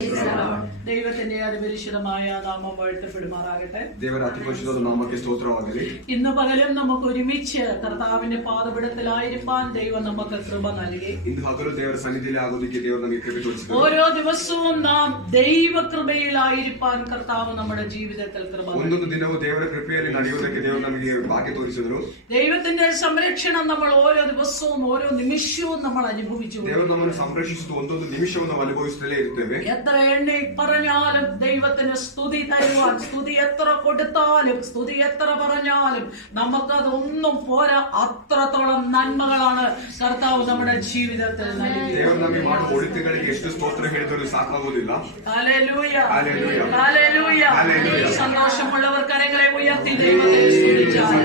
ദൈവത്തിന്റെ അതിപരിശുദ്ധമായ നാമം വാഴ്ത്തപ്പെടുമാറാകട്ടെ. ದೇವರ ಅತಿ ಪರಿಶುದ್ಧ ನಾಮಕ್ಕೆ ಸ್ತೋತ್ರವಾಗಲಿ. ഇന്ന് പകലും നമുക്ക് ഒരുമിച്ച് കർത്താവിന്റെ പാദപീഠത്തിലായിരിക്കാൻ ദൈവം നമുക്ക് കൃപ നൽകി. ಇಂದು ಹಗಲು ದೇವರ ಸನ್ನಿಧಿಯಲ್ಲಿ ಆಗೋದಕ್ಕೆ ದೇವರು ನಮಗೆ ಕೃಪೆ ತೋರಿಸಿದರು. ഓരോ ദിവസവും നാം ദൈവകൃപയിലായിരിക്കാൻ കർത്താവ് നമ്മുടെ ജീവിതത്തിൽ കൃപ നൽകി. ಒಂದೊಂದು ದಿನವೂ ದೇವರ ಕೃಪೆಯಲ್ಲಿ ನಡೆಯುವುದಕ್ಕೆ ದೇವರು ನಮಗೆ ಭಾಗ್ಯ ತೋರಿಸಿದರು. ദൈവത്തിന്റെ സംരക്ഷണം നമ്മൾ ഓരോ ദിവസവും ഓരോ നിമിഷവും നമ്മൾ അനുഭവിച്ചു. ದೇವರು ನಮ್ಮನ್ನು ಸಂರಕ್ಷಿಸುವ ಒಂದೊಂದು ನಿಮಿಷವನ್ನು ನಾವು ಅನುಭವಿಸುತ್ತಲೇ ಇರುತ್ತೇವೆ. എത്ര എണ്ണി പറഞ്ഞാലും ദൈവത്തിന് സ്തുതി തരുവാൻ, സ്തുതി എത്ര കൊടുത്താലും, സ്തുതി എത്ര പറഞ്ഞാലും നമുക്കതൊന്നും പോരാ. അത്രത്തോളം നന്മകളാണ് കർത്താവ് നമ്മുടെ ജീവിതത്തിൽ നൽകിയത്. ದೇವರು ನಮಗೆ ಮಾಡುವ ಒಳಿತುಗಳಿಗೆ ಎಷ್ಟು ಸ್ತೋತ್ರ ಹೇಳಿದರೂ ಸಾಕಾಗುವುದಿಲ್ಲ. Hallelujah, hallelujah, hallelujah. ഹല്ലേലൂയ. സന്തോഷമുള്ളവർ കരങ്ങളെ ഉയർത്തി ദൈവത്തെ സ്തുതിച്ചാൽ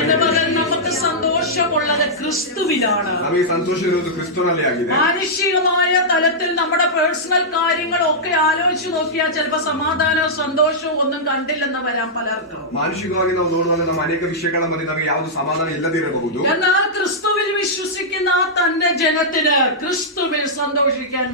ഇന്ന് പകൽ നമുക്ക് സന്തോഷമുള്ളത് ക്രിസ്തുവിലാണ്. ನಮಗೆ ಸಂತೋಷ ಇರುವುದು ಕ್ರಿಸ್ತನಲ್ಲಿ ಆಗಿದೆ. മാനുഷികമായ തലത്തിൽ നമ്മുടെ പേഴ്സണൽ കാര്യങ്ങളൊക്കെ ആലോചിച്ച് നോക്കിയാൽ ചിലപ്പോൾ സമാധാനവും സന്തോഷവും ഒന്നും കണ്ടില്ലെന്ന് വരാം പലർക്കും. ಮಾನಸಿಕವಾಗಿ ನಾವು ನೋಡುವಾಗ ನಮ್ಮ ಅನೇಕ ವಿಷಯಗಳ ಮಧ್ಯೆ ನಮಗೆ ಯಾವುದು ಸಮಾಧಾನ ಇಲ್ಲದೇ ಇರಬಹುದು. എന്നാൽ ക്രിസ്തുവിൽ വിശ്വസിക്കുന്ന തന്റെ ജനത്തിന് ക്രിസ്തുവിൽ സന്തോഷിക്കാൻ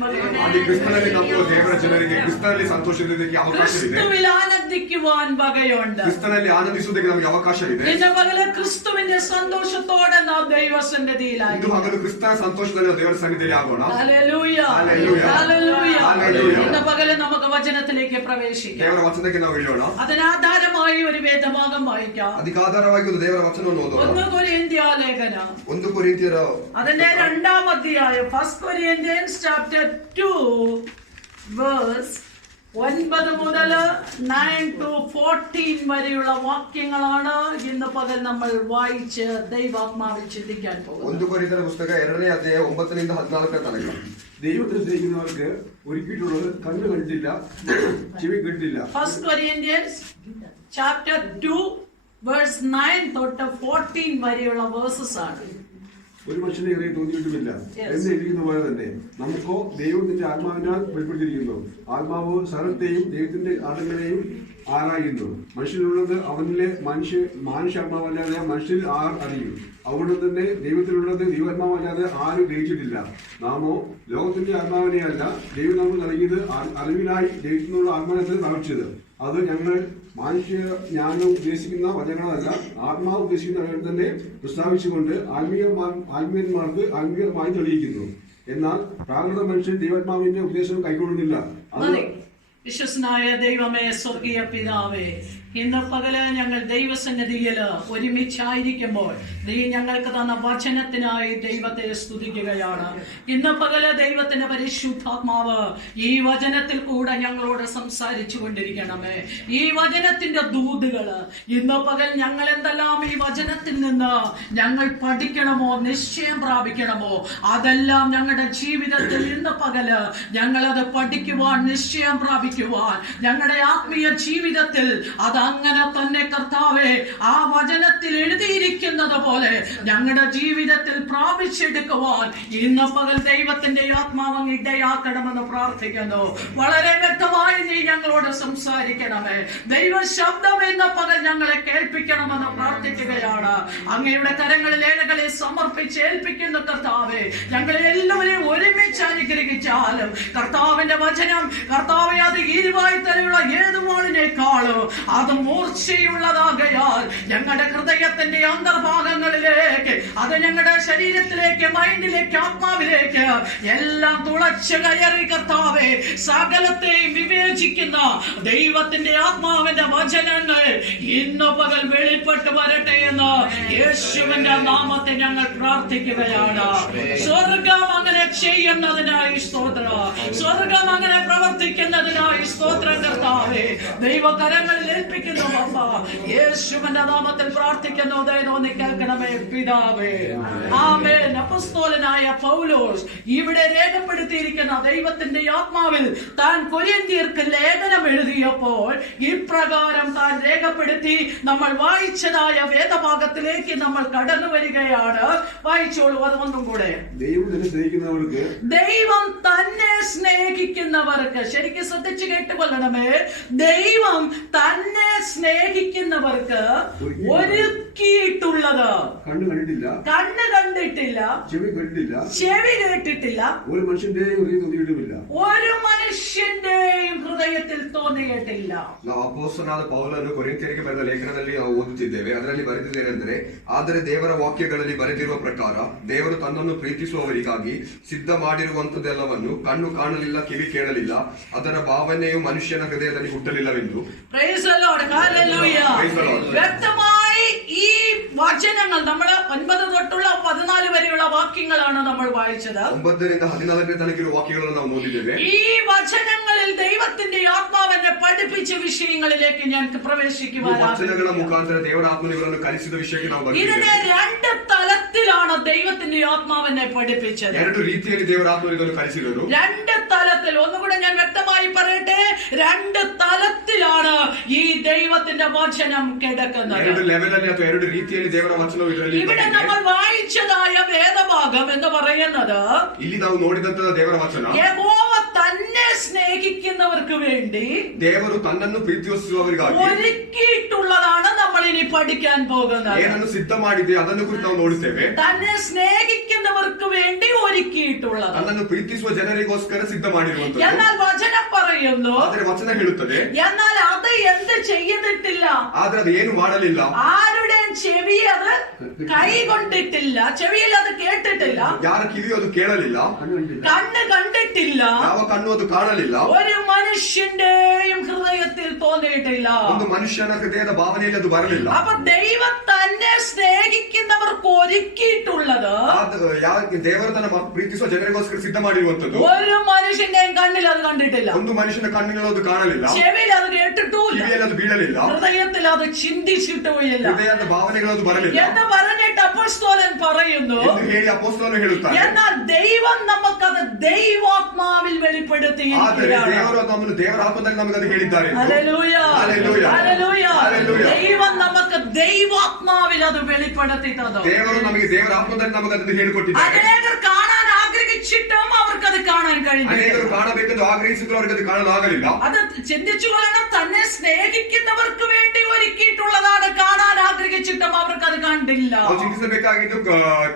ಕ್ರಿಸ್ತನಲ್ಲಿ ನಂಬುವ ದೇವರ ಜನರಿಗೆ ಕ್ರಿಸ್ತನಲ್ಲಿ ಸಂತೋಷಿಸುವುದಕ್ಕೆ ಅವಕಾಶವಿದೆ. ക്രിസ്തുവിൽ ആനന്ദിക്കുവാൻ വകയുണ്ട്. ಕ್ರಿಸ್ತನಲ್ಲಿ ಆನಂದಿಸುವುದಕ್ಕೆ ನಮಗೆ ಅವಕಾಶವಿದೆ. ഇന്ന് പകല് ക്രിസ്തുവിന്റെ സന്തോഷത്തോടെ നാം ദൈവസന്നിധിയിലായി. ಇದು ಹಗಲು ಕ್ರಿಸ್ತನ ಸಂತೋಷದಲ್ಲಿ ದೇವರ ಸನ್ನಿಧಿಯಲ್ಲಿ ಆಗೋಣ. Hallelujah, hallelujah, hallelujah. ഹല്ലേലൂയ. ഇന്ന് പകല് നമുക്ക് വചനത്തിലേക്ക് പ്രവേശിക്കാം. ದೇವರ ವಚನಕ್ಕೆ ನಾವು ಇಳಿಯೋಣ. അതിനാധാരമായി ഒരു വേദഭാഗം വായിക്കാം. ಅದಕ್ಕೆ ಆಧಾರವಾಗಿ ಒಂದು ದೇವರ ವಚನವನ್ನು ಓದೋಣ. 1 കൊരിന്ത്യർ ലേഖനം, 1 ಕೊರಿಂಥಿಯರ അതിന്റെ 2-ാം അധ്യായം, 1 Corinthians chapter 2 verse 9 മുതൽ 9 to 14 വരെയുള്ള വാക്യങ്ങളാണ് ഇന്ന് പകൽ നമ്മൾ വായിച്ച് ദൈവാത്മാവിൽ ചിന്തിക്കാൻ പോകുന്നത്. 1 കൊരിന്ത്യർ പുസ്തക 2-ನೇ അധ്യായം 9 ರಿಂದ 14 തലങ്ങൾ. ദൈവത്തെ സ്നേഹിക്കുന്നവർക്ക് ഒരുക്കിയിട്ടുള്ളത് കണ്ണു കണ്ടില്ല, ചെവി കേട്ടില്ല. 1 Corinthians chapter 2 verse 9 തൊട്ട് 14 വരെയുള്ള വേഴ്സസ് ആണ്. ഒരു മനുഷ്യനെ ഇറങ്ങി തോന്നിയിട്ടുമില്ല എന്ന് എഴുതിക്കുന്ന പോലെ തന്നെ നമുക്കോ ദൈവത്തിന്റെ ആത്മാവിനാൽ വെളിപ്പെട്ടിരിക്കുന്നു. ആത്മാവ് സകലത്തെയും ദൈവത്തിന്റെ ആത്മകളെയും ആരായുന്നു. മനുഷ്യനുള്ളത് അവനിലെ മനുഷ്യാത്മാവല്ലാതെ മനുഷ്യരിൽ ആർ അറിയും. അവിടെ തന്നെ ദൈവത്തിലുള്ളത് ദൈവാത്മാവല്ലാതെ ആരും ഗ്രഹിച്ചിട്ടില്ല. നാമോ ലോകത്തിന്റെ ആത്മാവിനെ അല്ല, ദൈവം നമുക്ക് നൽകിയത് അറിവിനായി ദൈവത്തിനുള്ള ആത്മാവിനെ തളർച്ചത്. അത് ഞങ്ങൾ മനുഷ്യ ജ്ഞാനം ഉദ്ദേശിക്കുന്ന വചനങ്ങളല്ല, ആത്മാവ് ഉദ്ദേശിക്കുന്ന വചനം തന്നെ പ്രസ്താവിച്ചുകൊണ്ട് ആത്മീയന്മാർക്ക് ആത്മീയമായി തെളിയിക്കുന്നു. എന്നാൽ പ്രാകൃത മനുഷ്യൻ ദൈവാത്മാവിന്റെ ഉപദേശം കൈക്കൊള്ളുന്നില്ല. വിശ്വസനായ ദൈവമേ, സ്വർഗീയ പിതാവേ, ഇന്ന് പകല് ഞങ്ങൾ ദൈവസന്നിധിയിൽ ഒരുമിച്ചായിരിക്കുമ്പോൾ നീ ഞങ്ങൾക്ക് തന്ന വചനത്തിനായി ദൈവത്തെ സ്തുതിക്കുകയാണ്. ഇന്ന് പകല് ദൈവത്തിന്റെ പരിശുദ്ധാത്മാവ് ഈ വചനത്തിൽ കൂടെ ഞങ്ങളോട് സംസാരിച്ചു കൊണ്ടിരിക്കണമേ. ഈ വചനത്തിന്റെ ദൂതുകള് ഇന്ന് പകൽ ഞങ്ങൾ എന്തെല്ലാം ഈ വചനത്തിൽ നിന്ന് ഞങ്ങൾ പഠിക്കണമോ, നിശ്ചയം പ്രാപിക്കണമോ, അതെല്ലാം ഞങ്ങളുടെ ജീവിതത്തിൽ ഇന്ന് പകല് ഞങ്ങളത് പഠിക്കുവാൻ, നിശ്ചയം പ്രാപിക്കുവാൻ, ഞങ്ങളുടെ ആത്മീയ ജീവിതത്തിൽ അങ്ങനെ തന്നെ കർത്താവേ, ആ വചനത്തിൽ എഴുതിയിരിക്കുന്നത് പോലെ ഞങ്ങളുടെ ജീവിതത്തിൽ പ്രാപിച്ചെടുക്കുവാൻ ഇന്ന് പകൽ ദൈവത്തിന്റെ ആത്മാവ് ഇടയാക്കണമെന്ന് പ്രാർത്ഥിക്കുന്നു. വളരെ വ്യക്തമായി നീ ഞങ്ങളോട് സംസാരിക്കണമേ. ദൈവ ശബ്ദം ഇന്ന് പകൽ ഞങ്ങളെ കേൾപ്പിക്കണമെന്ന് പ്രാർത്ഥിക്കുകയാണ്. അങ്ങയുടെ കരങ്ങളിൽ ഏഴകളെ സമർപ്പിച്ച് ഏൽപ്പിക്കുന്ന കർത്താവേ, ഞങ്ങളെ എല്ലാവരെയും ഒരുമിച്ച് അനുഗ്രഹിച്ചാലും കർത്താവിന്റെ വചനം കർത്താവെ അത് ഇരുവായി തലയുള്ള ഏതുവാളിനേക്കാളും അത് മൂർച്ചയുള്ളതാകയാൽ ഞങ്ങളുടെ ഹൃദയത്തിന്റെ അന്തർഭാഗങ്ങളിലേക്ക്, അത് ഞങ്ങളുടെ ശരീരത്തിലേക്ക്, മൈൻഡിലേക്ക്, ആത്മാവിലേക്ക് എല്ലാം തുളച്ചു കയറി കർത്താവേ, സകലത്തെയും വിവേചിക്കുന്ന ദൈവത്തിന്റെ ആത്മാവിന്റെ വചനങ്ങൾ ഇന്ന് പകൽ വെളിപ്പെട്ട് വരട്ടെ എന്ന് യേശുവിന്റെ നാമത്തിൽ ഞങ്ങൾ പ്രാർത്ഥിക്കുകയാണ്. സ്വർഗം അങ്ങനെ ചെയ്യുന്നതിനായി സ്തോത്രം, സ്വർഗം അങ്ങനെ പ്രവർത്തിക്കുന്നതിനായി സ്തോത്രം കർത്താവേ. ദൈവകരങ്ങളിൽ ഏൽപ്പിക്കുന്നു അപ്പ, യേശുവിന്റെ നാമത്തിൽ പ്രാർത്ഥിക്കുന്നു. ദൈവം കേൾക്കണമേ പിതാവേ, ആമേൻ. അപ്പോസ്തലനായ പൗലോസ് ഇവിടെ രേഖപ്പെടുത്തിയിരിക്കുന്ന ദൈവത്തിന്റെ ആത്മാവിൽ താൻ കൊരിന്ത്യർക്ക് ലേഖനം എഴുതിയപ്പോൾ ഇപ്രകാരം താൻ രേഖപ്പെടുത്തി. നമ്മൾ വായിച്ചതായ വേദഭാഗത്തിലേക്ക് നമ്മൾ കടന്നു വരികയാണ്. വായിച്ചോളൂ അത് ഒന്നും കൂടെ. ദൈവം തന്നെ സ്നേഹിക്കുന്നവർക്ക്, ശരിക്കും ശ്രദ്ധിച്ചു കേട്ടുകൊള്ളണമേ, ദൈവം തന്നെ സ്നേഹിക്കുന്നവർക്ക് ഒരുക്കിയിട്ടുള്ളത് കണ്ണ് കണ്ടിട്ടില്ല, ചെവി കേട്ടിട്ടില്ല, ഒരു ಹೃದಯത്തിൽ തോന്നിയിട്ടില്ല. ನಾವು ಅಪೊಸ್ತಲನಾದ ಪೌಲನು ಕೊರಿಂಥಿಯರಿಗೆ ಬರೆದ ಲೇಖನದಲ್ಲಿ ನಾವು ಓದುತ್ತಿದ್ದೇವೆ. ಅದರಲ್ಲಿ ಬರೆದಿದ್ದೇನೆಂದರೆ, ಆದರೆ ದೇವರ ವಾಕ್ಯಗಳಲ್ಲಿ ಬರೆದಿರುವ ಪ್ರಕಾರ ದೇವರು ತನ್ನನ್ನು ಪ್ರೀತಿಸುವವರಿಗಾಗಿ ಸಿದ್ಧ ಮಾಡಿರುವಂತದ್ದೆಲ್ಲವನ್ನು ಕಣ್ಣು ಕಾಣಲಿಲ್ಲ, ಕಿವಿ ಕೇಳಲಿಲ್ಲ, ಅದರ ಭಾವನೆಯು ಮನುಷ್ಯನ ಹೃದಯದಲ್ಲಿ ಹುಟ್ಟಲಿಲ್ಲವೆಂದು. Praise the Lord. Hallelujah. വ്യക്തമായി ഈ വചനങ്ങൾ നമ്മൾ 9 തൊട്ടുള്ള 14 വരെയുള്ള വാക്യങ്ങളാണ് നമ്മൾ വായിച്ചത്. 9ರಿಂದ 14 തನಕಿರುವ ವಾಕ್ಯಗಳನ್ನು ನಾವು ಓದಿದ್ದೇವೆ. ഈ വചനങ്ങളിൽ ദൈവത്തിന്റെ ആത്മാവിനെ പഠിപ്പിച്ച വിഷയങ്ങളിലേക്ക് ഞാൻ പ്രവേശിക്കുവാൻ വചനಗಳ മുഖാന്തര ದೇವರ ಆತ್ಮನು ಇವರನ್ನು ಕಲಿಸಿದ ವಿಷಯಕ್ಕೆ ನಾವು ಬರ್ತಿದ್ದೇವೆ. ഇതിനെ രണ്ട് തലത്തിലാണ് ദൈവത്തിന്റെ ആത്മാവിനെ പഠിപ്പിച്ചത്. ಎರಡು ರೀತಿಯಲ್ಲಿ ದೇವರ ಆತ್ಮನು ಇದನ್ನು ಕಲಿಸಿದರು. രണ്ട് തലത്തിൽ. ഒന്നുകൂടെ ഞാൻ വ്യക്തമായി പറയട്ടെ, രണ്ട് തലത്തിലാണ് ഈ ദൈവത്തിന്റെ വചനം കിടക്കുന്നത്. ಎರಡು ಲೆವೆಲ್ ಅಲ್ಲಿ ಅಥವಾ ಎರಡು ರೀತಿಯಲ್ಲಿ ದೇವರ ವಚನವು ಇದರಲ್ಲಿ. ഇവിടെ നമ്മൾ വായിച്ചതായ വേദഭാഗം എന്ന് പറയുന്നത്, ಇಲ್ಲಿ ನಾವು ನೋಡಿದಂತ ದೇವರ ವಚನ, യഹോവ തന്നെ സ്നേഹിക്കുന്നവർക്ക് വേണ്ടി ದೇವರು ತನ್ನನ್ನು ಪ್ರೀತಿಸುವವರಿಗಾಗಿ ഒരുക്കിയിട്ടുള്ളതാണ് നമ്മൾ ഇനി പഠിക്കാൻ പോകുന്നത്. ಏನನ್ನು ಸಿದ್ಧ ಮಾಡಿದೆ ಅದನ್ನು ಕುರಿತು ನಾವು ನೋಡುತ್ತೇವೆ. തന്നെ സ്നേഹിക്കുന്നവർക്ക് വേണ്ടി ഒരുക്കിയിട്ടുള്ളത്, ತನ್ನನ್ನು ಪ್ರೀತಿಸುವ ಜನರಿಗೋಸ್ಕರ ಸಿದ್ಧ ಮಾಡಿರುವಂತದ್ದು. എന്നാൽ വചനം പറയുന്നു, ಆದರೆ ವಚನ ಹೇಳುತ್ತದೆ, എന്നാൽ അത് എന്ത് ചെയ്തിട്ടില്ല, ಆದ್ರೆ ಅದು ಏನು ಮಾಡಲಿಲ್ಲ, ആരുടെയും ചെവി അത് കൈകൊണ്ടിട്ടില്ല, ചെവിയിൽ അത് കേട്ടിട്ടില്ല, ಯಾರ ಕಿವಿಯು ಅದು ಕೇಳಲಿಲ್ಲ, കണ്ണ് കണ്ടിട്ടില്ല, ಯಾವ ಕಣ್ಣು ಅದು ಕಾಣಲಿಲ್ಲ, ഒരു മനുഷ്യന്റെയും ഹൃദയത്തിൽ തോന്നിയിട്ടില്ല, ಒಂದು ಮನುಷ್ಯನ ಹೃದಯದ ಭಾವನೆಯಲ್ಲಿ ಅದು ಬರಲಿಲ್ಲ. അപ്പൊ ദൈവം തന്നെ സ്നേഹിക്കുന്നവർക്ക് ഒരുക്കിയിട്ടുള്ളത്, ದೇವರು ತನ್ನ ಪ್ರೀತಿಸುವ ಜನರಿಗೋಸ್ಕರ ಸಿದ್ಧ ಮಾಡಿರುವಂತದ್ದು, ഒരു മനുഷ്യന്റെയും കണ്ണിൽ അത് കണ്ടിട്ടില്ല, ಒಂದು ಮನುಷ್ಯನ ಕಣ್ಣಿನಲ್ಲಿ ಅದು ಕಾಣಲಿಲ್ಲ, ചെവിയിൽ അത് കേട്ടിട്ടുമില്ല, ಕಿವಿಯಲ್ಲಿ ಅದು ಬೀಳಲಿಲ್ಲ, ഹൃദയത്തിൽ അത് ചിന്തിച്ചിട്ടുമില്ല ಹೃದಯದ ಭಾವನೆಗಳು ಅದು ಬರಲಿಲ್ಲ എന്ന് പറഞ്ഞിട്ട് അപ്പോസ്തലൻ പറയുന്നു. ಎಂದು ಹೇಳಿ ಅಪೊಸ್ತಲನು ಹೇಳುತ್ತಾನೆ. എന്നാൽ ദൈവം നമുക്കത് ദൈവാത്മാവിൽ വെളിപ്പെടുത്തിയിരിക്കുകയാണ്. ದೇವರು ನಮ್ಮನ್ನು ದೇವರ ಆತ್ಮದಲ್ಲಿ ನಮಗೆ ಅದು ಹೇಳಿದ್ದಾರೆ. Hallelujah, hallelujah, hallelujah. ഹല്ലേലൂയ. ദൈവം നമുക്ക് ദൈവാത്മാവിൽ അത് വെളിപ്പെടുത്തി തന്നു. ದೇವರು ನಮಗೆ ದೇವರ ಆತ್ಮದಲ್ಲಿ ನಮಗೆ ಅದನ್ನು ಹೇಳಿಕೊಟ್ಟಿದ್ದಾರೆ. അനേകർ കാണാൻ ആഗ്രഹിച്ചിട്ടും അവർക്കത് കാണാൻ കഴിഞ്ഞില്ല. ಅನೇಕರು ಕಾಣಬೇಕೆಂದು ಆಗ್ರಹಿಸಿದ್ರು ಅವರಿಗೆ ಅದು ಕಾಣಲು ಆಗಲಿಲ್ಲ. അത് ചിന്തിച്ചു കൊള്ളണം. തന്നെ സ്നേഹിക്കുന്നവർക്ക് വേണ്ടി ഒരുക്കിയിട്ടുള്ളതാണ്, കാണാൻ ആഗ്രഹിച്ചിട്ടും അവർക്ക് അത് കണ്ടില്ല. ನಾವು ಚಿಂತಿಸಬೇಕಾಗಿದ್ದು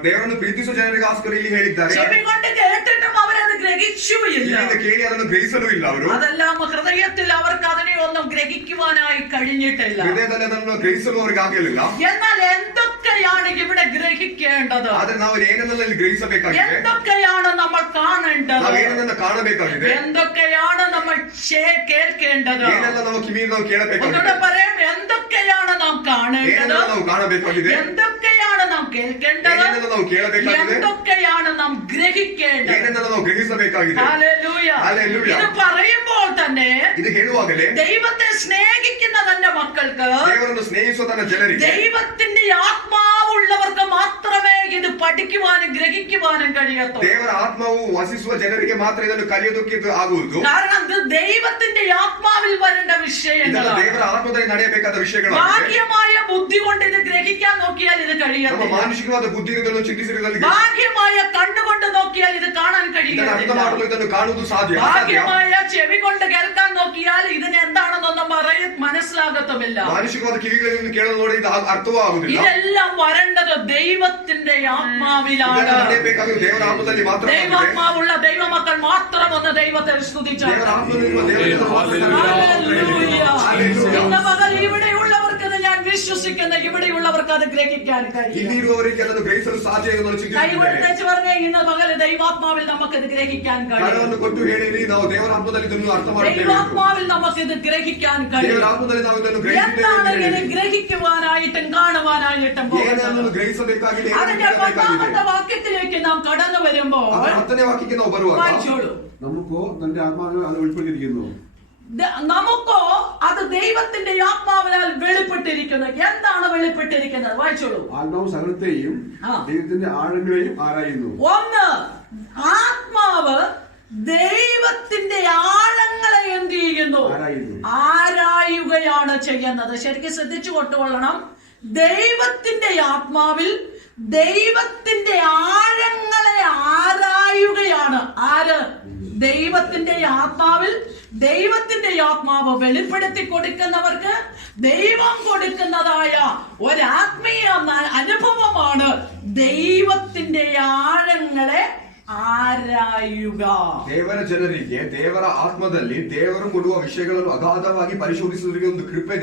ದೇವರನ್ನು ಪ್ರೀತಿಸುವ ಜನರಿಗೋಸ್ಕರ ಇಲ್ಲಿ ಹೇಳಿದ್ದಾರೆ. ചെവി കൊണ്ട് കേട്ടിട്ടും അവരത് ഗ്രഹിച്ചുമില്ല, ಕೇಳಿ ಅದನ್ನು ಗ್ರಹಿಸಲೂ ಇಲ್ಲ. ಅವರು അതെല്ലാം ഹൃദയത്തിൽ അവർക്ക് അതിനെ ഒന്നും ഗ്രഹിക്കുവാനായി കഴിഞ്ഞിട്ടില്ല. ಹೃದಯದಲ್ಲಿ ಅದನ್ನು ಗ್ರಹಿಸಲು ಅವರಿಗೆ ಆಗಲಿಲ್ಲ. എന്നാൽ എന്തൊക്കെയാണ് ഇവിടെ ഗ്രഹിക്കേണ്ടത്? ಆದ್ರೆ ನಾವು ಏನನ್ನಲ್ಲಿ ಗ್ರಹಿಸಬೇಕಾಗಿದೆ, എന്തൊക്കെയാണ് നമ്മൾ കാണേണ്ടത്, ನಾವು ಏನನ್ನ ಕಾಣಬೇಕಾಗಿದೆ, എന്തൊക്കെയാണ് നമ്മൾ കേൾക്കേണ്ടത്? ಏನೆಲ್ಲ ನಾವು ಕಿವಿಯಿಂದ ನಾವು ಕೇಳಬೇಕಾಗಿದೆ, ഒന്നുകൂടെ പറയാം, എന്തൊക്കെയാണ് നാം കാണേണ്ടത്, ಏನೆಲ್ಲ ನಾವು ಕಾಣಬೇಕಾಗಿದೆ, എന്തൊക്കെയാണ് നാം കേൾക്കേണ്ടത്, ಏನೆಲ್ಲ ನಾವು ಕೇಳಬೇಕಾಗಿದೆ, എന്തൊക്കെയാണ് നാം ഗ്രഹിക്കേണ്ടത്. ಏನೆಲ್ಲ ನಾವು ಗ್ರಹಿಸಬೇಕಾಗಿದೆ. ഹല്ലേലൂയ. ഹല്ലേലൂയ. ഇത് പറയുമ്പോൾ തന്നെ ಇದು ಹೇಳುವಾಗಲೇ ദൈവത്തെ സ്നേഹിക്കുന്ന തന്റെ മക്കൾക്ക്, ದೇವರನ್ನು ಸ್ನೇಹಿಸುವ ತನ್ನ ಜನರಿಗೆ, ദൈവത്തിന്റെ ആത്മാവുള്ളവർക്ക് മാത്രമേ ഇത് പഠിക്കുവാനും ഗ്രഹിക്കുവാനും കഴിയത്തുള്ളൂ. ದೇವರ ಆತ್ಮವು ವಸಿಸುವ ಜನರಿಗೆ ಮಾತ್ರ ಇದನ್ನು ಕಲಿಯೋದಕ್ಕೆ ಇದು ಆಗುವುದು. കാരണം ഇത് ദൈവത്തിന്റെ ആത്മാവിൽ വരേണ്ട വിഷയങ്ങളാണ്. ದೇವರ ಆತ್ಮದಲ್ಲಿ ನಡೆಯಬೇಕಾದ ವಿಷಯಗಳು. ഭാഗ്യമായ ബുദ്ധി കൊണ്ട് ഇത് ഗ്രഹിക്കാൻ നോക്കിയാൽ ഇത് ನಮ್ಮ കഴിയത്തില്ല. ಮಾನಸಿಕವಾದ ಬುದ್ಧಿಯನ್ನು ಚಿಂತಿಸಿರುವುದರಲ್ಲಿ, ഭാഗ്യമായ കണ്ണുകൊണ്ട് നോക്കിയാൽ ഇത് കാണാൻ ಇದನ್ನು ಅರ್ಥ കഴിയുന്നില്ല. ಮಾಡಲು ಇದನ್ನು ಕಾಣುವುದು ಸಾಧ್ಯ. ഭാഗ്യമായ ചെവി കൊണ്ട് കേൾക്കാൻ നോക്കിയാൽ ഇതിന് എന്താണെന്നൊന്നും മനസ്സിലാകത്തുമില്ല. ಮಾನಸಿಕವಾದ ಕಿವಿಗಳನ್ನು ಕೇಳಲು ನೋಡಿ ಇದು ಅರ್ಥವೂ ಆಗುವುದಿಲ್ಲ. ഇതെല്ലാം വരേണ്ടത് ദൈവത്തിന്റെ ആത്മാവിലാണ്. ನಡೆಯಬೇಕಾಗುವುದು ದೇವರ ಆತ್ಮದಲ್ಲಿ ಮಾತ್ರ. ദൈവാത്മാവുള്ള ദൈവമക്കൾ മാത്രം ഒന്ന് ദൈവത്തെ സ്തുതിച്ചാൽ ದೇವರ ಆತ್ಮವಿರುವ ದೇವರ ഇന്ന് പകൽ ഇവിടെയുള്ളവർക്ക് ഞാൻ വിശ്വസിക്കുന്ന ഇവിടെയുള്ളവർക്ക് അത് ഗ്രഹിക്കാൻ കഴിയും. ಇಲ್ಲಿರುವವರಿಗೆ ಅದನ್ನು ಗ್ರಹಿಸಲು ಸಾಧ್ಯ ಎಂದು ಚಿಂತಿಸಿದ್ದೇವೆ. കൈവെടുത്തേച്ച് പറഞ്ഞ ഇന്ന് പകൽ ദൈവാത്മാവിൽ നമുക്കിത് ഗ്രഹിക്കാൻ കഴിയും. ಕರವನ್ನು ಕೊಟ್ಟು ಹೇಳಿರಿ, ನಾವು ದೇವರ ಆತ್ಮದಲ್ಲಿ ಇದನ್ನು ಅರ್ಥ ಮಾಡುತ್ತೇವೆ. ദൈവാത്മാവിൽ നമുക്കിത് ഗ്രഹിക്കാൻ കഴിയും. ದೇವರ ಆತ್ಮದಲ್ಲಿ ನಾವು ಇದನ್ನು എന്താണ് ഇത് ಗ್ರಹಿಸಿದ್ದೇವೆ. ഗ്രഹിക്കുവാനായിട്ടും കാണുവാനായിട്ടും ಏನನ್ನು ಗ್ರಹಿಸಬೇಕಾಗಿದೆ, അതിന്റെ 10ാമത്തെ വാക്യത്തിലേക്ക് നാം കടന്നു വരുമ്പോൾ 10ನೇ ವಾಕ್ಯಕ್ಕೆ ನಾವು ಬರುವಾಗ, വായിച്ചോളൂ. നമുക്കോ തന്റെ ആത്മാവിനെ അത് വെളിപ്പെടുത്തിയിരിക്കുന്നു. നമുക്കോ അത് ദൈവത്തിന്റെ ആത്മാവിനാൽ വെളിപ്പെട്ടിരിക്കുന്നു. എന്താണ് വെളിപ്പെട്ടിരിക്കുന്നത്? വായിച്ചോളൂ. ആത്മാവ് സകലത്തെയും ദൈവത്തിന്റെ ആഴങ്ങളെയും ആരായുന്നു. ഒന്ന്, ആത്മാവ് ദൈവത്തിന്റെ ആഴങ്ങളെ എന്ത് ചെയ്യുന്നു? ആരായുകയാണ് ചെയ്യുന്നത്. ശരിക്കും ശ്രദ്ധിച്ചു കൊണ്ടുകൊള്ളണം. ദൈവത്തിന്റെ ആത്മാവിൽ ദൈവത്തിന്റെ ആഴങ്ങളെ ആരായുകയാണ്. ആര്? ദൈവത്തിന്റെ ആത്മാവിൽ ദൈവത്തിന്റെ ആത്മാവ് വെളിപ്പെടുത്തി കൊടുക്കുന്നവർക്ക് ദൈവം കൊടുക്കുന്നതായ ഒരാത്മീയ അനുഭവമാണ് ദൈവത്തിന്റെ ആഴങ്ങളെ ಆರಾಯುಗ. ದೇವರ ಜನರಿಗೆ ದೇವರ ಆತ್ಮದಲ್ಲಿ ದೇವರು ಕೊಡುವ ವಿಷಯಗಳನ್ನು ಅಗಾಧವಾಗಿ ಪರಿಶೋಧಿಸುವುದಕ್ಕೆ ಒಂದು ಕೃಪೆ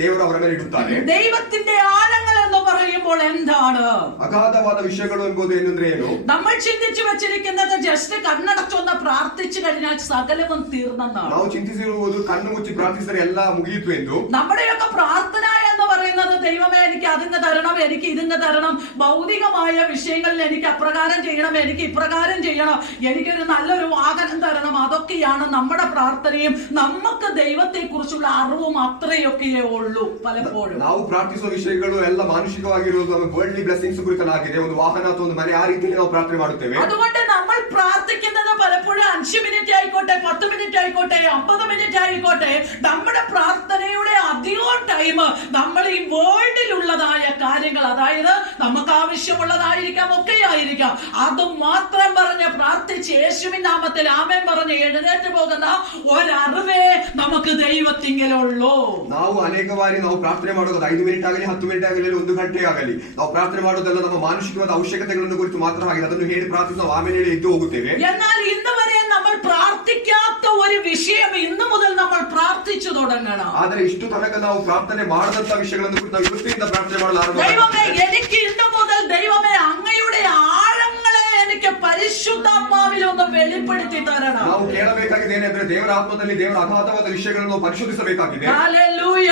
ದೇವರು ಅವರ ಮೇಲೆ ಇಡುತ್ತಾರೆ. ദൈവത്തിന്റെ ആഴങ്ങൾ എന്ന് പറയുമ്പോൾ എന്താണ്? അഗാധವಾದ വിഷയಗಳು ಎಂಬುದು ಏನಂದ್ರೆ ಏನು? നമ്മൾ ചിന്തിച്ചു വെച്ചിരിക്കുന്നത് ജസ്റ്റ് കണ്ണടച്ചൊന്ന് പ്രാർത്ഥിച്ചു കഴിഞ്ഞാൽ സകലവും തീർന്നെന്നാണ്. ನಾವು ಚಿಂತಿಸಿರುವುದು ಕಣ್ಣು ಮುಚ್ಚಿ ಪ್ರಾರ್ಥಿಸಿದರೆ ಎಲ್ಲ ಮುಗಿಯಿತು ಎಂದು. നമ്മുടെയൊക്കെ പ്രാർത്ഥന എന്ന് പറയുന്നത് ദൈവമേ എനിക്ക് അതിന് തരണം, എനിക്ക് ഇതിന് തരണം, ഭൗതികമായ വിഷയങ്ങളിൽ എനിക്ക് അപ്രകാരം ചെയ്യണം, എനിക്ക് ഇപ്രകാരം ചെയ്യണം, എനിക്കൊരു നല്ലൊരു വാഹനം തരണം, അതൊക്കെയാണ് നമ്മുടെ പ്രാർത്ഥനയും. നമുക്ക് ദൈവത്തെ കുറിച്ചുള്ള അറിവും അത്രയൊക്കെയേ ഉള്ളൂ പലപ്പോഴും. ನಾವು ಪ್ರಾರ್ಥಿಸುವ ವಿಷಯಗಳು ಎಲ್ಲ ಮಾನುಷಿಕವಾಗಿರುವುದು, ವರ್ಲ್ಡ್ಲಿ ಬ್ಲೆಸಿಂಗ್ಸ್ ಕುರಿತಲಾಗಿದೆ, ಒಂದು ವಾಹನ ಅಥವಾ ಒಂದು ಮನೆ, ಆ ರೀತಿಯಲ್ಲಿ ನಾವು ಪ್ರಾರ್ಥನೆ ಮಾಡುತ್ತೇವೆ. അതുകൊണ്ട് നമ്മൾ പ്രാർത്ഥിക്കുന്നത് പലപ്പോഴും 5 മിനിറ്റ് ആയിക്കോട്ടെ, 10 മിനിറ്റ് ആയിക്കോട്ടെ, 50 മിനിറ്റ് ആയിക്കോട്ടെ, നമ്മുടെ പ്രാർത്ഥനയുടെ അധികം ടൈം നമ്മൾ ഈ വേൾഡിലുള്ളതായ കാര്യങ്ങൾ, അതായത് നമുക്ക് ആവശ്യമുള്ളതായിരിക്കാം, ഒക്കെ ആയിരിക്കാം, അത് മാത്രം പറഞ്ഞ് പ്രാർത്ഥിച്ച് യേശുവിൻ നാമത്തിൽ ആമേൻ പറഞ്ഞ് എഴുന്നേറ്റ് പോകുന്ന ഒരറിവേ നമുക്ക് ദൈവത്തിങ്കലുള്ളൂ. ನಾವು ಅನೇಕ ಬಾರಿ ನಾವು ಪ್ರಾರ್ಥನೆ ಮಾಡೋದು 5 ಮಿನಿಟ್ ಆಗಲಿ 10 ಮಿನಿಟ್ ಆಗಲಿ 1 ಗಂಟೆ ಆಗಲಿ ನಾವು ಪ್ರಾರ್ಥನೆ ಮಾಡೋದೆಲ್ಲ ನಮ್ಮ ಮಾನಸಿಕವಾದ ಅವಶ್ಯಕತೆಗಳನ್ನು ಕುರಿತು ಮಾತ್ರ ಆಗಿದೆ. ಅದನ್ನು ಹೇಳಿ ಪ್ರಾರ್ಥಿಸಿ ನಾವು ಆಮೇಲೆ ಹೇಳಿ ಎದ್ದು ಹೋಗುತ್ತೇವೆ. എന്നാൽ ഇന്ന് വരെ നമ്മൾ പ്രാർത്ഥിക്കാത്ത ഒരു വിഷയം ഇന്ന് മുതൽ നമ്മൾ പ്രാർത്ഥിച്ചു തുടങ്ങണം. ಆದರೆ ಇಷ್ಟು ತನಕ ನಾವು ಪ್ರಾರ್ಥನೆ ಮಾಡದಂತ ವಿಷಯಗಳನ್ನು ಕುರಿತು ನಾವು ಇವತ್ತಿನಿಂದ ಪ್ರಾರ್ಥನೆ ಮಾಡಲು ಆರಂಭ ദൈവമേ എനിക്ക് ഇന്ന് മുതൽ ദൈവമേ അങ്ങയുടെ ആഴങ്ങളെ എനിക്ക് പരിശുദ്ധാത്മാവിൽ ഒന്ന് വെളിപ്പെടുത്തി തരണം. ನಾವು ಕೇಳಬೇಕಾಗಿದೆ ಏನೆಂದ್ರೆ ದೇವರ ಆತ್ಮದಲ್ಲಿ ದೇವರ ಅಗಾಧವಾದ ವಿಷಯಗಳನ್ನು ನಾವು ಪರಿಶೋಧಿಸಬೇಕಾಗಿದೆ. ഹല്ലേലൂയ.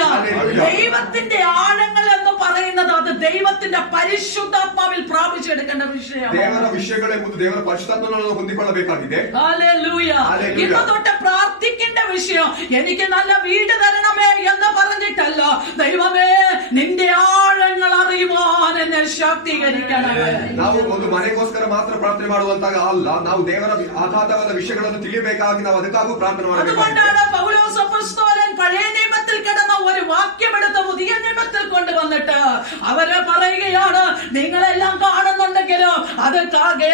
ദൈവത്തിന്റെ ആഴങ്ങൾ എന്ന് പറയുന്നത് അത് ദൈവത്തിന്റെ പരിശുദ്ധാത്മാവിൽ പ്രാപിച്ചെടുക്കേണ്ട വിഷയമാണ്. ದೇವರ ವಿಷಯಗಳೆಂಬುದು ದೇವರ ಪರಿಶುದ್ಧಾತ್ಮವನ್ನು ಹೊಂದಿಕೊಳ್ಳಬೇಕಾಗಿದೆ. ഹല്ലേലൂയ. ഇന്ന് തൊട്ട് പ്രാർത്ഥിക്കേണ്ട വിഷയം എനിക്ക് നല്ല വീട് തരണമേ എന്ന് പറഞ്ഞിട്ടല്ല, ദൈവമേ നിന്റെ ആഴങ്ങൾ അറിയുവാൻ എന്നെ ശാക്തീകരിക്കണമേ. ನಾವು ಒಂದು ಮನೆಗೋಸ್ಕರ ಮಾತ್ರ ಪ್ರಾರ್ಥನೆ ಮಾಡುವಂತಾಗ ಅಲ್ಲ, ನಾವು ದೇವರ ಅಗಾಧವಾದ ವಿಷಯಗಳನ್ನು ತಿಳಿಯಬೇಕಾಗಿ ನಾವು ಅದಕ್ಕಾಗೂ ಪ್ರಾರ್ಥನೆ ಮಾಡಬೇಕು. അതുകൊണ്ടാണ് പൗലോസ് അപ്പോസ്തലൻ പഴയ നിയമത്തിൽ കിടന്ന ഒരു വാക്യം എടുത്ത് പുതിയ നിയമത്തിൽ കൊണ്ടുവന്നിട്ട് അവര് പറയുകയാണ്, നിങ്ങളെല്ലാം കാണുന്നുണ്ടെങ്കിലോ അത്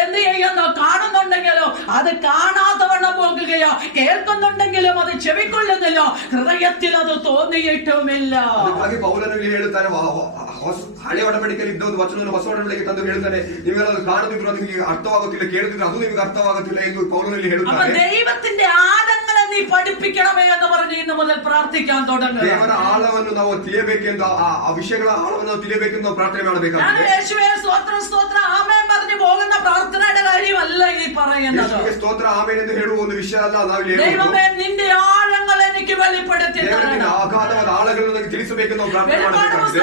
എന്ത് ചെയ്യുന്നു, കാണുന്നുണ്ടെങ്കിലോ അത് കാണാത്തവണ്ണം പോകുകയോ, കേൾക്കുന്നുണ്ടെങ്കിലും അത് ചെവിക്കൊള്ളുന്നില്ല, ഹൃദയത്തിൽ അത് തോന്നിയിട്ടുമില്ല. ಅದಕ್ಕಾಗಿ ಪೌಲನು ಹೇಳುತ್ತಾನೆ, ಹಳೆ ಒಡಂಬಡಿಕೆಯಲ್ಲಿ ಇದ್ದ ಒಂದು ವಚನವನ್ನು ಹೊಸ ಒಡಂಬಡಿಕೆಗೆ ತಂದು ಹೇಳ್ತಾನೆ, ನೀವೆಲ್ಲ ಕಾಣುತ್ತಿದ್ರು ಅದು ನಿಮಗೆ ಅರ್ಥವಾಗುತ್ತಿಲ್ಲ, ಕೇಳುತ್ತಿದ್ರು ಅದು ನಿಮಗೆ ಅರ್ಥವಾಗುತ್ತಿಲ್ಲ ಎಂದು ಪೌಲನಲ್ಲಿ ಹೇಳುತ್ತಾನೆ. ദൈവത്തിന്റെ ആഴങ്ങളെ നീ പഠിപ്പിക്കണമേ എന്ന് പറഞ്ഞ് ഇന്ന് മുതൽ പ്രാർത്ഥിക്കാൻ തുടങ്ങുക. ದೇವರ ಆಳವನ್ನು ನಾವು ತಿಳಿಯಬೇಕೆಂದು, ಆ ವಿಷಯಗಳ ಆಳವನ್ನು ನಾವು ತಿಳಿಯಬೇಕೆಂದು ನಾವು ಪ್ರಾರ್ಥನೆ ಮಾಡಬೇಕಾಗಿದೆ. യേശുവേ സ്തോത്രം സ്തോത്രം ആമേൻ പറഞ്ഞു പോകുന്ന പ്രാർത്ഥനയുടെ കാര്യമല്ല ഈ പറയുന്നത്. ಸ್ತೋತ್ರ ಆಮೇಲೆ ಎಂದು ಹೇಳುವ ಒಂದು ವಿಷಯ ಅಲ್ಲ. ನಾವು ദൈവമേ നിന്റെ ആഴങ്ങൾ എനിക്ക് വെളിപ്പെടുത്തി തരണം. ಅಗಾಧವಾದ ಆಳಗಳನ್ನು ನನಗೆ ತಿಳಿಸಬೇಕೆಂದು ನಾವು ಪ್ರಾರ್ಥನೆ ಮಾಡಬೇಕಾಗಿದೆ.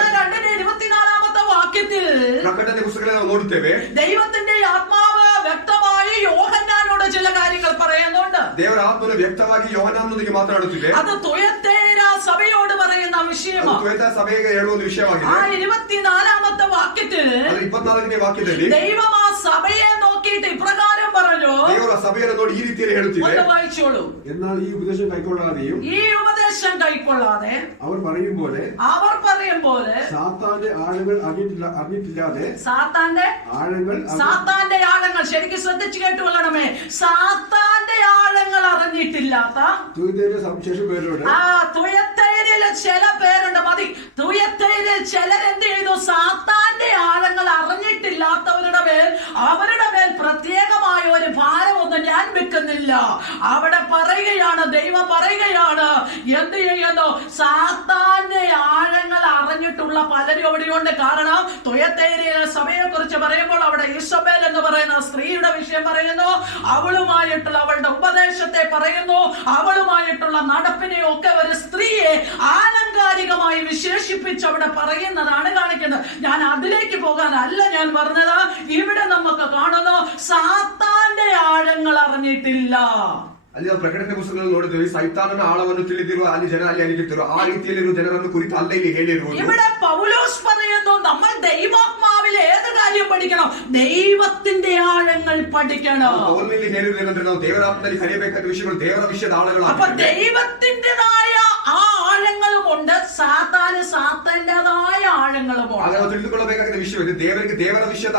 2:24 വാക്യത്തിൽ ಪ್ರಕಟಣೆ ಪುಸ್ತಕದಲ್ಲಿ ನಾವು ನೋಡುತ್ತೇವೆ, ദൈവത്തിന്റെ ആത്മാവ് വ്യക്തമായി യോഹന്നാനോട് ചില കാര്യങ്ങൾ പറയുന്നുണ്ട്. ದೇವರ ಆತ್ಮನು ವ್ಯಕ್ತವಾಗಿ ಯೋಹಾನನೊಂದಿಗೆ ಮಾತನಾಡುತ್ತಿದೆ. അത് തുയത്തൈര സഭയോട് പറയുന്ന വിഷയമാണ്. ತುಯತೈರ ಸಭೆಗೆ ಹೇಳುವ ಒಂದು ವಿಷಯವಾಗಿದೆ. ആ 24 വാക്യത്തിൽ 24ನೇ ವಾಕ್ಯದಲ್ಲಿ ദൈവം ആ സഭയെ നോക്കിയിട്ട് ഇപ്രകാരം പറഞ്ഞു. ದೇವರ ಸಭೆಯನ್ನು ನೋಡಿ ಈ ರೀತಿಯಲ್ಲಿ ಹೇಳುತ್ತಿದೆ, ഒന്ന് വായിച്ചോളൂ. എന്നാൽ ഈ ഉപദേശം കൈക്കൊള്ളാതെയും ഈ ഉപദേശം കൈക്കൊള്ളാതെ അവർ പറയും പോലെ സാത്താന്റെ ആഴങ്ങൾ അറിഞ്ഞിട്ടില്ലാതെ സാത്താന്റെ ആഴങ്ങൾ ശരിക്കും ശ്രദ്ധിച്ചു കേട്ടുകൊള്ളണമേ. സാത്താന്റെ ആഴങ്ങൾ അറിഞ്ഞിട്ടില്ലാത്ത സവിശേഷം പേരോട് തുയത്തൈരിൽ ചില പേരുണ്ട്. മതി. തുയത്തൈരിൽ ചിലരെന്ത് ചെയ്തു? സാത്താന്റെ ആഴങ്ങൾ അറിഞ്ഞിട്ടില്ലാത്തവരുടെ മേൽ പ്രത്യേകമായ ഒരു ഭാരമൊന്നും ഞാൻ വെക്കുന്നില്ല. അവിടെ പറയുകയാണ്, ദൈവം പറയുകയാണ്, എന്ത് ചെയ്യുന്നു? സാത്താന്റെ ആഴങ്ങൾ അറിഞ്ഞിട്ടുള്ള പലരും അവിടെയുണ്ട്. കാരണം തുയത്തൈരിയിലെ സഭയെ കുറിച്ച് പറയുമ്പോൾ അവിടെ ഇസബേൽ എന്ന് പറയുന്ന സ്ത്രീയുടെ വിഷയം പറയുന്നു, അവളുമായിട്ടുള്ള അവളുടെ ഉപദേശത്തെ പറയുന്നു, അവളുമായിട്ടുള്ള നടപ്പിനെ ഒക്കെ ഒരു സ്ത്രീയെ ആലങ്കാരികമായി വിശേഷിപ്പിച്ച് അവിടെ പറയുന്നതാണ് കാണിക്കുന്നത്. ഞാൻ അതിലേക്ക് പോകാനല്ല ഞാൻ പറഞ്ഞത്. ഇവിടെ നമുക്ക് കാണുന്നു, സാത്താന്റെ ആഴങ്ങൾ അറിഞ്ഞിട്ടില്ല. ಅಲ್ಲಿ ನಾವು ಪ್ರಕಟಣೆ ಪುಸ್ತಕದಲ್ಲಿ ನೋಡಿದ್ವಿ, ಸೈತಾನನ ಆಳವನ್ನು ತಿಳಿದಿರುವ ಅಲ್ಲಿ ಜನ ಅಲ್ಲಿ ಅನಿಗಿದ್ರು, ಆ ರೀತಿಯಲ್ಲಿರುವ ಜನರನ್ನು ಕುರಿತು ಅಲ್ಲ ಇಲ್ಲಿ ಹೇಳಿರುವುದು. ഇവിടെ പൗലോസ് പറയുന്നു, നമ്മൾ ദൈവാത്മാവിൽ ഏത് കാര്യം പഠിക്കണം? ദൈവത്തിന്റെ ആഴങ്ങൾ പഠിക്കണം. ಪೌಲನಲ್ಲಿ ಹೇಳಿರುವುದೇನೆಂದ್ರೆ ನಾವು ದೇವರಾತ್ಮದಲ್ಲಿ ಕಲಿಯಬೇಕಾದ ವಿಷಯಗಳು ದೇವರ ವಿಷಯದ ಆಳಗಳು. അപ്പൊ ദൈവത്തിൻ്റെതായ ആ ആഴങ്ങളുമുണ്ട്, സാത്താന്റേതായ ആഴങ്ങളുമുണ്ട്. ಆಗ ನಾವು ತಿಳಿದುಕೊಳ್ಳಬೇಕಾದ ವಿಷಯವಿದೆ, ದೇವರಿಗೆ ದೇವರ ವಿಷಯದ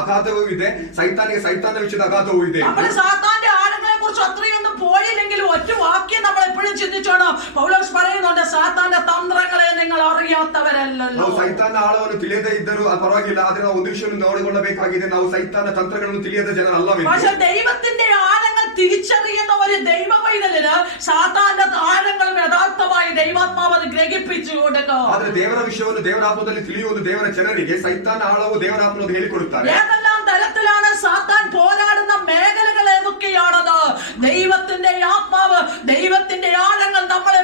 ಅಗಾಧವೂ ಇದೆ, ಸೈತಾನಿಗೆ ಸೈತಾನ ವಿಷಯದ ಅಗಾಧವೂ ಇದೆ. നമ്മുടെ സാത്താന്റെ ആഴങ്ങളെ കുറിച്ച് അത്രയൊന്നും പോയില്ലെങ്കിലും ഒറ്റ വാക്യം നമ്മൾ എപ്പോഴും ചിന്തിച്ചോണം. പൗലോസ് പറയുന്നുണ്ട്, സാത്താന്റെ തന്ത്രങ്ങളെ നിങ്ങൾ കാര്യങ്ങൾ അറിയാത്തവരല്ലല്ലോ. ನಾವು ಸೈತಾನ ಆಳವನ್ನು ತಿಳಿಯದೇ ಇದ್ದರೂ ಪರವಾಗಿಲ್ಲ, ಆದ್ರೆ ನಾವು ಒಂದು ವಿಷಯವನ್ನು ನೋಡಿಕೊಳ್ಳಬೇಕಾಗಿದೆ, ನಾವು ಸೈತಾನ ತಂತ್ರಗಳನ್ನು ತಿಳಿಯದ ಜನರಲ್ಲವೇ. പക്ഷെ ദൈവത്തിന്റെ ആഴങ്ങൾ തിരിച്ചറിയുന്ന ഒരു ദൈവ പൈതലിന് സാത്താന്റെ ആഴങ്ങളും യഥാർത്ഥമായി ദൈവാത്മാവ് അത് ഗ്രഹിപ്പിച്ചു കൊടുക്കും. ಆದ್ರೆ ದೇವರ ವಿಷಯವನ್ನು ದೇವರ ಆತ್ಮದಲ್ಲಿ ತಿಳಿಯುವುದು ದೇವರ ಜನರಿಗೆ ಸೈತಾನ ಆಳವು ದೇವರ ಆತ್ಮವನ್ನು ಹೇಳಿಕೊಡುತ್ತಾರೆ. ഏതെല്ലാം തരത്തിലാണ് സാത്താൻ പോരാടുന്ന മേഖലകൾ ഏതൊക്കെയാണത്? ദൈവത്തിന്റെ ആത്മാവ്, ദൈവത്തിന്റെ ആഴങ്ങൾ നമ്മളെ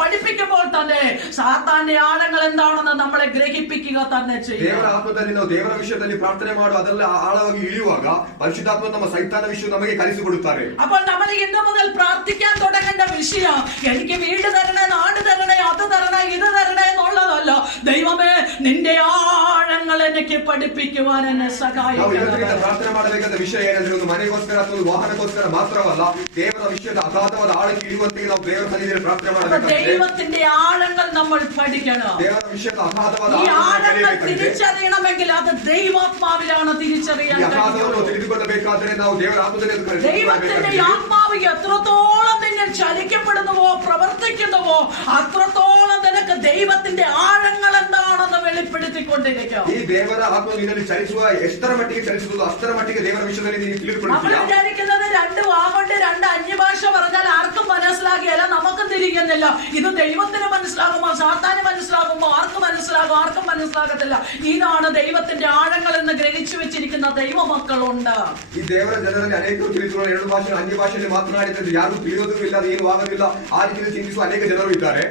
പഠിപ്പിക്കുമ്പോൾ തന്നെ സാത്താന്റെ ആഴങ്ങൾ എന്താണെന്ന് നമ്മളെ ഗ്രഹിപ്പിക്കുക തന്നെ ചെയ്യും. ದೇವರ ಆತ್ಮದಲ್ಲಿ ನಾವು ದೇವರ ವಿಷಯದಲ್ಲಿ ಪ್ರಾರ್ಥನೆ ಮಾಡುವ ಅದರಲ್ಲಿ ಆಳವಾಗಿ ಇಳಿಯುವಾಗ ಪರಿಶುದ್ಧಾತ್ಮ ನಮ್ಮ ಸೈತಾನ ವಿಷಯ ನಮಗೆ ಕಲಿಸಿಕೊಡುತ್ತಾರೆ. അപ്പോൾ നമ്മൾ ഇന്നു മുതൽ പ്രാർത്ഥിക്കാൻ തുടങ്ങേണ്ട വിഷയം എനിക്ക് വീട് തരണേ, നാട് തരണേ, അത് തരണേ, ഇത് തരണേ എന്നുള്ളതല്ല. ദൈവമേ, നിന്റെ ആഴങ്ങൾ എനിക്ക് പഠിപ്പിക്കുവാൻ എന്നെ സഹായിക്കണം. ಪ್ರಾರ್ಥನೆ ಮಾಡಬೇಕಾದ ವಿಷಯ ಏನಂದ್ರೆ ಒಂದು ಮನೆಗೋಸ್ಕರ ಅಥವಾ ಒಂದು ವಾಹನಗೋಸ್ಕರ ಮಾತ್ರವಲ್ಲ, ದೇವರ ವಿಷಯದ ಅಗಾಧವಾದ ಆಳಕ್ಕೆ ಇಳಿಯುವಂತೆ ನಾವು ದೇವರ ಸನ್ನಿಧಿಯಲ್ಲಿ ಪ್ರಾರ್ಥನೆ ಮಾಡಬೇಕು. ദൈവത്തിന്റെ ആഴങ്ങൾ നമ്മൾ പഠിക്കണം. ದೇವರ ವಿಷಯದ ಅಗಾಧವಾದ ഈ ആഴങ്ങൾ തിരിച്ചറിയണമെങ്കിൽ അത് ദൈവാത്മാവിലാണ് തിരിച്ചറിയാൻ കഴിയുന്നത്. ತಿಳಿದುಕೊಳ್ಳಬೇಕಾದ್ರೆ ನಾವು ದೇವರ ಆತ್ಮದಲ್ಲಿ ദൈവത്തിന്റെ ആത്മാവ് എത്രത്തോളം നിങ്ങൾ ചലിക്കപ്പെടുന്നുവോ, പ്രവർത്തിക്കുന്നുവോ, അത്രത്തോളം നിനക്ക് ദൈവത്തിന്റെ ആഴങ്ങൾ എന്താണെന്ന് വെളിപ്പെടുത്തിക്കൊണ്ടിരിക്കും. ഈ ದೇವರ ಆತ್ಮ ನಿನ್ನಲ್ಲಿ ಚಲಿಸುವ ಎಷ್ಟರ ಮಟ್ಟಿಗೆ ಚಲಿಸುವುದು ಅಷ್ಟರ ಮಟ್ಟಿಗೆ ದೇವರ ವಿಷಯದಲ್ಲಿ ನೀನು ತಿಳಿದುಕೊಳ್ಳುತ್ತೀಯ. നമ്മൾ വിചാരിക്കുന്നത് രണ്ട് വാഗോണ്ട് രണ്ട് അന്യഭാഷ പറഞ്ഞാൽ ആർക്കും മനസ്സിലാകില്ല, നമുക്കും തിരിയുന്നില്ല. ഇത് ദൈവത്തിന് മനസ്സിലാകുമോ, സാത്താന് മനസ്സിലാകുമോ, ആർക്കും മനസ്സിലാകും, ആർക്കും മനസ്സിലാകത്തില്ല. ഇതാണ് ദൈവത്തിന്റെ ആഴങ്ങൾ എന്ന് ഗ്രഹിച്ചു വെച്ചിരിക്കുന്ന ദൈവമക്കളുണ്ട്. ಈ ದೇವರ ಜನರಲ್ಲಿ ಅನೇಕರು ತಿಳಿದುಕೊಳ್ಳುವ ಎರಡು ಭಾಷೆ ಅನ್ಯ ಭಾಷೆಯಲ್ಲಿ ಮಾತನಾಡಿದ್ರೆ ಯಾರು ತಿಳಿಯೋದೂ ಇಲ್ಲ, ಏನು ಆಗೋದಿಲ್ಲ, ಆ ರೀತಿಯಲ್ಲಿ ಚಿಂತಿಸುವ ಅನೇಕ ಜನರು ಇದ್ದಾರೆ.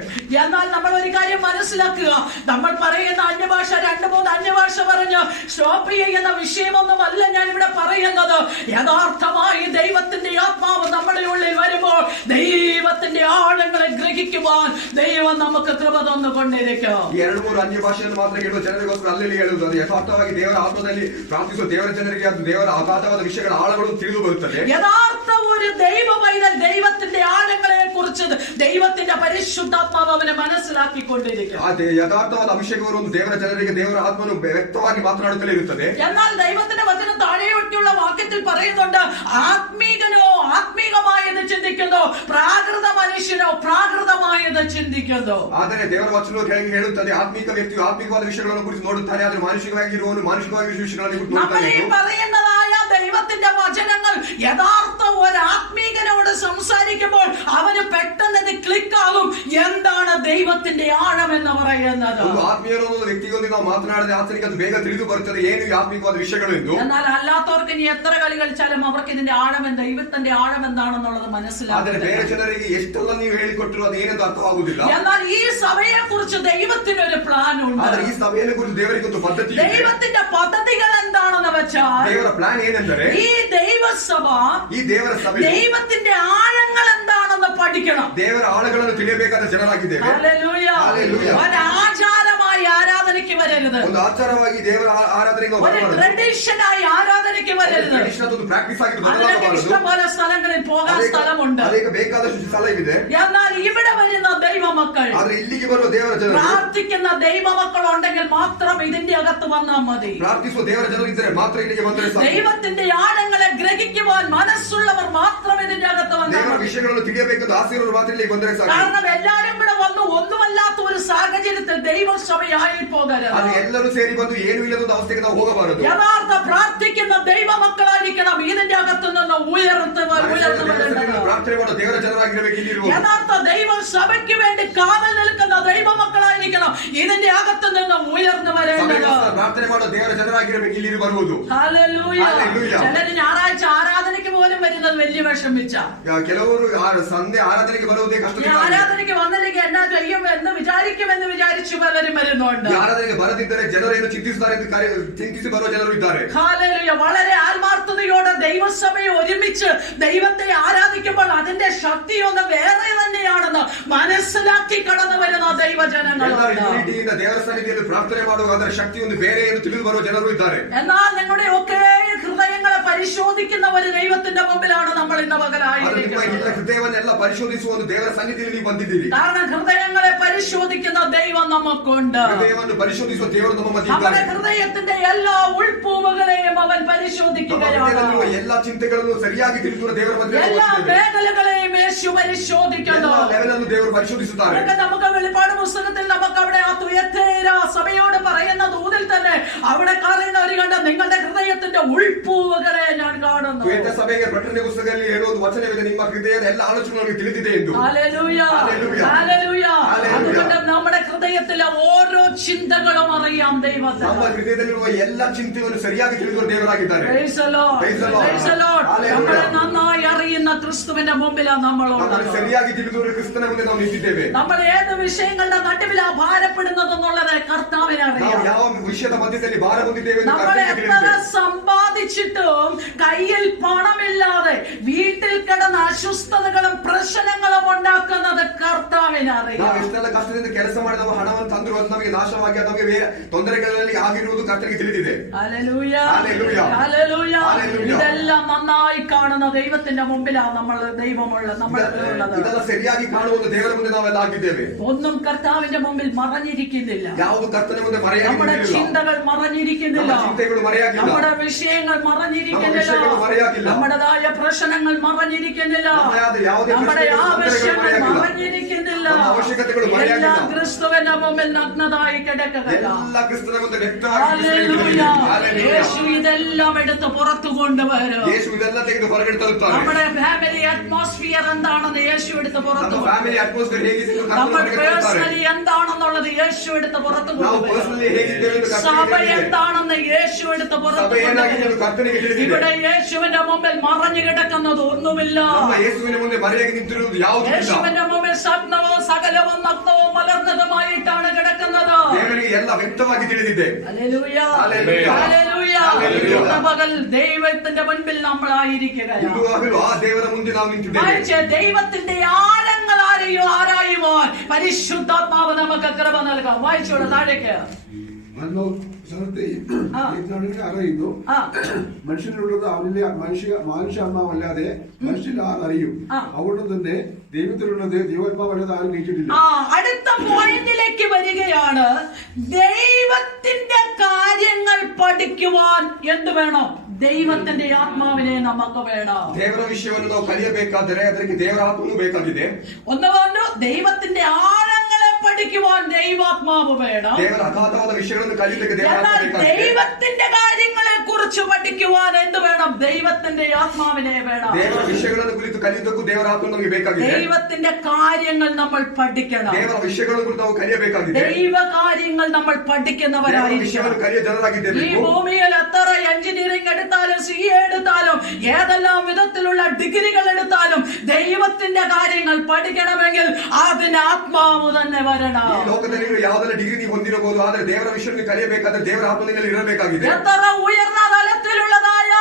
എന്നാൽ നമ്മൾ ഒരു കാര്യം മനസ്സിലാക്കുക, നമ്മൾ പറയുന്ന അന്യഭാഷ 2-3 അന്യഭാഷ പറഞ്ഞ് സ്റ്റോപ്പ് ചെയ്യുന്ന വിഷയമൊന്നുമല്ല ഞാൻ ഇവിടെ പറയുന്നത്. യഥാർത്ഥമായി ദൈവത്തിന്റെ ആത്മാവ് നമ്മുടെ ഉള്ളിൽ വരുമ്പോൾ ദൈവത്തിന്റെ ആഴങ്ങളെ ഗ്രഹിക്കുവാൻ ദൈവം നമുക്ക് കൃപ തന്നുകൊണ്ടിരിക്കും. 2-3 ಅನ್ಯ ಭಾಷೆಯನ್ನು ಮಾತ್ರ ಕೇಳುವ ಜನರಿಗೋಸ್ಕರ ಅಲ್ಲಿ ಹೇಳುವುದು ಅದು ಯಥಾರ್ಥವಾಗಿ ದೇವರ ಆತ್ಮದಲ್ಲಿ ಪ್ರಾರ್ಥಿಸುವ ದೇವರ ಜನರಿಗೆ ಅದು ದೇವರ ಅಗಾಧವಾದ ವಿಷಯಗಳ ಆಳಗಳು ತಿಳಿದು ಬರುತ್ತದೆ. യഥാർത്ഥ ഒരു ദൈവ പൈതൽ ദൈവത്തിന്റെ ആഴങ്ങളെ കുറിച്ച് ദൈവത്തിന്റെ പരിശുദ്ധാത്മാവ് അവനെ മനസ്സിലാക്കിക്കൊണ്ടിരിക്കും. ಅದೇ ಯಥಾರ್ಥವಾದ ಅಭಿಷೇಕವನ್ನು ಒಂದು ದೇವರ ಜನರಿಗೆ ದೇವರ ಆತ್ಮನು ವ್ಯಕ್ತವಾಗಿ ಮಾತನಾಡುತ್ತಲೇ ಇರುತ್ತದೆ. എന്നാൽ ദൈവത്തിന്റെ വചനം താഴെയൊക്കെയുള്ള വാക്യത്തിൽ പറയുന്നുണ്ട്, ആത്മീകനോ ആത്മീകമായത് ചിന്തിക്കുന്നു, പ്രാകൃത മനുഷ്യനോ പ്രാകൃതമായത് ചിന്തിക്കുന്നു. ಆದರೆ ದೇವರ ವಚನವು ಹೇಳುತ್ತದೆ, ಆತ್ಮಿಕ ವ್ಯಕ್ತಿಯು ಆತ್ಮಿಕವಾದ ವಿಷಯಗಳನ್ನು ಕುರಿತು ನೋಡುತ್ತಾನೆ, ಆದರೆ ಮಾನಸಿಕವಾಗಿರುವವನು ಮಾನಸಿಕವಾಗಿ ವಿಷಯಗಳನ್ನು ಕುರಿತು ನೋಡುತ್ತಾನೆ. നമ്മൾ ഈ പറയുന്നതായ ദൈവത്തിന്റെ വചനങ്ങൾ യഥാർത്ഥ ഒരു ആത്മീകനോട് സംസാരിക്കുമ്പോൾ അവന് പെട്ടെന്ന് ഇത് ക്ലിക്ക് ആകും, എന്താണ് ദൈവത്തിന്റെ ആഴം എന്ന് പറയുന്നത്. ಒಂದು ಆತ್ಮೀಯನೊಂದು ವ್ಯಕ್ತಿಗೊಂದಿಗೆ ನಾವು ಮಾತನಾಡಿದ್ರೆ ಆತನಿಗೆ ಅದು ಬೇಗ ತಿಳಿದು ಬರುತ್ತದೆ ಏನು ಈ ಆತ್ಮಿಕವಾದ ವಿಷಯಗಳು ಎಂದು. എന്നാൽ അല്ലാത്തവർക്ക് ഇനി എത്ര കളി കളിച്ചാലും അവർക്ക് ഇതിന്റെ ആഴം ദൈവത്തിന്റെ ആഴം എന്താണെന്നുള്ളത് മനസ്സിലാകും. ಆದರೆ ಬೇರೆ ಜನರಿಗೆ ಎಷ್ಟೆಲ್ಲ ನೀವು ಹೇಳಿಕೊಟ್ಟರು ಅದು ಏನೆಂದು ಅರ್ಥವಾಗುವುದಿಲ್ಲ. എന്നാൽ ഈ സഭയെ കുറിച്ച് ദൈവത്തിന് ഒരു പ്ലാൻ ഉണ്ട്. ಆದರೆ ಈ ಸಭೆಯನ್ನು ಕುರಿತು ದೇವರಿಗೆ ಒಂದು ಪದ್ಧತಿ ಇದೆ. ദൈവത്തിന്റെ പദ്ധതികൾ എന്താണെന്ന് വെച്ചാൽ ದೇವರ ಪ್ಲಾನ್ ಏನೆಂದರೆ ഈ ദൈവസഭ ಈ ದೇವರ ಸಭೆ ദൈവത്തിന്റെ ആഴങ്ങൾ എന്താണെന്ന് പഠിക്കണം. ದೇವರ ಆಳಗಳನ್ನು ತಿಳಿಯಬೇಕಾದ ಜನರಾಗಿದ್ದೇವೆ. ഹല്ലേലൂയ. ഹല്ലേലൂയ. ഒരു ആചാരമായി ആരാധനയ്ക്ക് വരരുത്, ಒಂದು ಆಚಾರವಾಗಿ ದೇವರ ಆರಾಧನೆಗೆ ഒരു ಬರಬಾರದು. ട്രഡീഷനായി ആരാധനയ്ക്ക് വരരുത്. ಟ್ರೆಡಿಷನ್ ಅದು ಪ್ರಾಕ್ಟೀಸ್ ಆಗಿ അതിനൊക്കെ ಬದಲಾಗಬಾರದು. ഇഷ്ടംപോലെ സ്ഥലങ്ങളിൽ പോകാൻ സ്ഥലമുണ്ട്. ಅದಕ್ಕೆ ಬೇಕಾದಷ್ಟು ಸ್ಥಳವಿದೆ. എന്നാൽ ഇവിടെ വരുന്ന ദൈവമക്കൾ, ಆದ್ರೆ ಇಲ್ಲಿಗೆ ಬರುವ ದೇವರ ಜನರು, പ്രാർത്ഥിക്കുന്ന ദൈവമക്കൾ ഉണ്ടെങ്കിൽ മാത്രം ഇതിന്റെ അകത്ത് വന്നാൽ മതി. ಪ್ರಾರ್ಥಿಸುವ ದೇವರ ಜನರು ಇದ್ದರೆ മാತ್ರ ಇಲ್ಲಿಗೆ ಬಂದರೆ ಸಾಕು. ദൈവത്തിന്റെ ആഴങ്ങളെ ഗ്രഹിക്കുവാൻ മനസ്സുള്ളവർ മാത്രം ഇതിന്റെ അകത്ത് വന്നാൽ ದೇವರ മതി. ವಿಷಯಗಳನ್ನು ತಿಳಿಯಬೇಕೆಂದು ಆಸೆಯಿರುವವರು ಮಾತ್ರ ಇಲ್ಲಿಗೆ ಬಂದರೆ ಸಾಕು. കാരണം എല്ലാരും ഇവിടെ വന്ന് ഒന്നുമല്ലാത്ത ഒരു സാഹചര്യത്തിൽ ദൈവസഭയായി പോകരുത്. ಅದು ಎಲ್ಲರೂ ಸೇರಿ ಬಂದು ಏನು ಇಲ್ಲದ ಒಂದು ಅವಸ್ಥೆಗೆ ನಾವು ಹೋಗಬಾರದು. യഥാർത്ഥ പ്രാർത്ഥിക്കുന്ന ദൈവമക്കളായിരിക്കണം ഇതിന്റെ അകത്തു നിന്ന് ഉയർന്നു വരേണ്ടത്. ಪ್ರಾರ್ಥನೆ ಮಾಡುವ ದೇವರ ಜನರಾಗಿರಬೇಕು ಇಲ್ಲಿರುವ. യഥാർത്ഥ ദൈവസഭയ്ക്ക് വേണ്ടി കാവൽ നിൽക്കുന്ന ദൈവമക്കളായിരിക്കണം ഇതിന്റെ അകത്തു നിന്ന് ഉയർന്നു വരേണ്ടത്. ಪ್ರಾರ್ಥನೆ ಮಾಡುವ ದೇವರ ಜನರಾಗಿರಬೇಕು ಇಲ್ಲಿ ಬರುವುದು. ഹല്ലേലൂയ. ഹല്ലേലൂയ. ചിലര് ഞായറാഴ്ച ആരാധനയ്ക്ക് പോലും വരുന്നത് വലിയ വിഷമിച്ച. ಕೆಲವರು ಸಂಧೆ ಆರಾಧನೆಗೆ ಬರುವುದೇ ಕಷ್ಟ. ആരാധനയ്ക്ക് വന്നില്ലെങ്കിൽ എന്നാ ചെയ്യും എന്ന് വിചാരിക്കുമെന്ന് വിചാരിച്ചു പലരും വരുന്നുണ്ട്. ಆರಾಧನೆಗೆ ಬರದಿದ್ದರೆ ಜನರು ಏನು ಚಿಂತಿಸುತ್ತಾರೆ ಎಂದು ಚಿಂತಿಸಿ ಬರುವ ಜನರು ಇದ್ದಾರೆ. ഹല്ലേലൂയ. വളരെ ആത്മാർത്ഥതയോടെ ദൈവസഭയെ ഒരുമിച്ച് ദൈവത്തെ ആരാധിക്കുമ്പോൾ അതിന്റെ ശക്തി ഒന്ന് വേറെ തന്നെയാണെന്ന് മനസ്സിലാക്കി കടന്നു വരുന്ന ദൈവജനങ്ങളുണ്ട്. ದೇವರ ಸನ್ನಿಧಿಯಲ್ಲಿ ಪ್ರಾರ್ಥನೆ ಮಾಡುವ ಅದರ ಶಕ್ತಿ ಒಂದು ಬೇರೆ ಎಂದು ತಿಳಿದು ಬರುವ ಜನರು ಇದ್ದಾರೆ. എന്നാൽ നിങ്ങളുടെ ഒക്കെ ഹൃദയങ്ങളെ പരിശോധിക്കുന്ന ഒരു ദൈവത്തിന്റെ മുമ്പിലാണ് നമ്മൾ ഇന്ന് പകലായിരിക്കുന്നത്. ഹൃദಯವನ್ನೆಲ್ಲ ಪರಿಶೋಧಿಸುವ ಒಂದು ದೇವರ ಸನ್ನಿಧಿಯಲ್ಲಿ ನೀವು ಬಂದಿದ್ದೀರಿ. കാരണം ഹൃദയങ്ങളെ പരിശോധിക്കുന്ന ദൈവം നമുക്കുണ്ട്. ഹൃദಯವನ್ನು ಪರಿಶೋಧಿಸುವ ದೇವರು ನಮ್ಮ ಮಧ್ಯೆ നമ്മുടെ ಇದ್ದಾರೆ. ഹൃദയത്തിന്റെ എല്ലാ ഉൾപ്പൂവുകളെയും അവൻ പരിശോധിക്കുകയാണ്. ಎಲ್ಲ ಚಿಂತೆಗಳನ್ನು ಸರಿಯಾಗಿ ತಿಳಿಸುವ ದೇವರ ಮಧ್ಯೆ എല്ലാ മേഖലകളെയും യേശു പരിശോധിക്കുന്നു. ಲೆವೆಲ್ ಅನ್ನು ದೇವರು ಪರಿಶೋಧಿಸುತ್ತಾರೆ. നമുക്ക് വെളിപ്പാട് പുസ്തകത്തിൽ നമുക്ക് തുയത്തേര സഭയോട് പറയുന്ന ദൂതിൽ തന്നെ അവിടെ പറയുന്നവർ കണ്ട നിങ്ങളുടെ ഹൃദയത്തിന്റെ ഉൾപ്പൂവുകളെ ഞാൻ കാണുന്നു. ತುಯತ ಸಭೆಗೆ ಪ್ರಕಟಣೆ ಪುಸ್ತಕದಲ್ಲಿ ಹೇಳುವುದು ವಚನವಿದೆ, ನಿಮ್ಮ ಹೃದಯದ ಎಲ್ಲ ಆಲೋಚನೆಗಳು ತಿಳಿದಿದೆ ಎಂದು. Hallelujah, hallelujah. അതുകൊണ്ട് നമ്മുടെ ഹൃദയത്തിലെ ഓരോ ചിന്തകളും അറിയാം ദൈവത്തിന്. ನಮ್ಮ ಹೃದಯದಲ್ಲಿರುವ ಎಲ್ಲ ಚಿಂತೆಯನ್ನು ಸರಿಯಾಗಿ ತಿಳಿದುವ ದೇವರಾಗಿದ್ದಾರೆ. Praise the Lord. Praise the Lord. നമ്മളെ നന്നായി അറിയുന്ന ക്രിസ്തുവിന്റെ മുമ്പിലാണ് നമ്മളുള്ളത്. ಸರಿಯಾಗಿ ತಿಳಿದುವ ಕ್ರಿಸ್ತನ ಮುಂದೆ ನಾವು ನಿಂತಿದ್ದೇವೆ. നമ്മൾ ഏത് വിഷയങ്ങളുടെ നടുവിലാണ് ഭാരപ്പെടുന്നതെന്നുള്ളത് കർത്താവിനെ അറിയാം. ಯಾವ ವಿಷಯದ ಮಧ್ಯದಲ್ಲಿ ಭಾರ ಹೊಂದಿದ್ದೇವೆ ಎಂದು നമ്മളെ ಕರ್ತನಿಗೆ എത്ര ತಿಳಿದಿದೆ. സമ്പാദിച്ചിട്ടും കയ്യിൽ പണമില്ലാതെ വീട്ടിൽ കിടന്ന അസ്വസ്ഥതകളും പ്രശ്നങ്ങളും ഉണ്ടാക്കുന്നത് കർത്താവിനെ അറിയാം. ನಾವು ಎಷ್ಟೆಲ್ಲ ಕಷ್ಟದಿಂದ ಕೆಲಸ ಮಾಡಿ ನಾವು ಹಣವನ್ನು ತಂದ್ರು ಅದು ನಮಗೆ ನಾಶವಾಗಿ ಅದು ನಮಗೆ ಬೇರೆ ತೊಂದರೆಗಳಲ್ಲಿ ಆಗಿರುವುದು ಕರ್ತನಿಗೆ ತಿಳಿದಿದೆ. Hallelujah, hallelujah, hallelujah. ഹല്ലേലൂയ. ഇതെല്ലാം നന്നായി കാണുന്ന ദൈവത്തിന്റെ മുമ്പിലാണ് നമ്മൾ ദൈവമുള്ള നമ്മളുള്ളത്. ಇದೆಲ್ಲ ಸರಿಯಾಗಿ ಕಾಣುವುದು ದೇವರ ಮುಂದೆ ನಾವೆಲ್ಲ ಆಗಿದ್ದೇವೆ. ഒന്നും കർത്താവിന്റെ മുമ്പിൽ മറഞ്ഞിരിക്കുന്നില്ല. ಯಾವುದು ಕರ್ತನ ಮುಂದೆ നമ്മുടെ ಮರೆಯಾಗಿಲ್ಲ. ചിന്തകൾ മറഞ്ഞിരിക്കുന്നില്ല. ನಮ್ಮ ಚಿಂತೆಗಳು ಮರೆಯಾಗಿಲ್ಲ. നമ്മുടെ വിഷയങ്ങൾ മറഞ്ഞിരിക്കുന്നില്ല. നമ്മുടേതായ പ്രശ്നങ്ങൾ മറഞ്ഞിരിക്കുന്നില്ല. നമ്മുടെ ആവശ്യങ്ങൾ മറഞ്ഞിരിക്കുന്നില്ല. എല്ലാം ക്രിസ്തുവിന്റെ മുമ്പിൽ നഗ്നതായി കിടക്കുകയില്ല. ഹല്ലേലൂയ. യേശു ഇതെല്ലാം എടുത്ത് പുറത്തു കൊണ്ടുവരും. യേശു ഇതെല്ലാം ತೆಗೆದು ಹೊರಗಡೆ ತರುತ್ತಾನೆ. നമ്മുടെ ഫാമിലി അറ്റ്മോസ്ഫിയർ എന്താണെന്ന് യേശു എടുത്ത് പുറത്തു ನಮ್ಮ ಫ್ಯಾಮಿಲಿ ಅಟ್ಮಾಸ್ಫಿಯರ್ ಹೇಗಿದೆ ಎಂದು ಕರ್ತನು നമ്മൾ ಹೊರಗಡೆ ತರುತ್ತಾನೆ. പേഴ്സണലി എന്താണെന്നുള്ളത് യേശു എടുത്ത് പുറത്തു ನಾವು കൊണ്ടുവരും. ಪರ್ಸನಲಿ ಹೇಗಿದ್ದೇವೆ ಎಂದು സഭ ಕರ್ತನಿಗೆ ತಿಳಿದಿದೆ. എന്താണെന്ന് യേശു എടുത്ത് പുറത്തു ಸಭೆ ಏನಾಗಿದೆ ಎಂದು കൊണ്ടുവരും. ಕರ್ತನಿಗೆ ತಿಳಿದಿದೆ. ഇവിടെ യേശുവിന്റെ മുമ്പിൽ മറഞ്ഞു കിടക്കുന്നത് ഒന്നുമില്ല. ನಮ್ಮ ಯೇಸುವಿನ ಮುಂದೆ ಮರೆಯಾಗಿ ನಿಂತಿರುವುದು ಯಾವುದೂ ಇಲ್ಲ. യേശുവിന്റെ മുമ്പിൽ സ്വപ്നവും സകലവും നഗ്നവും മലർന്നതുമായിട്ടാണ് കിടക്കുന്നത്. ದೇವರಿಗೆ ಎಲ್ಲ ವ್ಯಕ್ತವಾಗಿ ತಿಳಿದಿದೆ. Hallelujah, hallelujah, hallelujah. ഹല്ലേലൂയ. ഇന്ന് പകൽ ദൈവത്തിന്റെ മുൻപിൽ നമ്മളായിരിക്കുകയാണ്. ಇಂದು ಹಗಲು ಆ ದೇವರ ಮುಂದೆ ನಾವು ನಿಂತಿದ್ದೇವೆ. വായിച്ചേ, ദൈവത്തിന്റെ ആഴങ്ങൾ ആരായുവാൻ പരിശുദ്ധാത്മാവ് നമുക്ക് കൃപ നൽകാം. വായിച്ചോടെ താഴേക്ക്. അല്ലോ സ്ഥലത്തെയും അറിയുന്നു. മനുഷ്യനുള്ളത് അവനിലെ മനുഷ്യാത്മാവല്ലാതെ മനുഷ്യൻ അറിയും. അതുകൊണ്ട് തന്നെ ദൈവത്തിലുള്ളത് ദൈവാത്മാവല്ലാതെ ആരും ഗ്രഹിച്ചിട്ടില്ല. അടുത്ത പോയിന്റിലേക്ക് വരികയാണ്. ദൈവത്തിന്റെ കാര്യങ്ങൾ പഠിക്കുവാൻ എന്ത് വേണം? ദൈവത്തിന്റെ ആത്മാവിനെ നമുക്ക് വേണം. ದೇವರ ವಿಷಯವನ್ನು ನಾವು ಕಲಿಯಬೇಕಾದರೆ ಅದಕ್ಕೆ ದೇವರ ಆತ್ಮನು ಬೇಕಾಗಿದೆ. ഒന്നുകൊണ്ട് ദൈവത്തിന്റെ ആഴങ്ങളെ പഠിക്കുവാൻ ദൈവാത്മാവ് വേണം. ದೇವರ ಅಗಾಧವಾದ ವಿಷಯಗಳನ್ನು ಕಲಿಯಲಿಕ್ಕೆ ದೇವರ ಆತ್ಮ എന്നാൽ ಬೇಕಾಗಿದೆ. ദൈവത്തിന്റെ കാര്യങ്ങളെ കുറിച്ച് പഠിക്കുവാൻ എന്ത് വേണം? ദൈവത്തിന്റെ ആത്മാവിനെ വേണം. ದೇವರ ವಿಷಯಗಳನ್ನು ಕುರಿತು ಕಲಿಯುವುದಕ್ಕೂ ದೇವರ ಆತ್ಮ ನಮಗೆ ಬೇಕಾಗಿದೆ. ദൈവത്തിന്റെ കാര്യങ്ങൾ നമ്മൾ പഠിക്കണം. ದೇವರ ವಿಷಯಗಳನ್ನು ಕುರಿತು ನಾವು ಕಲಿಯಬೇಕಾಗಿದೆ. ദൈവ കാര്യങ്ങൾ നമ്മൾ ದೇವರ പഠിക്കുന്നവരായിരിക്കണം. ವಿಷಯವನ್ನು ಕಲಿಯ ಜನರಾಗಿದ್ದೇವೆ. ഈ ഭൂമിയിൽ എത്ര എഞ്ചിനീയറിംഗ് എടുത്താലും CA എടുത്താലും ഏതെല്ലാം വിധത്തിലുള്ള ഡിഗ്രികൾ എടുത്താലും ദൈവത്തിന്റെ കാര്യങ്ങൾ പഠിക്കണമെങ്കിൽ അതിന് ആത്മാവ് തന്നെ വരണം. ಈ ಲೋಕದಲ್ಲಿ ಯಾವುದೆಲ್ಲ ಡಿಗ್ರಿ ನೀವು ಹೊಂದಿರಬಹುದು, ಆದರೆ ದೇವರ ವಿಷಯವನ್ನು ಕಲಿಯಬೇಕಾದ್ರೆ ದೇವರ ಆತ್ಮನಲ್ಲಿ ಇರಬೇಕಾಗಿದೆ. എത്ര ഉയർന്ന തലത്തിലുള്ളതായ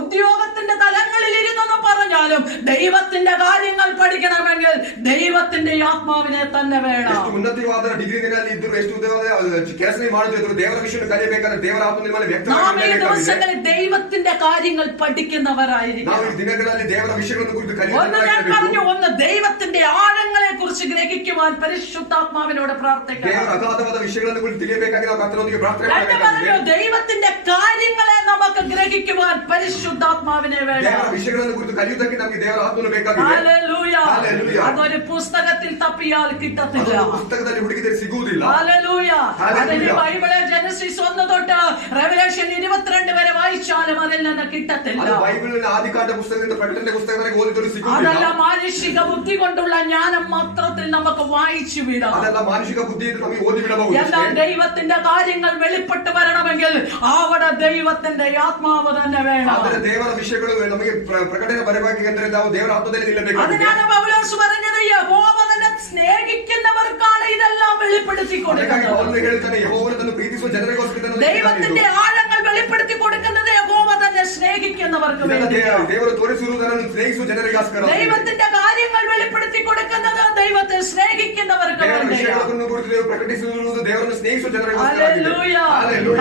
ഉദ്യോഗത്തിന്റെ തലങ്ങളിൽ ഇരുന്നെന്ന് പറഞ്ഞാലും ദൈവത്തിന്റെ കാര്യങ്ങൾ പഠിക്കണമെങ്കിൽ ദൈവത്തിന്റെ ആത്മാവിനെ തന്നെ വേണം. ಎಷ್ಟು ಉನ್ನತವಾದ ಡಿಗ್ರಿನಲ್ಲಿ ಇದ್ದರೂ ಎಷ್ಟು ಕೆಲಸ ಮಾಡುತ್ತಿದ್ರು ದೇವರ ವಿಷಯವನ್ನು ಕಲಿಯಬೇಕಾದ್ರೆ ದೇವರ ಆತ್ಮನ ಮೇಲೆ നാം ഈ ವ್ಯಕ್ತವಾಗಿ ദിവസങ്ങളിൽ ദൈവത്തിന്റെ കാര്യങ്ങൾ പഠിക്കുന്നവരായിരിക്കും. ನಾವು ಈ ದಿನಗಳಲ್ಲಿ ದೇವರ ವಿಷಯಗಳನ್ನು ಕುರಿತು ഒന്ന് ഞാൻ പറഞ്ഞു, ಕಲಿಯಬೇಕು. ഒന്ന് ദൈവത്തിന്റെ ആഴങ്ങളെ കുറിച്ച് ഗ്രഹിക്കുവാൻ പരിശുദ്ധാത്മാവിനോട് പ്രാർത്ഥിക്കണം. ದೇವರ ಅಗಾಧವಾದ ವಿಷಯಗಳನ್ನು ಕುರಿತು ತಿಳಿಯಬೇಕಾಗಿ ನಾವು ಕರ್ತನೊಂದಿಗೆ ಪ್ರಾರ್ಥನೆ രണ്ട് പറഞ്ഞു, ಮಾಡಬೇಕಾಗಿದೆ. ദൈവത്തിന്റെ കാര്യങ്ങളെ നമുക്ക് ഗ്രഹിക്കുവാൻ പരിശുദ്ധാത്മാവിനെ വേണം. ದೇವರ ವಿಷಯಗಳನ್ನು ಕುರಿತು ಕಲಿಯುವುದಕ್ಕೆ ನಮಗೆ ದೇವರ ಆತ್ಮನು ಬೇಕಾಗಿದೆ. ഹല്ലേലൂയ. ഹല്ലേലൂയ. അതൊരു പുസ്തകത്തിൽ തപ്പിയാൽ കിട്ടത്തില്ല. ಅದನ್ನು ಪುಸ್ತಕದಲ್ಲಿ ಹುಡುಕಿದರೆ ಸಿಗುವುದಿಲ್ಲ. ഹല്ലേലൂയ. ഹല്ലേലൂയ. അതിന് ബൈബിളെ ജനസിസ് 1 തൊട്ട് റെവലേഷൻ 22 വരെ വായിച്ചാലും അതിൽ നിന്ന് കിട്ടത്തില്ല. ಅದು ಬೈಬಲಿನ ಆದಿಕಾಂಡ ಪುಸ್ತಕದಿಂದ ಪ್ರಕಟಣೆ ಪುಸ್ತಕದಲ್ಲಿ ಓದಿದರೂ ಸಿಗುವುದಿಲ್ಲ. അതല്ല മാനുഷിക ബുദ്ധി കൊണ്ടുള്ള ജ്ഞാനം മാത്രത്തിൽ നമുക്ക് വായിച്ചു വിടാം. ಅದೆಲ್ಲ ಮಾನಸಿಕ ബുദ്ധിಯಿಂದ ನಮಗೆ ಓದಿ ಬಿಡಬಹುದು. എന്നാൽ ദൈവത്തിന്റെ കാര്യങ്ങൾ വെളിപ്പെട്ട് വരണമെങ്കിൽ അവിടെ ദൈവത്തിന്റെ ആത്മാവ് തന്നെ വേണം. ಆದರೆ ದೇವರ ವಿಷಯಗಳು ನಮಗೆ ಪ್ರಕಟಣೆ ಬರಬೇಕೆಂದರೆ ನಾವು ದೇವರ ಆತ್ಮದಲ್ಲಿ ನಿಲ್ಲಬೇಕಾಗಿದೆ. അതിനാണ് പൗലോസ് പറഞ്ഞത്, യഹോവ തന്നെ സ്നേഹിക്കുന്നവർക്കാണ് ഇതെല്ലാം വെളിപ്പെടുത്തി കൊടുക്കുന്നത്. ಪೌಲನು ಹೇಳುತ್ತಾನೆ, ಯೆಹೋವನನ್ನು ಪ್ರೀತಿಸುವ ಜನರಿಗೋಸ್ಕರ ദൈവത്തിന്റെ ആഴങ്ങൾ വെളിപ്പെടുത്തി കൊടുക്കുന്നത് യഹോവ തന്നെ സ്നേഹിക്കുന്നവർക്ക് വേണ്ടി. ದೇವರು ತೋರಿಸುವುದನ್ನು ಸ್ನೇಹಿಸುವ ಜನರಿಗೋಸ್ಕರ. ദൈവത്തിന്റെ കാര്യങ്ങൾ വെളിപ്പെടുത്തി കൊടുക്കുന്നത് ദൈവത്തെ സ്നേഹിക്കുന്നവർക്ക് ದೇವರ വേണ്ടി. ವಿಷಯಗಳನ್ನು ಕುರಿತು ದೇವರು ಪ್ರಕಟಿಸುವುದು ದೇವರನ್ನು ಸ್ನೇಹಿಸುವ ಜನರಿಗೋಸ್ಕರ. Hallelujah,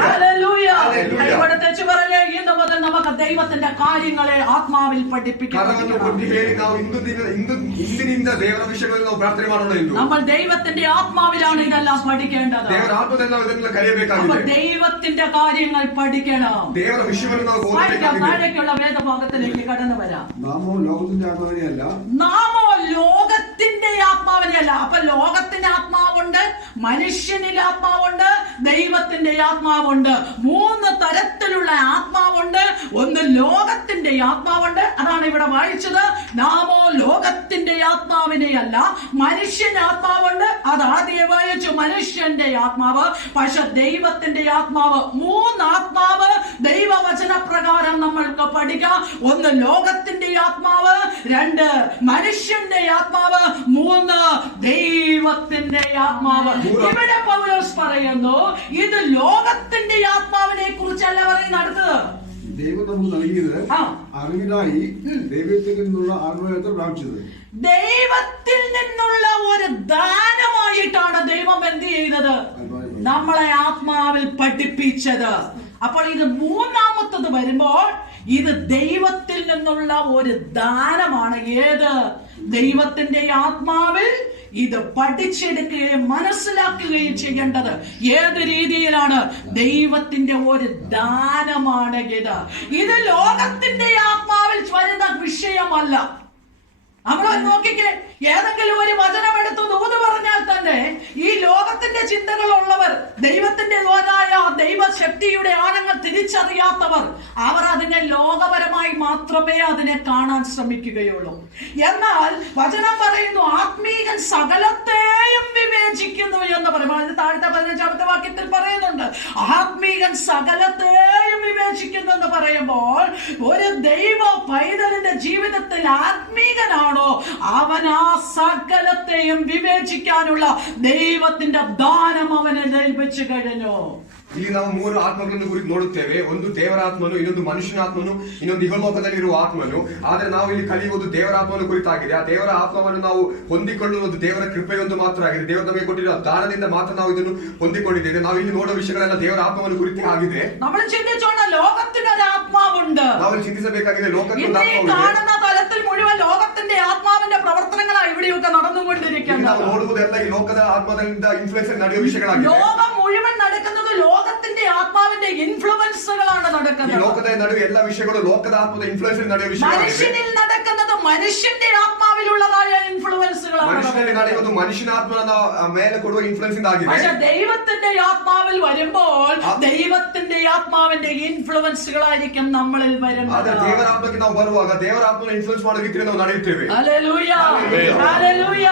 hallelujah. കൈകൊണ്ട് തെച്ചു പറഞ്ഞേ, ഇന്ന് മുതൽ നമുക്ക് ദൈവത്തിന്റെ കാര്യങ്ങളെ ആത്മാവിൽ ಕರವನ್ನು ಕೊಟ್ಟು ಹೇಳಿ ನಾವು ಇಂದಿನಿಂದ ದೇವರ ವಿಷಯಗಳಲ್ಲಿ ನಾವು ಪ್ರಾರ್ಥನೆ ಮಾಡೋಣ ಎಂದು. നമ്മൾ ദൈവത്തിന്റെ ആത്മാവിലാണ് ഇതെല്ലാം പഠിക്കേണ്ടത്. ದೇವರ ಆತ್ಮದಲ್ಲಿ ನಾವು ಇದನ್ನೆಲ್ಲ അപ്പോൾ ಕಲಿಯಬೇಕಾಗಿದೆ. ദൈവത്തിന്റെ കാര്യങ്ങൾ പഠിക്കണം. ದೇವರ ವಿಷಯವನ್ನು ನಾವು ಓದಬೇಕಾಗಿದೆ. താഴേക്കുള്ള വേദഭാഗത്തിലേക്ക് കടന്നു വരാം. നാമോ ലോകത്തിന്റെ ആത്മാവിനെയല്ല. നാമോ ലോകത്തിന്റെ ആത്മാവിനെയല്ല. അപ്പൊ ലോകത്തിന്റെ ആത്മാവുണ്ട്, മനുഷ്യനിൽ ആത്മാവുണ്ട്, ദൈവത്തിന്റെ ആത്മാവുണ്ട്. 3 തരത്തിലുള്ള ആത്മാവുണ്ട്. ഒന്ന് ലോകത്തിന്റെ ആത്മാവുണ്ട്, അതാണ് ഇവിടെ വായിച്ചത്. നാമോ ലോകത്തിന്റെ ആത്മാവിനെ അല്ല, മനുഷ്യന്റെ ആത്മാവുണ്ട്. അത് ആദ്യം വായിച്ചു, മനുഷ്യന്റെ ആത്മാവ്. പക്ഷെ ദൈവത്തിന്റെ ആത്മാവ്, 3 ആത്മാവ് ദൈവവചന പ്രകാരം നമ്മൾക്ക് പഠിക്കാം. ഒന്ന് ലോകത്തിന്റെ ആത്മാവ്, 2 മനുഷ്യന്റെ ആത്മാവ്, 3 ദൈവത്തിന്റെ ആത്മാവ്. ഇവിടെ പൗലോസ് പറയുന്നു, ഇത് ലോകത്തിന്റെ ആത്മാവിനെ കുറിച്ചല്ല പറയുന്നത്. അടുത്തത്, ദൈവം നമുക്ക് നൽകിയത് അറിവിനായി ദൈവത്തിൽ നിന്നുള്ള ആത്മാവത്തെ പ്രാപിച്ചത്. ദൈവത്തിൽ നിന്നുള്ള ഒരു ദാനമായിട്ടാണ് ദൈവം എന്ത് ചെയ്തത്? നമ്മളെ ആത്മാവിൽ പഠിപ്പിച്ചത്. അപ്പോൾ ഇത് 3ാമത്തത് വരുമ്പോൾ ഇത് ദൈവത്തിൽ നിന്നുള്ള ഒരു ദാനമാണ്. ഏത്? ദൈവത്തിന്റെ ആത്മാവിൽ ഇത് പഠിച്ചെടുക്കുകയും മനസ്സിലാക്കുകയും ചെയ്യേണ്ടത് ഏത് രീതിയിലാണ്? ദൈവത്തിന്റെ ഒരു ദാനമാണ് ഇത്. ഇത് ലോകത്തിന്റെ ആത്മാവിൽ വരുന്ന വിഷയമല്ല. നമ്മൾ നോക്കിക്കേ, ഏതെങ്കിലും ഒരു വചനം എടുത്ത് ദൂത് പറഞ്ഞാൽ തന്നെ ഈ ലോകത്തിന്റെ ചിന്തകളുള്ളവർ, ദൈവത്തിൻ്റെതായ ദൈവശക്തിയുടെ ആഴങ്ങൾ തിരിച്ചറിയാത്തവർ, അവർ അതിനെ ലോകപരമായി മാത്രമേ അതിനെ കാണാൻ ശ്രമിക്കുകയുള്ളൂ. എന്നാൽ വചനം പറയുന്നു, ആത്മീകൻ സകലത്തെയും വിവേചിക്കുന്നു എന്ന് പറയുമ്പോൾ, അതിന് താഴത്തെ 15ാമത്തെ വാക്യത്തിൽ പറയുന്നുണ്ട്, ആത്മീകൻ സകലത്തെയും വിവേചിക്കുന്നു എന്ന് പറയുമ്പോൾ ഒരു ദൈവ പൈതലിന്റെ ജീവിതത്തിൽ ആത്മീകനാണ് അവൻ ആ സകലത്തെയും വിവേചിക്കാനുള്ള ദൈവത്തിന്റെ ദാനം അവനെ ഏൽപ്പിച്ചു കഴിഞ്ഞു. ಇಲ್ಲಿ ನಾವು 3 ಆತ್ಮಗಳನ್ನು ಕುರಿತು ನೋಡುತ್ತೇವೆ. ಒಂದು ದೇವರ ಆತ್ಮನು, ಇನ್ನೊಂದು ಮನುಷ್ಯನ ಆತ್ಮನು, ಇನ್ನೊಂದು ಇಹಲೋಕದಲ್ಲಿರುವ ಆತ್ಮನು. ಆದರೆ ನಾವು ಇಲ್ಲಿ ಕಲಿಯುವುದು ದೇವರ ಆತ್ಮನ ಕುರಿತಾಗಿದೆ. ಆ ದೇವರ ಆತ್ಮವನ್ನು ನಾವು ಹೊಂದಿಕೊಳ್ಳುವುದು ದೇವರ ಕೃಪೆಯೊಂದು ಮಾತ್ರ ಆಗಿದೆ. ದೇವರು ನಮಗೆ ಕೊಟ್ಟಿರುವ ದಾನದಿಂದ ಮಾತ್ರ ನಾವು ಇದನ್ನು ಹೊಂದಿಕೊಂಡಿದ್ದೇವೆ. ನಾವು ಇಲ್ಲಿ ನೋಡುವ ವಿಷಯಗಳೆಲ್ಲ ದೇವರ ಆತ್ಮವನ್ನು ಕುರಿತೇ ಆಗಿದೆ. നമ്മൾ ചിന്തിച്ചോണ്ട ലോകത്തിനൊരു ആത്മാവുണ്ട്. ನಾವು ചിന്തിಸಬೇಕಾಗಿದೆ, ലോಕಕ್ಕೆ കാണുന്ന തലത്തിൽ മുഴുവൻ ലോകത്തിന്റെ ആത്മാവിന്റെ പ്രവർത്തനങ്ങളാണ് ഇവിടെയൊക്കെ നടന്നുകൊണ്ടിരിക്കുന്നത്. ನಾವು ನೋಡುವುದೆಲ್ಲ ಈ ಲೋಕದ ಆತ್ಮದಿಂದ ಇನ್ಫ್ಲುಯೆನ್ಸ್ ನಡೆಯುವ ವಿಷಯಗಳಾಗಿದೆ. ലോകം മുഴുവൻ നടക്കുന്നത് ലോകത്തിന്റെ ആത്മാവിന്റെ ഇൻഫ്ലുവൻസുകളാണ് നടക്കുന്നത്. ഈ ലോകದ ನಡುವೆ ಎಲ್ಲ ವಿಷಯಗಳು ಲೋಕದ ಆತ್ಮದ ಇನ್ಫ್ಲುಯೆನ್ಸ್ ನಡೆಯುವ ವಿಷಯಗಳಾಗಿದೆ. മനുഷ്യനിൽ നടക്കുന്നത് മനുഷ്യന്റെ ആത്മാവിലുള്ളതായ ഇൻഫ്ലുവൻസുകളാണ്. മനുഷ്യನಲ್ಲಿ ನಡೆಯುವುದು ಮನುಷ್ಯನ ಆತ್ಮನ ಮೇಲೆ ಕೊಡುವ ಇನ್ಫ್ಲುಯೆನ್ಸ್ ಆಗಿದೆ. പക്ഷേ ദൈവത്തിന്റെ ആത്മാവിൽ വരുമ്പോൾ ദൈവത്തിന്റെ ആത്മാവിന്റെ ഇൻഫ്ലുവൻസുകളായിരിക്കും നമ്മളിൽ വരുന്നത്. ಆದರೆ ದೇವರ ಆತ್ಮಕ್ಕೆ ನಾವು ಬರುವಾಗ ದೇವರ ಆತ್ಮನ ಇನ್ಫ್ಲುಯೆನ್ಸ್ ಮಾಡುವ ರೀತಿಯಲ್ಲಿ ನಾವು ನಡೆಯುತ್ತೇವೆ. Hallelujah, hallelujah.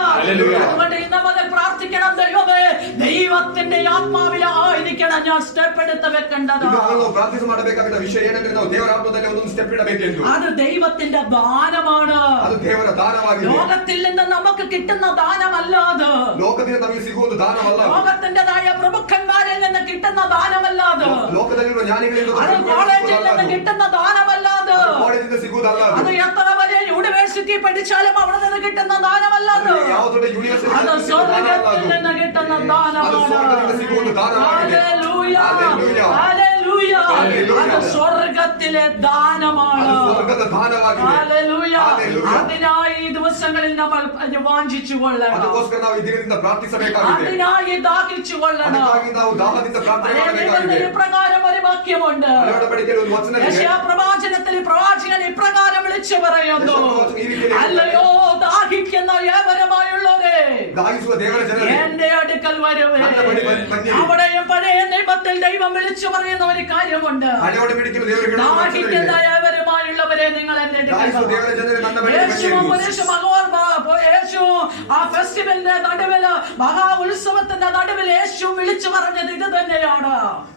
അതുകൊണ്ട് ഇന്ന് മുതൽ പ്രാർത്ഥിക്കണം, ദൈവമേ ദൈവത്തിന്റെ ആത്മാവിലായിരിക്കണം ഞാൻ സ്റ്റെപ്പ് എടുത്ത് വെക്കേണ്ടത്. ನಾವು ಪ್ರಾರ್ಥನೆ ಮಾಡಬೇಕಾದ ವಿಷಯ ಏನಂದ್ರೆ ನಾವು ದೇವರ ಆತ್ಮದಲ್ಲಿ ಒಂದು ಸ್ಟೆಪ್ ಇಡಬೇಕೆಂದು. അത് ദൈവത്തിന്റെ ദാനമാണ്. ಅದು ದೇವರ ದಾನವಾಗಿದೆ. ലോകത്തിൽ നിന്ന് നമുക്ക് കിട്ടുന്ന ദാനമല്ല അത്. ಲೋಕದಿಂದ ನಮಗೆ ಸಿಗುವ ಒಂದು ದಾನವಲ್ಲ. ലോകത്തിന്റേതായ പ്രമുഖന്മാരിൽ നിന്ന് കിട്ടുന്ന ദാനമല്ല അത്. ಲೋಕದಲ್ಲಿರುವ ಜ್ಞಾನಿಗಳಿಂದ അത് കോളേജിൽ നിന്ന് കിട്ടുന്ന ദാനമല്ല അത്. ಕಾಲೇಜಿಂದ ಸಿಗುವುದಲ್ಲ. അത് എത്ര വലിയ യൂണിവേഴ്സിറ്റി പഠിച്ചാലും അവിടെ നിന്ന് കിട്ടുന്ന ദാനമല്ല അത്. ಯಾವುದೋ ಯೂನಿವರ್ಸಿಟಿ അത് സ്വർഗ്ഗത്തിൽ നിന്ന് കിട്ടുന്ന ദാനമാണ്. Hallelujah, hallelujah. അത് സ്വർഗ്ഗത്തിലെ ദാനമാണ്. ഹല്ലേലൂയ. അതിനായി ഈ ദിവസങ്ങളിൽ നമ്മൾ വാഞ്ചിച്ചു കൊള്ളണം. ಅದಕ್ಕೋಸ್ಕರ ನಾವು ಈ ದಿನದಿಂದ ಪ್ರಾರ್ಥಿಸಬೇಕಾಗಿದೆ. അതിനായി ദാഹിച്ചു കൊള്ളണം. ಅದಕ್ಕಾಗಿ ನಾವು ದಾಹದಿಂದ ಪ್ರಾರ್ಥನೆ ಮಾಡಬೇಕಾಗಿದೆ. ഇപ്രകാരം ഒരു വാക്യമുണ്ട്. ഉടമ്പടിക്കൽ ഒരു വചനമുണ്ട്. യശയ്യാപ്രവാചനത്തിൽ പ്രവാചകൻ ഇപ്രകാരം വിളിച്ചു പറയുന്നു, അല്ലയോ ദാഹിക്കുന്ന ഏവരുമായുള്ളവരെ, ദാഹിಸುವ ದೇವರ ಜನರೇ, എന്റെ അടുക്കൽ വരുവേ. ನನ್ನ ಬಳಿ ಬನ್ನಿರಿ. അവിടെയും പഴയ നിയമത്തിൽ ദൈവം വിളിച്ചു പറയുന്ന ഒരു കാര്യമുണ്ട്. ಹಳೆ ಒಡಂಬಡಿಕೆಯಲ್ಲಿ ದೇವರು ಹೇಳುವ ദാഹിക്കുന്ന ഏവരുമായുള്ളവരെ നിങ്ങൾ എന്റെ അടുക്കൽ ദാഹിಸುವ ದೇವರ ಜನರೇ ನನ್ನ ಬಳಿ യേശു ആ ഫെസ്റ്റിവലിന്റെ നടുവില്, മഹാ ഉത്സവത്തിന്റെ നടുവിൽ യേശു വിളിച്ചു പറഞ്ഞത് ഇത് തന്നെയാണ്.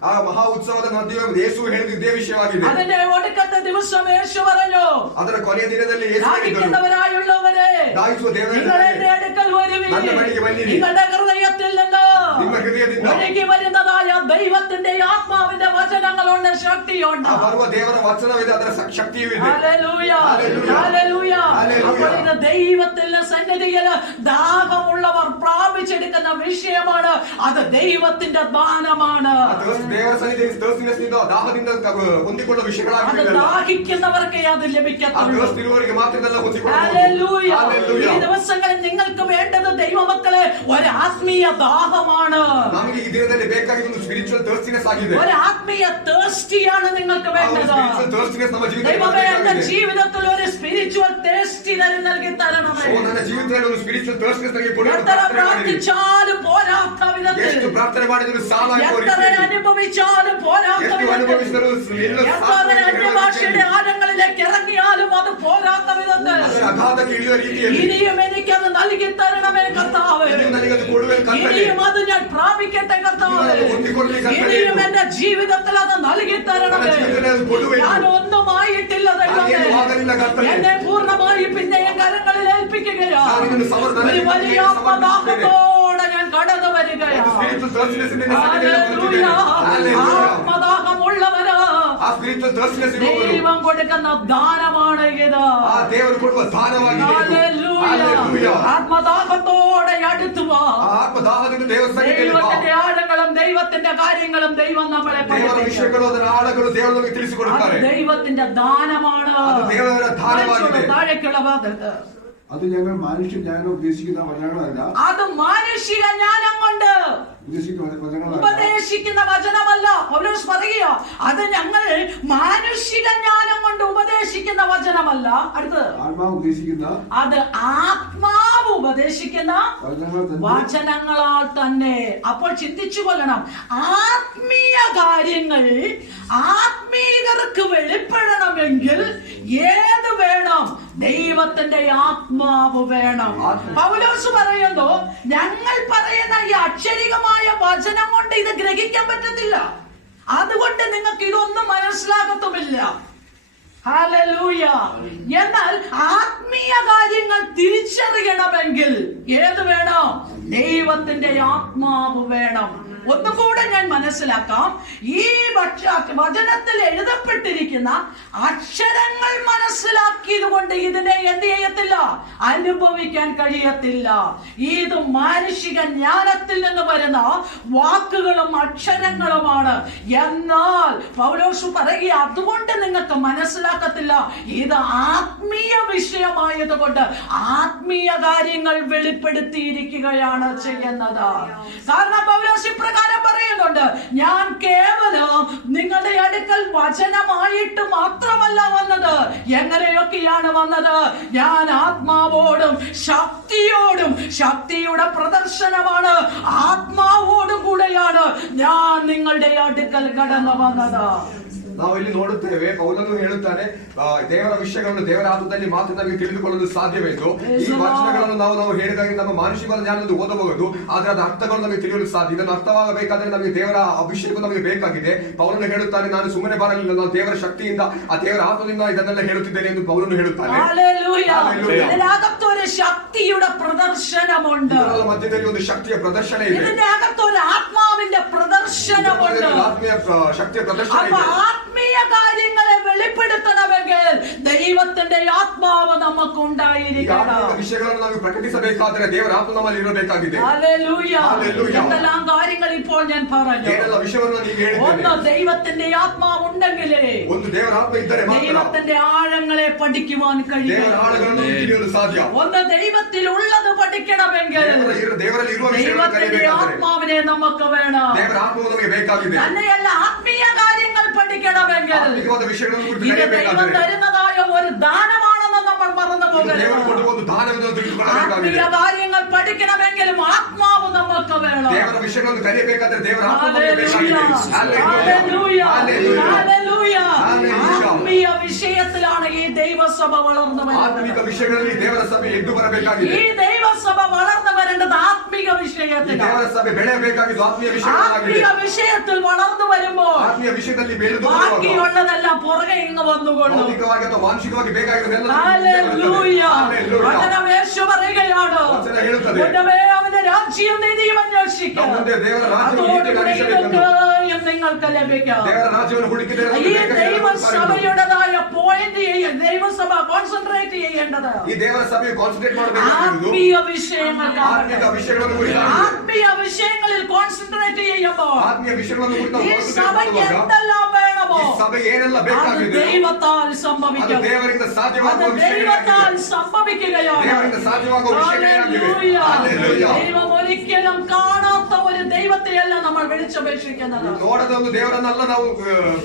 ಆ ಮಹಾ ಉತ್ಸವದ ಮಧ್ಯೆ ಯೇಸು ಹೇಳಿದ ಇದೇ ವಿಷಯವಾಗಿದೆ. അതിന്റെ ഒടുക്കത്തെ ദിവസം യേശു പറഞ്ഞു, ಅದರ ಕೊನೆಯ ದಿನದಲ್ಲಿ ಯೇಸು ദാഹിക്കുന്നവരായുള്ളവരെ ദാഹിಸುವ ದೇವರ നിങ്ങൾ എന്റെ അടുക്കൽ വരുവിൻ. ನನ್ನ ಬಳಿಗೆ ಬನ್ನಿರಿ. നിങ്ങളുടെ ഹൃദയത്തിൽ നിന്ന് ನಿಮ್ಮ ಹೃದಯದಿಂದ ഒഴുകി വരുന്നതായ ദൈവത്തിന്റെ ആത്മാവിന്റെ വചനങ്ങളുണ്ട്, ശക്തിയുണ്ട്. ಆ ಬರುವ ದೇವರ ವಚನವಿದೆ, ಅದರ ಶಕ್ತಿಯೂ ಇದೆ. Hallelujah, hallelujah. അപ്പോൾ ഇത് ദൈവത്തിന്റെ സന്നിധിയിൽ ദാഹമുള്ളവർ പ്രാപിച്ചെടുക്കുന്ന വിഷയമാണ്. അത് ദൈവത്തിന്റെ ദാനമാണ്. ದೇವರ ಸನ್ನಿಧಿಯಲ್ಲಿ ತೇಜಸ್ಸಿನಿಂದ ದಾಹದಿಂದ ಹೊಂದಿಕೊಳ್ಳುವ അത് ವಿಷಯಗಳಾಗಿವೆ. ദാഹിക്കുന്നവർക്കേ അത് ലഭിക്കത്തുള്ളൂ. ಇರುವವರಿಗೆ ಮಾತ್ರ ಇದೆಲ್ಲ ಹೊಂದಿಕೊಳ್ಳಬಹುದು. ഹല്ലേലൂയ. ഹല്ലേലൂയ. ഈ ദിവസങ്ങളിൽ നിങ്ങൾക്ക് വേണ്ടത് ദൈവമക്കളെ ഒരു ആത്മീയ ദാഹമാണ്. ನಮಗೆ ಈ ದಿನದಲ್ಲಿ ಬೇಕಾಗಿದ್ದು ಒಂದು ಸ್ಪಿರಿಚುವಲ್ ಥರ್ಸ್ಟಿನೆಸ್ ಆಗಿದೆ. ഒരു ആത്മീയ തേഴ്സ്റ്റിയാണ് നിങ്ങൾക്ക് വേണ്ടത്. ಸ್ಪಿರಿಚುವಲ್ ಥರ್ಸ್ಟಿನೆಸ್ ನಮ್ಮ ಜೀವಿತದಲ್ಲಿ ദൈവമേ, എന്റെ ಬೇಕಾಗಿದೆ. ജീവിതത്തിൽ ഒരു സ്പിരിച്വൽ തേഴ്സ്റ്റി നൽകി തരണമേ. ನನ್ನ ಜೀವಿತದಲ್ಲಿ ಒಂದು ಸ್ಪಿರಿಚುವಲ್ ಥರ್ಸ್ಟಿನೆಸ್ ನನಗೆ ಕೊಡಿ. എത്ര പ്രാർത്ഥിച്ചാലും പോരാത്ത വിധത്തിൽ, ಎಷ್ಟು ಪ್ರಾರ್ಥನೆ ಮಾಡಿದರೂ ಸಾಲಾಗಿ എത്ര അനുഭവിച്ചാലും പോരാത്ത ಎಷ್ಟು വിധത്തിൽ, ಅನುಭವಿಸಿದರೂ ಎಲ್ಲ എത്ര അന്യഭാഷയുടെ ആഴങ്ങളിലേക്ക് ഇറങ്ങിയാലും അത് പോരാത്ത വിധത്തിൽ ಅಗಾಧಕ್ಕೆ ಇಳಿಯುವ ರೀತಿಯಲ್ಲಿ ഇനിയും എനിക്കത് നൽകി തരണമേ കർത്താവേ. ನನಗದು ಕೊಡುವೆ ಕರ್ತನೆ. ഇനിയും അത് ഞാൻ പ്രാപിക്കട്ടെ കർത്താവേ. ഇനിയും എന്റെ ജീവിതത്തിൽ അത് നൽകി തരണമേ. ഞാൻ ഒന്നുമായിട്ടില്ല ദൈവമേ. എന്നെ പൂർണ്ണമായി പിന്നെയും കരങ്ങളിൽ ഏൽപ്പിക്കുകയാണ്. ഒരു വലിയ ആത്മദാഹത്തോടെ ഞാൻ കടന്നു വരികയാണ്. ആത്മദാഹമുള്ളവര് ദൈവം കൊടുക്കുന്ന ദാനമാണ് ഇത്. ದೇವರು ಕೊಡುವ ದಾನವಾಗಿದೆ. ആത്മദാഹത്തോടെ അടുത്തു വാ. ಆತ್ಮದಾಹದಿಂದ ദൈവത്തിന്റെ ആഴങ്ങളും ദൈവത്തിന്റെ കാര്യങ്ങളും ദൈവം നമ്മളെ ದೇವರ ವಿಷಯಗಳು ಅದರ ಆಳಗಳು ದೇವರು ನಮಗೆ ತಿಳಿಸಿಕೊಡುತ್ತಾರೆ. ദൈവത്തിന്റെ ദാനമാണ്. ಅದು ದೇವರ ದಾನವಾಗಿದೆ. താഴേക്കുള്ള ഭാഗത്ത് അത് ഞങ്ങൾ മാനുഷ്യ ജ്ഞാനം ഉദ്ദേശിക്കുന്ന വചനങ്ങളല്ല. അത് മാനുഷിക ജ്ഞാനം കൊണ്ട് ഉപദേശിക്കുന്ന വചനമല്ല. പൗലോസ് പറയുക, അത് ഞങ്ങൾ മാനുഷിക ജ്ഞാനം കൊണ്ട് ഉപദേശിക്കുന്ന വചനമല്ല. അടുത്തത് ആത്മാവ് ഉദ്ദേശിക്കുന്ന, അത് ആത്മാവ് ഉപദേശിക്കുന്ന വചനങ്ങളാൽ തന്നെ. അപ്പോൾ ചിന്തിച്ചു കൊള്ളണം, ആത്മീയ കാര്യങ്ങൾ ആത്മീയർക്ക് വെളിപ്പെടണമെങ്കിൽ ഏത് വേണം? ദൈവത്തിന്റെ ആത്മാവ് വേണം. പൗലോസ് പറയുന്നു, ഞങ്ങൾ പറയുന്ന ഈ അക്ഷരികമായ വചനം കൊണ്ട് ഇത് ഗ്രഹിക്കാൻ പറ്റത്തില്ല. അതുകൊണ്ട് നിങ്ങൾക്ക് ഇതൊന്നും മനസ്സിലാകത്തുമില്ല. ഹല്ലേലൂയ. എന്നാൽ ആത്മീയ കാര്യങ്ങൾ തിരിച്ചറിയണമെങ്കിൽ ഏത് വേണം? ദൈവത്തിന്റെ ആത്മാവ് വേണം. ഒന്നുകൂടെ ഞാൻ മനസ്സിലാക്കാം. ഈ വചനത്തിൽ എഴുതപ്പെട്ടിരിക്കുന്ന അക്ഷരങ്ങൾ മനസ്സിലാക്കിയത് കൊണ്ട് ഇതിനെ എന്ത് ചെയ്യത്തില്ല? അനുഭവിക്കാൻ കഴിയത്തില്ല. ഇത് മാനുഷിക ജ്ഞാനത്തിൽ നിന്ന് വരുന്ന വാക്കുകളും അക്ഷരങ്ങളുമാണ്. എന്നാൽ പൗലോസ് പറയുക, അതുകൊണ്ട് നിങ്ങൾക്ക് മനസ്സിലാക്കത്തില്ല. ഇത് ആത്മീയ വിഷയമായതുകൊണ്ട് ആത്മീയ കാര്യങ്ങൾ വെളിപ്പെടുത്തിയിരിക്കുകയാണ് ചെയ്യുന്നത്. കാരണം പൗലോസ് ഇപ്രകാരം പറയുന്നുണ്ട്, ഞാൻ കേവലം നിങ്ങളുടെ അടുക്കൽ വചനമായിട്ട് മാത്രമല്ല വന്നത്. എങ്ങനെയൊക്കെയാണ് വന്നത്? ഞാൻ ആത്മാവോടും ശക്തിയോടും, ശക്തിയുടെ പ്രദർശനമാണ്, ആത്മാവോടും കൂടെയാണ് ഞാൻ നിങ്ങളുടെ അടുക്കൽ കടന്നു വന്നത്. ನಾವು ಇಲ್ಲಿ ನೋಡುತ್ತೇವೆ, ಪೌಲನು ಹೇಳುತ್ತಾನೆ, ದೇವರ ವಿಷಯಗಳನ್ನು ದೇವರ ಆತ್ಮದಲ್ಲಿ ಮಾತ್ರ ನಮಗೆ ತಿಳಿದುಕೊಳ್ಳಲು ಸಾಧ್ಯವೆಂದು. ಈ ವಚನಗಳನ್ನು ನಾವು ಹೇಳಿದಾಗ ನಮ್ಮ ಮಾನಸಿಕ ಜ್ಞಾನದಲ್ಲಿ ಓದಬಹುದು, ಆದ್ರೆ ಅದರ ಅರ್ಥಗಳು ನಮಗೆ ತಿಳಿಯಲು ಸಾಧ್ಯ. ಇದನ್ನು ಅರ್ಥವಾಗಬೇಕಾದ್ರೆ ನಮಗೆ ದೇವರ ಅಭಿಷೇಕ ನಮಗೆ ಬೇಕಾಗಿದೆ. ಪೌಲನು ಹೇಳುತ್ತಾನೆ, ನಾನು ಸುಮ್ಮನೆ ಬರಲಿಲ್ಲ, ನಾನು ದೇವರ ಶಕ್ತಿಯಿಂದ, ಆ ದೇವರ ಆತ್ಮದಿಂದ ಇದನ್ನೆಲ್ಲ ಹೇಳುತ್ತಿದ್ದೇನೆ ಎಂದು ಪೌಲನು ಹೇಳುತ್ತಾನೆ. ഇതിനകത്തൊരു ശക്തിയുടെ പ്രദർശനമുണ്ട്. മധ്യದಲ್ಲಿ ಒಂದು ಶಕ್ತಿಯ ಪ್ರದರ್ಶನ ಇದೆ. ഇതിനകത്തൊരു ആത്മാവിന്റെ പ്രദർശനമുണ്ട്. ಆತ್ಮೀಯ ಶಕ್ತಿಯ ಪ್ರದರ್ಶನ ಇದೆ. ആത്മീയ കാര്യങ്ങളെ വെളിപ്പെടുത്തണമെങ്കിൽ ദൈവത്തിന്റെ ആത്മാവ് നമുക്ക് ഉണ്ടായിരിക്കണം. വിഷയಗಳನ್ನು ನಾವು ಪ್ರಕಟಿಸಬೇಕಾದರೆ ದೇವರ ಆತ್ಮ ನಮ್ಮಲ್ಲಿ ಇರಬೇಕಾಗಿದೆ. ഹല്ലേലൂയ. എന്തെല്ലാം കാര്യങ്ങൾ ഇപ്പോൾ ഞാൻ പറഞ്ഞു. ಏನೆಲ್ಲ ವಿಷಯವನ್ನು ನೀವು ಹೇಳಿದ್ದೀರಿ. ഒന്ന്, ദൈവത്തിന്റെ ആത്മാവ് ഉണ്ടെങ്കിലേ ಒಂದು ದೇವರ ಆತ್ಮ ಇದ್ದರೆ ಮಾತ್ರ ദൈവത്തിന്റെ ആഴങ്ങളെ പഠിക്കുവാൻ കഴിയും. ದೇವರ ಆಳಗಳನ್ನು ತಿಳಿಯಲು ಸಾಧ್ಯ. ഒന്ന്, ദൈവത്തിൽ ഉള്ളത് പഠിക്കണമെങ്കിൽ ದೇವರಲ್ಲಿ ಇರುವ ವಿಷಯಗಳನ್ನು ദൈവത്തിന്റെ ಕಲಿಯಬೇಕಾದರೆ ആത്മാവിനെ നമുക്ക് വേണം. ದೇವರ ಆತ್ಮವು ನಮಗೆ ಬೇಕಾಗಿದೆ. തന്നെയല്ല, ആത്മീയ കാര്യങ്ങൾ പഠിക്കണമെങ്കിൽ ಆತ್ಮಿಕವಾದ ವಿಷಯಗಳನ್ನು ಕುರಿತು ഇത് ദൈവം ಕಲಿಯಬೇಕಾದರೆ തരുന്നതായ ഒരു ദാനമാണെന്ന് നമ്മൾ മറന്നു പോകരുത്. ದೇವರು ಕೊಡುವ ಒಂದು ದಾನವೆಂದು ತಿಳಿದುಕೊಳ್ಳಬೇಕಾಗಿದೆ. ആത്മീയ കാര്യങ്ങൾ പഠിക്കണമെങ്കിലും ആത്മാവ് നമുക്ക് വേണം. ದೇವರ ವಿಷಯಗಳನ್ನು ಕಲಿಯಬೇಕಾದರೆ ದೇವರ ಆತ್ಮ ನಮಗೆ ಬೇಕಾಗಿದೆ. ഹല്ലേലൂയ. ഹല്ലേലൂയ. ആത്മീയ വിഷയത്തിലാണ് ഈ ദൈവസഭ വളർന്നു വരുന്നത്. ಆತ್ಮಿಕ ವಿಷಯಗಳಲ್ಲಿ ದೇವರ ಸಭೆ ಎದ್ದು ಬರಬೇಕಾಗಿದೆ. ഈ ദൈവസഭ വളർന്നു വരേണ്ടത് ആത്മീയ വിഷയത്തിൽ. ದೇವರ ಸಭೆ ಬೆಳೆಯಬೇಕಾಗಿದ್ದು ಆತ್ಮೀಯ ವಿಷಯಗಳಾಗಿದೆ. ആത്മീയ വിഷയത്തിൽ വളർന്നു വരുമ്പോൾ ಆತ್ಮೀಯ ವಿಷಯದಲ್ಲಿ ಬೆಳೆದು ബാക്കിയുള്ളതെല്ലാം പുറകെ ഇങ്ങ് വന്നുകൊള്ളും. ಭೌತಿಕವಾಗಿ ಅಥವಾ ಮಾನಸಿಕವಾಗಿ ಬೇಕಾಗಿರೋದೆಲ್ಲ ഹല്ലേലൂയ. വചനം യേശു പറയുകയാണ്, ഉടനെ അവന്റെ രാജ്യവും നീതിയും അന്വേഷിക്കുക, അതോടുകൂടി ഇതൊക്കെയും നിങ്ങൾക്ക് ലഭിക്കാം. ഈ ദൈവസഭയുടേതായ പോയിന്റ് ദൈവസഭ കോൺസെൻട്രേറ്റ് ചെയ്യേണ്ടത് ഈ ദേവസഭയെ കോൺസെൻട്രേറ്റ് ആത്മീയ വിഷയങ്ങൾക്കാണ്. ആത്മീയ വിഷയങ്ങളിൽ കോൺസെൻട്രേറ്റ് ചെയ്യുമ്പോൾ ആത്മീയ വിഷയಗಳನ್ನು ഈ സഭയ്ക്ക് എന്തെല്ലാം വേണമോ ಈ ಸಭೆಗೆ ಏನೆಲ್ಲ അത് ಬೇಕಾಗಿದೆ ദൈവത്താൽ ಅದು സംഭവിക്കും. ದೇವರಿಂದ അത് ಸಾಧ್ಯವಾಗುವ ദൈവത്താൽ ವಿಷಯಗಳಾಗಿವೆ. സംഭവിക്കുകയാണ്. ದೇವರಿಂದ ಸಾಧ್ಯವಾಗುವ ವಿಷಯಗಳಾಗಿವೆ. ഹല്ലേലൂയ. ಹಲ್ಲೆಲೂಯಾ. ദൈവം ഒരിക്കലും കാണാത്ത ഒരു ദൈവത്തെയല്ല നമ്മൾ വിളിച്ചപേക്ഷിക്കുന്നത്. ನೋಡದ ಒಂದು ದೇವರನ್ನಲ್ಲ ನಾವು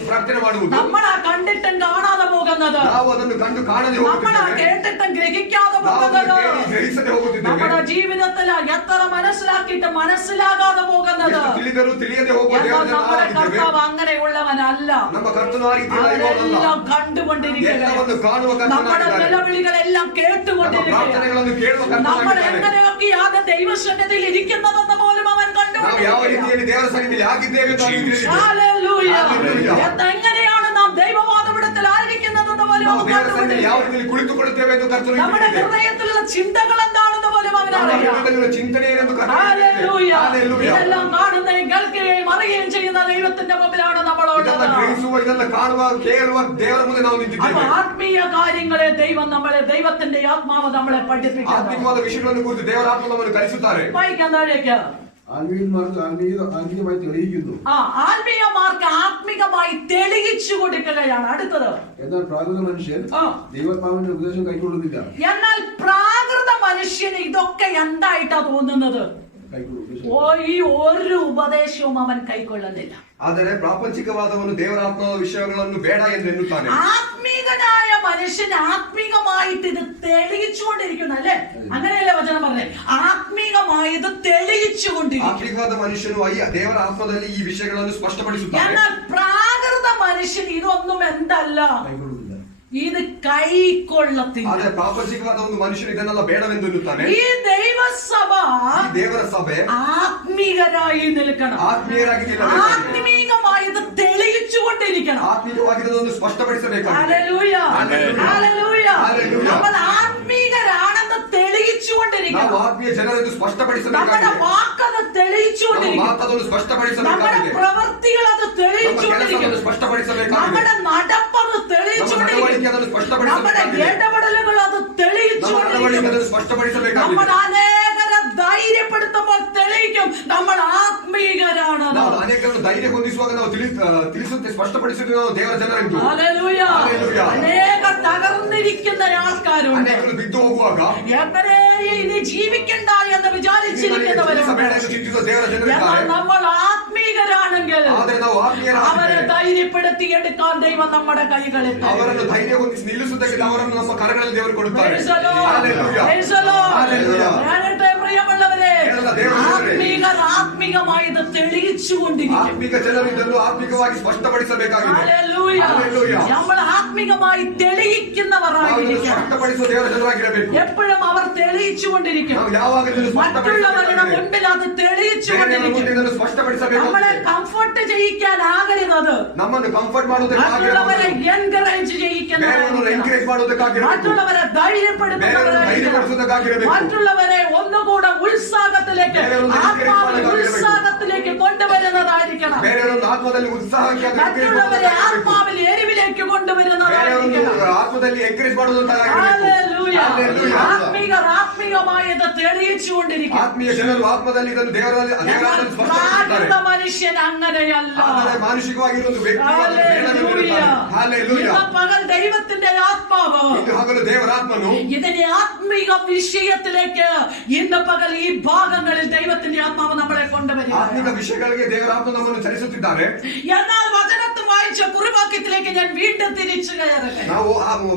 ಪ್ರಾರ್ಥನೆ ಮಾಡುವುದು. നമ്മളാ കണ്ടിട്ടും കാണാതെ പോകുന്നത്, ನಾವು ಅದನ್ನು ಕಂಡು ಕಾಣದೆ നമ്മളാ ಹೋಗುತ್ತಿದ್ದೇವೆ. കേട്ടിട്ടും ഗ്രഹിക്കാതെ ನಾವು പോകുന്നത്, ಕೇಳಿ ಗ್ರಹಿಸದೆ ಹೋಗುತ್ತಿದ್ದೇವೆ. നമ്മുടെ ജീവിതത്തിൽ എത്ര മനസ്സിലാക്കിയിട്ട് മനസ്സിലാകാതെ പോകുന്നത്. ಎಷ್ಟು ತಿಳಿದರೂ ತಿಳಿಯದೆ ಹೋಗುವ എന്നാൽ ದೇವರನ್ನ നമ്മുടെ ನಾವಾಗಿದ್ದೇವೆ. കർത്താവ് അങ്ങനെയുള്ളവനല്ല. ನಮ್ಮ ಕರ್ತನು ಆ ರೀತಿಯಲ್ಲ. അവരെല്ലാം കണ്ടുകൊണ്ടിരിക്കുകയാണ്. ಎಲ್ಲವನ್ನು ಕಾಣುವ നമ്മുടെ ಕರ್ತನಾಗಿದ್ದಾನೆ. നിലവിളികളെല്ലാം ನಮ್ಮ കേട്ടുകൊണ്ടിരിക്കുകയാണ്. ಪ್ರಾರ್ಥನೆಗಳನ್ನು ಕೇಳುವ നമ്മൾ ಕರ್ತನಾಗಿದ್ದಾನೆ. എങ്ങനെയൊക്കെയാണ് ദൈവസന്നിധിയിൽ ഇരിക്കുന്നതെന്ന് പോലും അവൻ ನಾವು ಯಾವ കണ്ടുകൊണ്ടിരിക്കുകയാണ്. ರೀತಿಯಲ್ಲಿ ದೇವರ ಸನ್ನಿಧಿಯಲ್ಲಿ ಆಗಿದ್ದೇವೆ ಎಂದು ಅವನಿಗೆ ತಿಳಿದಿದೆ. ഹല്ലേലൂയ. ഹല്ലേലൂയ. എങ്ങനെയാണ് നാം ദൈവവാദപീഠത്തിൽ ആയിരിക്കുന്നതെന്ന് പോലും ನಾವು അവൻ ದೇವರ ಸನ್ನಿಧಿಯಲ್ಲಿ ಯಾವ കണ്ടുകൊണ്ടിരിക്കുകയാണ്. ರೀತಿಯಲ್ಲಿ ಕುಳಿತುಕೊಳ್ಳುತ್ತೇವೆ ಎಂದು ಕರ್ತನಿಗೆ നമ്മുടെ ತಿಳಿದಿದೆ. ഹൃദയത്തിലുള്ള ചിന്തകൾ എന്താണെന്ന് പോലും ನಮ್ಮ അവനറിയാം. ಹೃದಯದಲ್ಲಿರುವ ಚಿಂತನೆ ಏನೆಂದು ಕರ್ತನಿಗೆ ഹല്ലേലൂയ. ತಿಳಿದಿದೆ. ഹല്ലേലൂയ. ഇതെല്ലാം കാണുകയും കേൾക്കുകയും അറിയുകയും ചെയ്യുന്ന ദൈവത്തിന്റെ മുമ്പിലാണ് നമ്മളുള്ളത്. ಇದೆಲ್ಲ ಗ್ರಹಿಸುವ, ಇದೆಲ್ಲ ಕಾಣುವ, ಕೇಳುವ ದೇವರ ಮುಂದೆ ನಾವು അപ്പൊ ನಿಂತಿದ್ದೇವೆ. ആത്മീയ കാര്യങ്ങളെ ദൈവത്തിന്റെ ആത്മാവ് നമ്മളെ പഠിപ്പിക്കുന്നു. ಆತ್ಮಿಕವಾದ ವಿಷಯಗಳನ್ನು ಕುರಿತು ದೇವರ ಆತ್ಮ ನಮ್ಮನ್ನು ಕಲಿಸುತ್ತಾರೆ. വായിക്കാൻ താഴേക്ക്. ആത്മീയന്മാർക്ക് ആത്മീയമായി തെളിയിക്കുന്നു. ആത്മീയമാർക്ക് ആത്മീകമായി തെളിയിച്ചു കൊടുക്കുകയാണ്. അടുത്തത്, എന്നാൽ പ്രാകൃത മനുഷ്യൻ ദൈവാത്മാവിന്റെ ഉപദേശം കൈക്കൊള്ളുന്നില്ല. എന്നാൽ പ്രാകൃത മനുഷ്യന് ഇതൊക്കെ എന്തായിട്ടാ തോന്നുന്നത്? ഈ ഒരു ഉപദേശവും അവൻ കൈക്കൊള്ളുന്നില്ല. ಆದರೆ ಪ್ರಾಪಂಚಿಕವಾದವನು ದೇವರ ಆತ್ಮದ ವಿಷಯಗಳನ್ನು ಬೇಡ ಎಂದು ಎನ್ನುತ್ತಾನೆ. ആത്മീകനായ മനുഷ്യൻ ആത്മീകമായിട്ട് ഇത് തെളിയിച്ചുകൊണ്ടിരിക്കുന്നു, അല്ലേ? അങ്ങനെയല്ലേ വചനം പറഞ്ഞേ? ആത്മീകമായി ഇത് തെളിയിച്ചുകൊണ്ടിരിക്കും. ಆತ್ಮಿಕವಾದ ಮನುಷ್ಯನು ದೇವರ ಆತ್ಮದಲ್ಲಿ ಈ ವಿಷಯಗಳನ್ನು ಸ್ಪಷ್ಟಪಡಿಸುತ್ತಾನೆ. എന്നാൽ പ്രാകൃത മനുഷ്യൻ ഇതൊന്നും എന്തല്ല, ഇത് കൈക്കൊള്ളത്തില്ല. ಆದರೆ ಪ್ರಾಪಂಚಿಕವಾದ ಒಂದು ಮನುಷ್ಯನು ಇದನ್ನೆಲ್ಲ ಬೇಡವೆಂದು ಎನ್ನುತ್ತಾನೆ. ഈ ദൈവസഭ ಈ ದೇವರ ಸಭೆ ആത്മീകരായി നിൽക്കണം. ಆತ್ಮೀಯರಾಗಿ ನಿಲ್ಲಬೇಕು. ആത്മീകമായി ഇത് തെളിയിച്ചുകൊണ്ടിരിക്കണം. ಆತ್ಮೀಯವಾಗಿ ಇದನ್ನು ಸ್ಪಷ್ಟಪಡಿಸಬೇಕಾಗಿದೆ. ഹല്ലേലൂയ. ഹല്ലേലൂയ. ഹല്ലേലൂയ. ഹല്ലേലൂയ. നമ്മൾ ആത്മീകരാണെന്ന് തെളിയിച്ചുകൊണ്ടിരിക്കണം. ನಾವು ಆತ್ಮೀಯ ಜನರನ್ನು നമ്മുടെ ಸ್ಪಷ್ಟಪಡಿಸಬೇಕಾಗಿದೆ. വാക്കത് ನಮ್ಮ തെളിയിച്ചുകൊണ്ടിരിക്കണം. ಮಾತನ್ನು നമ്മുടെ ಸ್ಪಷ್ಟಪಡಿಸಬೇಕಾಗಿದೆ. പ്രവൃത്തികൾ അത് ನಮ್ಮ തെളിയിച്ചുകൊണ്ടിരിക്കണം. ಕೆಲಸವನ್ನು ಸ್ಪಷ್ಟಪಡಿಸಬೇಕಾಗಿದೆ. നമ്മുടെ നടപ്പത് ನಮ್ಮ തെളിയിച്ചുകൊണ്ടിരിക്കണം. ನಡವಳಿಕೆ ಅದನ್ನು നമ്മുടെ ಸ್ಪಷ್ಟಪಡಿಸಬೇಕಾಗಿದೆ. ഇടപെടലുകൾ അത് ನಮ್ಮ ನಡವಳಿಕೆ തെളിയിച്ചുകൊണ്ടിരിക്കണം. ಅದನ್ನು ಸ್ಪಷ್ಟಪಡಿಸಬೇಕಾಗಿದೆ. നമ്മൾ അനേകരെ ധൈര്യപ്പെടുത്തുമ്പോൾ തെളിയിക്കും നമ്മൾ ആത്മീകരാണ്. ನಾವು ಅನೇಕರನ್ನು ಧೈರ್ಯ ಹೊಂದಿಸುವಾಗ ನಾವು ತಿಳಿಸುತ್ತೆ, ಸ್ಪಷ್ಟಪಡಿಸುತ್ತೆ ನಾವು ದೇವರ ಜನರೆಂದು. ഹല്ലേലൂയ. ഹല്ലേലൂയ. അനേക തകർന്നിരിക്കുന്ന ആൾക്കാരുണ്ട്. ಅನೇಕರು ಬಿದ್ದು ಹೋಗುವಾಗ എങ്ങനെ ഇനി ജീവിക്കണ്ട എന്ന് ಬೇಡ വിചാരിച്ചിരിക്കുന്നവരുണ്ട്. ಎಂದು ಚಿಂತಿಸುವ ದೇವರ എന്നാൽ ಜನರಿದ್ದಾರೆ. നമ്മൾ ആത്മീകരാണെങ്കിൽ ಆದರೆ ನಾವು അവരെ ಆತ್ಮೀಯರಾಗಿದ್ದರೆ ധൈര്യപ്പെടുത്തിയെടുക്കാൻ ദൈവം നമ്മുടെ കൈകളിൽ തരും. ಅವರನ್ನು ಧೈರ್ಯ ಹೊಂದಿಸಿ ನಿಲ್ಲಿಸುವುದಕ್ಕೆ ಅವರನ್ನು ನಮ್ಮ ಕರಗಳಲ್ಲಿ ದೇವರು ಕೊಡುತ್ತಾರೆ. Praise the Lord. Hallelujah. Praise the Lord. Hallelujah. ഞാനിട്ടെ പ്രിയമുള്ളവരെ, കേരള ದೇವರ ആത്മീകമായി ഇത് തെളിയിച്ചുകൊണ്ടിരിക്കും. ಆತ್ಮಿಕ ಜನರು ಇದನ್ನು ಆತ್ಮಿಕವಾಗಿ ಸ್ಪಷ್ಟಪಡಿಸಬೇಕಾಗಿದೆ. ഹല്ലേലൂയ. Hallelujah. നമ്മൾ ആത്മീകമായി ನಾವು ಇದನ್ನು തെളിയിക്കുന്നവരായിരിക്കണം. ಸ್ಪಷ್ಟಪಡಿಸುವ ದೇವರ ಜನರಾಗಿರಬೇಕು. എപ്പോഴും അവർ തെളിയിച്ചുകൊണ്ടിരിക്കും. ನಾವು ಯಾವಾಗಲೂ ಇದನ್ನು മറ്റുള്ളവരുടെ ಸ್ಪಷ್ಟಪಡಿಸಬೇಕಾಗಿದೆ. മുൻപിൽ അത് ಬೇರೆಯವರ ಮುಂದೆ തെളിയിച്ചുകൊണ്ടിരിക്കും. ಇದನ್ನು ಸ್ಪಷ್ಟಪಡಿಸಬೇಕಾಗಿದೆ. നമ്മളെ കംഫർട്ട് ചെയ്യിക്കാനാകരുത്. ನಮ್ಮನ್ನು ಕಂಫರ್ಟ್ മറ്റുള്ളവരെ ಮಾಡುವುದಕ್ಕಾಗಿರಬೇಕು. എൻകറേജ് ಬೇರೆಯವರನ್ನು ചെയ്യിക്കുന്നവരായിരിക്കണം. ಎನ್ಕರೇಜ್ ಮಾಡುವುದಕ್ಕಾಗಿರಬೇಕು. മറ്റുള്ളവരെ ധൈര്യപ്പെടുത്തുന്നവരായിരിക്കണം. ധൈര്യപ്പെടുത്തുന്നതാಗಿರಬೇಕು. മറ്റുള്ളവരെ ഒന്നുകൂടെ ഉത്സാഹത്തിലേക്ക്, ആത്മാവിൽ ഉത്സാഹത്തിലേക്ക് കൊണ്ടുവരുന്നതായിരിക്കണം. ಬೇರೆಯವರನ್ನು ಆತ್ಮದಲ್ಲಿ ಉತ್ಸಾಹಕ್ಕೆ ಅದು encourage മറ്റുള്ളവരെ ಮಾಡುವುದಕ್ಕಾಗಿರಬೇಕು. ആത്മാവിൽ എരിവിലേക്ക് കൊണ്ടുവരുന്നതായിരിക്കണം. ಬೇರೆಯವರನ್ನು ಆತ್ಮದಲ್ಲಿ ಎಂಕರೇಜ್ ಮಾಡುವುದಂತಾಗಿರಬೇಕು. ഹല്ലേലൂയ. ഹല്ലേലൂയ. ആത്മീകമായി ഇത് തെളിയിച്ചുകൊണ്ടിരിക്കും. ಆತ್ಮೀಯ ಜನರು ಆತ್ಮದಲ್ಲಿ ಇದನ್ನು ದೇವರಲ್ಲಿ എന്നാൽ ಸ್ಪಷ್ಟಪಡಿಸುತ್ತಾರೆ. പ്രാകൃത മനുഷ്യൻ അങ്ങനെയല്ല. ಆದರೆ ಮಾನಸಿಕವಾಗಿರುವ ಒಂದು ವ್ಯಕ್ತಿ ಅದನ್ನು ಬೇಡವೆಂದಿರುತ್ತಾನೆ. ಹಲ್ಲೆಲೂಯ. ഇന്ന് പകൽ ദൈവത്തിന്റെ ആത്മാവ് ಇದು ಹಗಲು ದೇವರ ಆತ್ಮನು ഇതിനെ ആത്മീക വിഷയത്തിലേക്ക് ഇന്ന് പകൽ ഈ ഭാഗങ്ങളിൽ ദൈവത്തിന്റെ ആത്മാവ് നമ്മളെ കൊണ്ടുവരിക. ಆತ್ಮಿಕ ವಿಷಯಗಳಿಗೆ ದೇವರ ಆತ್ಮ ನಮ್ಮನ್ನು ಚಲಿಸುತ್ತಿದ್ದಾರೆ. എന്നാൽ വചനത്തിൽ വായിച്ച കുറിവാക്യത്തിലേക്ക് ഞാൻ വീണ്ടും തിരിച്ചു കയറട്ടെ. ನಾವು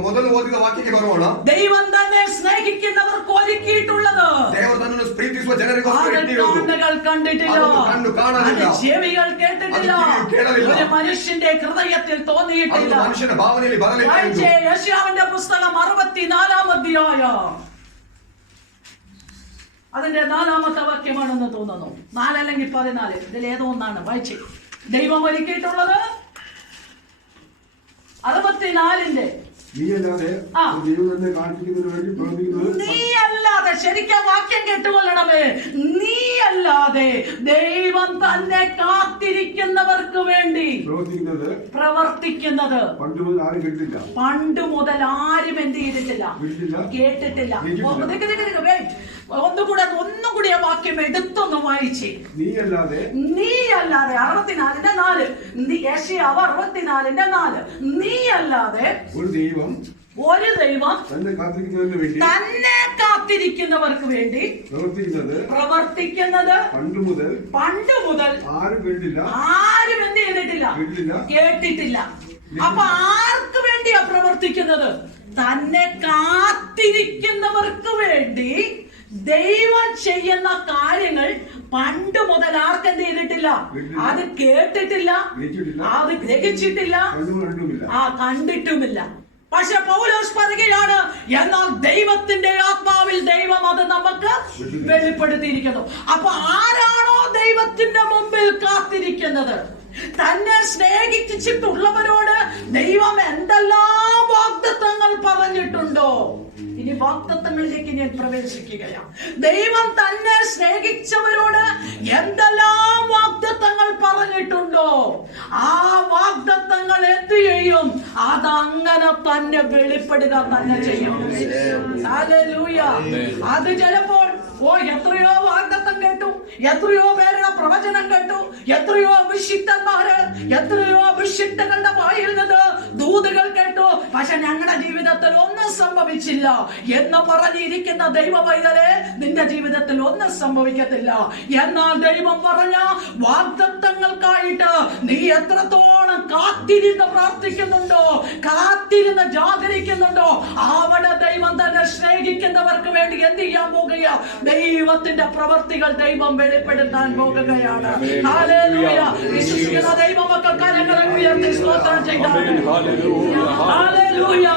ಮೊದಲು ಓದಿದ ವಾಕ್ಯಕ್ಕೆ ಬರೋಣ. ദൈവം തന്നെ സ്നേഹിക്കുന്നവർക്ക് ഒരുക്കിയിട്ടുള്ളത് ದೇವರು ತನ್ನನ್ನು ಪ್ರೀತಿಸುವ ಜನರಿಗೋಸ್ಕರ അത് ಇಟ್ಟಿರುವುದು. കണ്ണുകൾ കണ്ടിട്ടില്ല, ಅದು ಕಣ್ಣು ಕಾಣಲಿಲ್ಲ, അത് ചെവികൾ കേട്ടിട്ടില്ല, അത് ചെവി കേಳಲಿಲ್ಲ, ഒരു മനുഷ്യന്റെ ഹൃദയത്തിൽ ಅದು തോന്നിയിട്ടില്ല. ಮನುಷ್ಯನ ಭಾವನೆಯಲ್ಲಿ ಬರಲಿಲ್ಲ ಎಂದು. വായിച്ചേ യെശയ്യാവിന്റെ പുസ്തകം 64-ാം അധ്യായം അതിന്റെ 4-ാമത്തെ വാക്യമാണെന്ന് തോന്നുന്നു. 4 അല്ലെങ്കിൽ 14 ഇതിൽ ഏതോ ഒന്നാണ്. വായിച്ചേ. ദൈവം ഒരുക്കിയിട്ടുള്ളത് 64-ന്റെ നീയല്ലാതെ ദൈവം തന്നെ കാണിക്കുന്നതിന് വേണ്ടി പ്രവർത്തിക്കുന്നത്. നീയല്ലാതെ, ശരിക്കും വാക്യം കേട്ടുകൊള്ളണമേ, നീയല്ലാതെ ദൈവം തന്നെ കാത്തിരിക്കുന്നവർക്ക് വേണ്ടി പ്രവർത്തിക്കുന്നത് പണ്ട് മുതൽ ആരും കേട്ടില്ല. പണ്ട് മുതൽ ആരും എന്ത് ചെയ്തിട്ടില്ല, കേട്ടിട്ടില്ല. ഒന്നുകൂടെ വാക്യം എടുത്തൊന്ന് വായിച്ചേ. നീയല്ലാതെ 64:4 യെശയ്യാവ് 64:4 നീയല്ലാതെ ഒരു ദൈവം തന്നെ കാത്തിരിക്കുന്നവർക്ക് വേണ്ടി പ്രവർത്തിക്കുന്നത് പണ്ട് മുതൽ ആരും എന്ത് ചെയ്തിട്ടില്ല, കേട്ടിട്ടില്ല. അപ്പൊ ആർക്ക് വേണ്ടിയാ പ്രവർത്തിക്കുന്നത്? തന്നെ കാത്തിരിക്കുന്നവർക്ക് വേണ്ടി ദൈവം ചെയ്യുന്ന കാര്യങ്ങൾ പണ്ട് മുതൽ ആർക്കെന്ത് ചെയ്തിട്ടില്ല, അത് കേട്ടിട്ടില്ല, അത് ഗ്രഹിച്ചിട്ടില്ല, കണ്ടിട്ടുമില്ല. പക്ഷെ പൗലോസ് പറയുകയാണ്, എന്നാൽ ദൈവത്തിന്റെ ആത്മാവിൽ ദൈവം അത് നമുക്ക് വെളിപ്പെടുത്തിയിരിക്കുന്നു. അപ്പൊ ആരാണോ ദൈവത്തിന്റെ മുമ്പിൽ കാത്തിരിക്കുന്നത്, തന്നെ സ്നേഹിച്ചിട്ടുള്ളവരോട് ദൈവം എന്തെല്ലാം വാഗ്ദത്തങ്ങൾ പറഞ്ഞിട്ടുണ്ടോ? ഇനി വാഗ്ദത്തങ്ങളിലേക്ക് ഞാൻ പ്രവേശിക്കുകയാണ്. ദൈവം തന്നെ സ്നേഹിച്ചവരോട് എന്തെല്ലാം വാഗ്ദത്തങ്ങൾ പറഞ്ഞിട്ടുണ്ടോ, ആ വാഗ്ദത്തങ്ങൾ എന്ത് ചെയ്യും? അതങ്ങനെ തന്നെ വെളിപ്പെടുക തന്നെ ചെയ്യും. ഹല്ലേലൂയ. അത് ചിലപ്പോൾ എത്രയോ വാഗ്ദത്തം കേട്ടു, എത്രയോ പേരുടെ പ്രവചനം കേട്ടു, എത്രയോ അഭിഷിക്തന്മാര്, എത്രയോ അഭിഷിക്തകളുടെ വായിൽ നിന്ന് ദൂതുകൾ കേട്ടു, പക്ഷെ ഞങ്ങളുടെ ജീവിതത്തിൽ ഒന്നും സംഭവിച്ചില്ല എന്ന് പറഞ്ഞിരിക്കുന്ന ദൈവ പൈതലേ, നിന്റെ ജീവിതത്തിൽ ഒന്നും സംഭവിക്കത്തില്ല. എന്നാൽ ദൈവം പറഞ്ഞ വാഗ്ദത്തങ്ങൾക്കായിട്ട് നീ എത്രത്തോളം കാത്തിരുന്ന് പ്രാർത്ഥിക്കുന്നുണ്ടോ, കാത്തിരുന്ന് ജാഗരിക്കുന്നുണ്ടോ, അവിടെ ദൈവം തന്നെ സ്നേഹിക്കുന്നവർക്ക് വേണ്ടി എന്ത് ചെയ്യാൻ പോകുകയാ? ദൈവത്തിന്റെ പ്രവർത്തികൾ ദൈവം വെളിപ്പെടുത്താൻ പോകുകയാണ്. ഹല്ലേലൂയ. വിശ്വസിക്കുന്ന ദൈവമക്കൾ കരങ്ങളെ ഉയർത്തി സ്തോത്രം ചെയ്യണം. ഹല്ലേലൂയ.